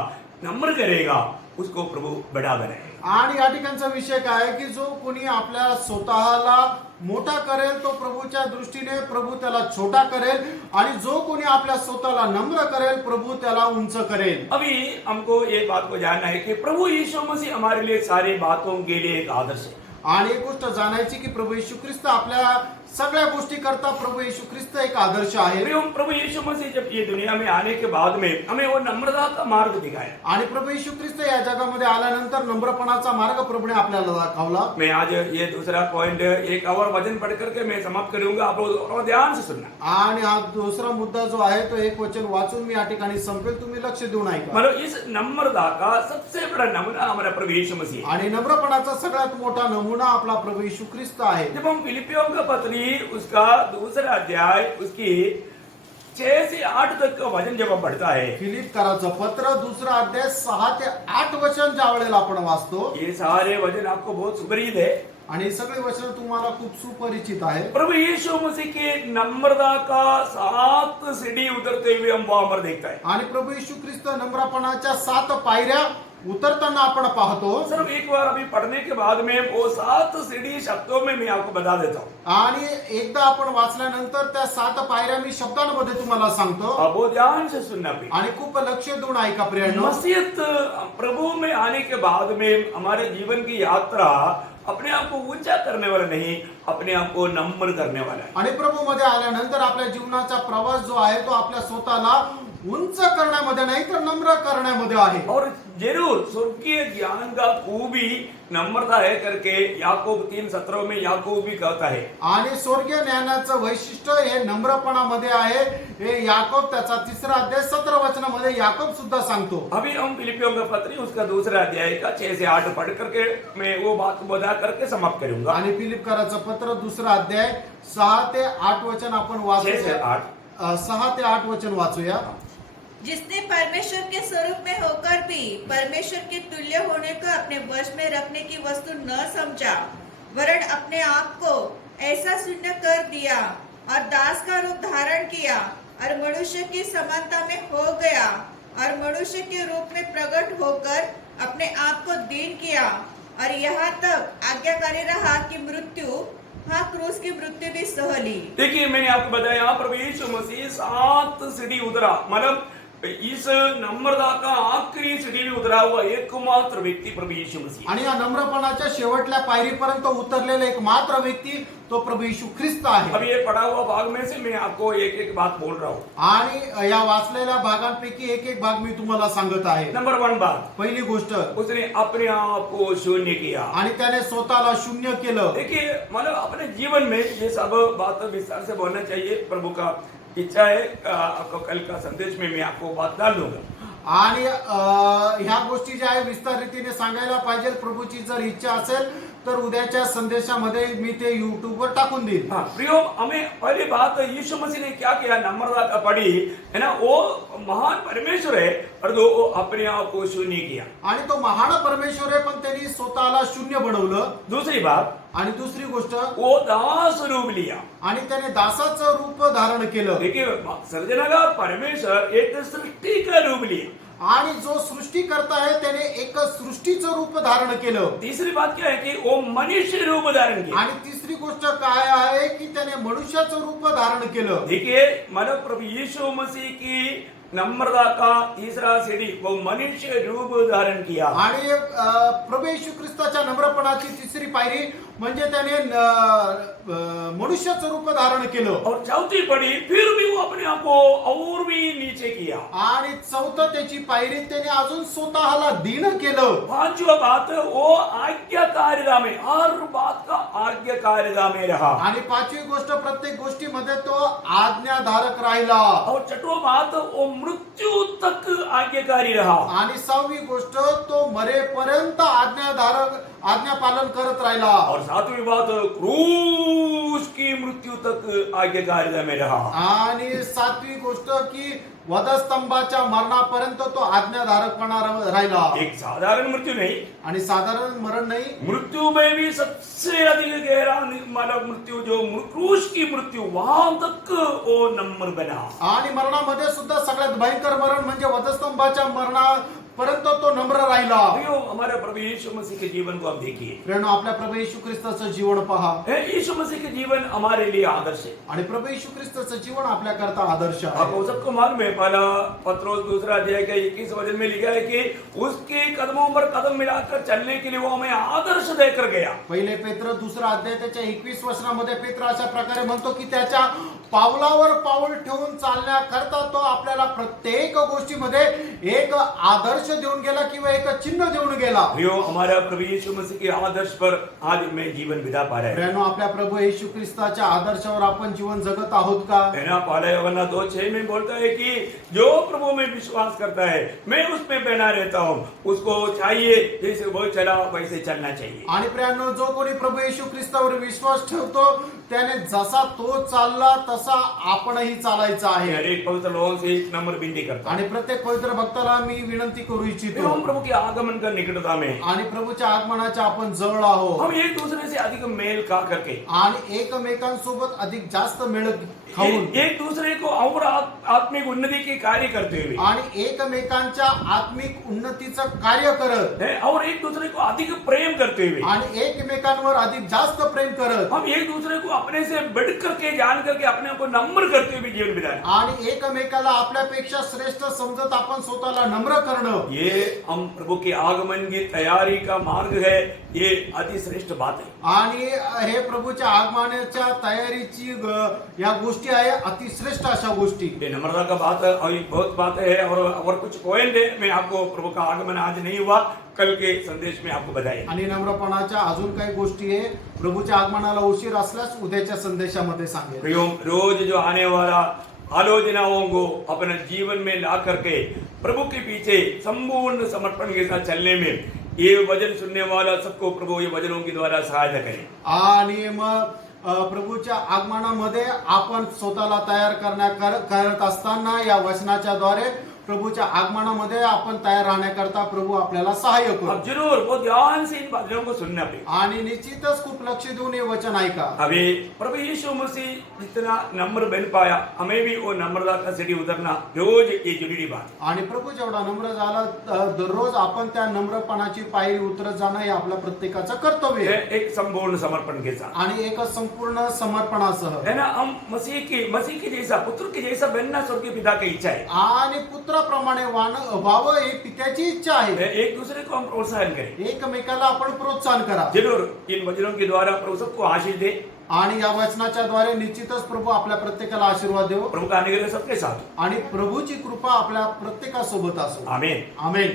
नम्र करेगा, उसको प्रभु बड़ा बनाएगा. आणि या ठिकाणचा विषय काय आहे की जो कोणी आपल्या स्वतःला मोठा करेल तो प्रभूच्या दृष्टीने प्रभू त्याला छोटा करेल, आणि जो कोणी आपल्या स्वतःला नम्र करेल प्रभू त्याला उंच करेल. अभी हमको ये बात को जानना है कि प्रभु यीशु मसीह हमारे लिए सारी बातों के लिए एक आदर्श है. आणि एक गोष्ट जाणायची की प्रभू येशू ख्रिस्त आपल्या सगळ्या गोष्टी करता प्रभु येशू ख्रिस्त एक आदर्श आहे. प्रभु यीशु मसीह जब ये दुनिया में आने के बाद में हमें वो नम्रता का मार्ग दिखाया. आणि प्रभु येशू ख्रिस्त या जगामध्ये आल्यानंतर नम्रपणाचा मार्ग प्रभूने आपल्याला दाखवला. मैं आज ये दूसरा पॉइंट एक और वचन पढ़ करके मैं समाप्त करूंगा, आप लोग और ध्यान से सुनना. आणि हा दुसरा मुद्दा जो आहे तो एक वचन वाचून मी या ठिकाणी संपेल, तुम्ही लक्ष देऊन ऐका. मतलब इस नम्रता का सबसे बड़ा नमूना हमारा प्रभु यीशु मसीह. आणि नम्रपणाचा सगळ्यात मोठा नमुना आपला प्रभु येशू ख्रिस्त आहे. जब हम फिलिपियों का पत्री उसका दूसरा अध्याय उसकी 6 से 8 तक का वचन जब हम पढ़ता है, फिलिप कराचं पत्र दुसरा अध्याय 6 ते 8 वचन ज्या वेळेला आपण वाचतो, ये सारे वचन आपको बहुत सुपरिचित है. आणि सगळे वचन तुम्हाला खूप सुपरिचित आहे. प्रभु यीशु मसीह के नम्रता का 7 सीढ़ी उतरते हुए हम वहां पर देखता है. आणि प्रभु येशू ख्रिस्त नम्रपणाच्या 7 पायऱ्या उतरताना आपण पाहतो. सिर्फ एक बार अभी पढ़ने के बाद में वो 7 सीढ़ी शब्दों में मैं आपको बता देता हूँ. आणि एकदा आपण वाचल्यानंतर त्या 7 पायऱ्या मी शब्दांमध्ये तुम्हाला सांगतो. अब वो ध्यान से सुनना भी. आणि खूप लक्ष देऊन ऐका प्रियांनो. मसीहत प्रभु में आने के बाद में हमारे जीवन की यात्रा अपने आप को ऊंचा करने वाला नहीं, अपने आप को नम्र करने वाला है. आणि प्रभू मध्ये आल्यानंतर आपल्या जीवनाचा प्रवास जो आहे तो आपल्या स्वतःला उंच करण्यामध्ये नाही तर नम्र करण्यामध्ये आहे. और जरूर स्वर्गीय ज्ञान का खूबी नम्रता है करके याकूब 3:17 में याकूब भी कहता है. आणि स्वर्गीय ज्ञानाचं वैशिष्ट्य हे नम्रपणामध्ये आहे. हे याकोब त्याचा 3रा अध्याय 17 वचनामध्ये याकोब सुद्धा सांगतो. अभी हम फिलिपियों का पत्री उसका दूसरा अध्याय का 6 से 8 पढ़ करके मैं वो बात को बता करके समाप्त करूंगा. आणि फिलिप कराचं पत्र दुसरा अध्याय 6 ते 8 वचन आपण 6 से वाचूया. 8. 6 ते 8 वचन वाचूया. जिसने परमेश्वर के स्वरूप में होकर भी परमेश्वर के तुल्य होने को अपने वश में रखने की वस्तु न समझा, वरन अपने आप को ऐसा शून्य कर दिया और दास का रूप धारण किया और मनुष्य की समानता में हो गया और मनुष्य के रूप में प्रकट होकर अपने आप को दीन किया और यहाँ तक आज्ञाकारी रहा कि मृत्यु, हाँ क्रूस की मृत्यु भी सह ली. देखिए मैंने आपको बताया प्रभु यीशु मसीह 7 सीढ़ी उतरा, मतलब इस नम्रता का आखिरी सीढ़ी में उतरा हुआ एकमात्र व्यक्ति प्रभु यीशु मसीह. आणि या नम्रपणाच्या शेवटल्या पायरीपर्यंत उतरलेला एक मात्र व्यक्ती तो प्रभु येशू ख्रिस्त आहे. अब ये पढ़ा हुआ भाग में से मैं आपको एक एक बात बोल रहा हूँ. आणि या वाचलेल्या भागांपैकी एक एक भाग मी तुम्हाला सांगत आहे. नंबर 1 बात, पहिली गोष्ट, उसने अपने आप को शून्य किया. आणि त्याने स्वतःला शून्य केलं. देखिए मतलब अपने जीवन में ये सब बात विस्तार से बोलना चाहिए. प्रभु का इच्छा है आपको कल का संदेश में मैं आपको बात डाल दूंगा. आणि ह्या गोष्टी ज्या आहे विस्तार रीतीने सांगायला पाहिजे. प्रभूची जर इच्छा असेल तर उद्याच्या संदेशामध्ये मी ते YouTube वर टाकून देईन. हाँ प्रियो, हमें पहली बात यीशु मसीह ने क्या किया, नम्रता का पढ़ी है ना. वो महान परमेश्वर है और वो अपने आप को शून्य किया. आणि तो महान परमेश्वर आहे पण त्यांनी स्वतःला शून्य बनवलं. दूसरी बात, आणि दुसरी गोष्ट, वो दास रूप लिया. आणि त्याने दासाचं रूप धारण केलं. देखिए सर्जनाकार परमेश्वर एक सृष्टि का रूप लिया. आणि जो सृष्टिकर्ता आहे त्याने एक सृष्टीचं रूप धारण केलं. तीसरी बात क्या है कि वो मनुष्य रूप धारण किया. आणि तिसरी गोष्ट काय आहे की त्याने मनुष्याचं रूप धारण केलं. देखिए मतलब प्रभु यीशु मसीह की नम्रता का तीसरा सीढ़ी वो मनुष्य रूप धारण किया. आणि प्रभू येशू ख्रिस्ताच्या नम्रपणाची तिसरी पायरी म्हणजे त्याने मनुष्याचं रूप धारण केलं. और चौथी पड़ी, फिर भी वो अपने आप को और भी नीचे किया. आणि चौथं त्याची पायरी त्याने अजून स्वतःला दीन केलं. पांचवा बात, वो आज्ञाकारिता में, हर बात का आज्ञाकारिता में रहा. आणि पाचवी गोष्ट, प्रत्येक गोष्टीमध्ये तो आज्ञाधारक राहिला. और छठवा बात, वो मृत्यू तक आज्ञाकारी रहा। आणि 6वी गोष्ट, तो मरेपर्यंत आज्ञा पालन करत राहिला. और 7वीं बात, क्रूस की मृत्यू तक आज्ञाकारिता में रहा। आणि 7वी गोष्ट की वधस्तंभाच्या मरणापर्यंत तो आज्ञाधारकपणा राहिला. एक साधारण मृत्यू नहीं, आणि साधारण मरण नाही, मृत्यू में भी सबसे अधिक गहरा मानव मृत्यू जो क्रूस की मृत्यू, वहां तक वो नम्र बना। आणि मरणामध्ये सुद्धा सगळ्यात भयंकर मरण म्हणजे वधस्तंभाच्या मरणापर्यंत तो नम्र राहिला. भाइयों, हमारे प्रभु यीशु मसीह के जीवन को आप देखिए। प्रेरणा, आपल्या प्रभू येशू ख्रिस्ताचं जीवन पहा. यीशु मसीह के जीवन हमारे लिए आदर्श है। आणि प्रभू येशू ख्रिस्ताचं जीवन आपल्या करता आदर्श आहे. आपको सबको मालूम है, पहला पत्रोस 2 अध्याय के 21 वचन में लिखा है कि उसके कदमों पर कदम मिलाकर चलने के लिए वो हमें आदर्श देकर गया। पहिले पेत्र 2 अध्याय त्याच्या 21 वचनामध्ये पेत्र अशा प्रकारे म्हणतो की त्याच्या पावलावर पाऊल ठेवून चालण्याकरता तो आपल्याला प्रत्येक गोष्टीमध्ये एक आदर्श देऊन गेला किंवा एक चिन्ह देऊन गेला. भाइयों, हमारा प्रभु यीशु मसीह के आदर्श पर आज मैं जीवन बिता पा रहे हैं। प्रेरणा, आपल्या प्रभू येशू ख्रिस्ताच्या आदर्शावर आपण जीवन जगत आहोत का? पहला पहला यूहन्ना 2:6 में बोलता है कि जो प्रभु में विश्वास करता है, मैं उसमें बना रहता हूँ, उसको चाहिए जैसे वो चला वैसे चलना चाहिए। आणि प्रियांनो, जो कोणी प्रभू येशू ख्रिस्तावर विश्वास ठेवतो त्याने जसा तो चालला तसा आपणही चालायचं आहे. हर एक पवित्र लोगों से एक नम्र विनती करता हूं। आणि प्रत्येक पवित्र भक्ताला मी विनंती करू इच्छितो. हम प्रभु के आगमन का निकटता में आणि प्रभूच्या आगमनाच्या आपण जवळ आहोत. हम एक दूसरे से अधिक मेल खा करके, आणि एकमेकांसोबत अधिक जास्त मेळ खाऊन, एक दूसरे को और आत्मिक उन्नति के कार्य करते हुए, आणि एकमेकांच्या आत्मिक उन्नतीचं कार्य करत, और एक दूसरे को अधिक प्रेम करते हुए, आणि एकमेकांवर अधिक जास्त प्रेम करत, हम एक दूसरे को अपने से बढ़ करके जान करके अपने आप को नम्र करते हुए जीवन बिताएं। आणि एकमेकाला आपल्यापेक्षा श्रेष्ठ समजत आपण स्वतःला नम्र करणं, ये हम प्रभु के आगमन की तैयारी का मार्ग है। ये अति श्रेष्ठ बात है। आणि हे प्रभूच्या आगमनाच्या तयारीची या गोष्टी आहे, अतिश्रेष्ठ अशा गोष्टी. ये नम्रता का बात है और ये बहुत बात है और कुछ पॉइंट है। मैं आपको प्रभु का आगमन आज नहीं हुआ, कल के संदेश में आपको बताए। आणि नम्रपणाच्या अजून काही गोष्टी आहे, प्रभूच्या आगमनाला उशीर असल्यास उद्याच्या संदेशामध्ये सांगेल. प्रियो, रोज जो आने वाला आलोचनाओं को अपने जीवन में ला करके प्रभु के पीछे संपूर्ण समर्पण के साथ चलने में ये वचन सुनने वाला सबको प्रभु ये वचनों के द्वारा सहायता करे। आणि मग प्रभूच्या आगमनामध्ये आपण स्वतःला तयार करत असताना या वचनाच्या द्वारे प्रभूच्या आगमनामध्ये आपण तयार राहण्याकरता प्रभू आपल्याला सहाय्य करू. अब जरूर वो ध्यान से इन बातों को सुनना पे। आणि निश्चितच खूप लक्ष देऊन हे वचन ऐका. अभी प्रभु यीशु मसीह जितना नम्र बन पाया, हमें भी वो नम्रता का सीढ़ी उतरना रोज ये जरूरी बात। आणि प्रभू जेवढा नम्र झाला, दररोज आपण त्या नम्रपणाची पायरी उतरत जाणं हे आपल्या प्रत्येकाचं कर्तव्य आहे. एक संपूर्ण समर्पण के साथ, आणि एक संपूर्ण समर्पणासह, है ना, हम मसीह के जैसा, पुत्र के जैसा बनना स्वर्गीय पिता की इच्छा है। आणि पुत्राप्रमाणे व्हावं ही पित्याची इच्छा आहे. एक दूसरे को हम प्रोत्साहन करें। एकमेकाला आपण प्रोत्साहन करा. जरूर इन वचनों के द्वारा प्रभु सबको आशीष दे। आणि या वचनाच्या द्वारे निश्चितच प्रभू आपल्या प्रत्येकाला आशीर्वाद देव. प्रभु का अनुग्रह सबके साथ। आणि प्रभूची कृपा आपल्या प्रत्येकासोबत असो. आमीन। आमेन.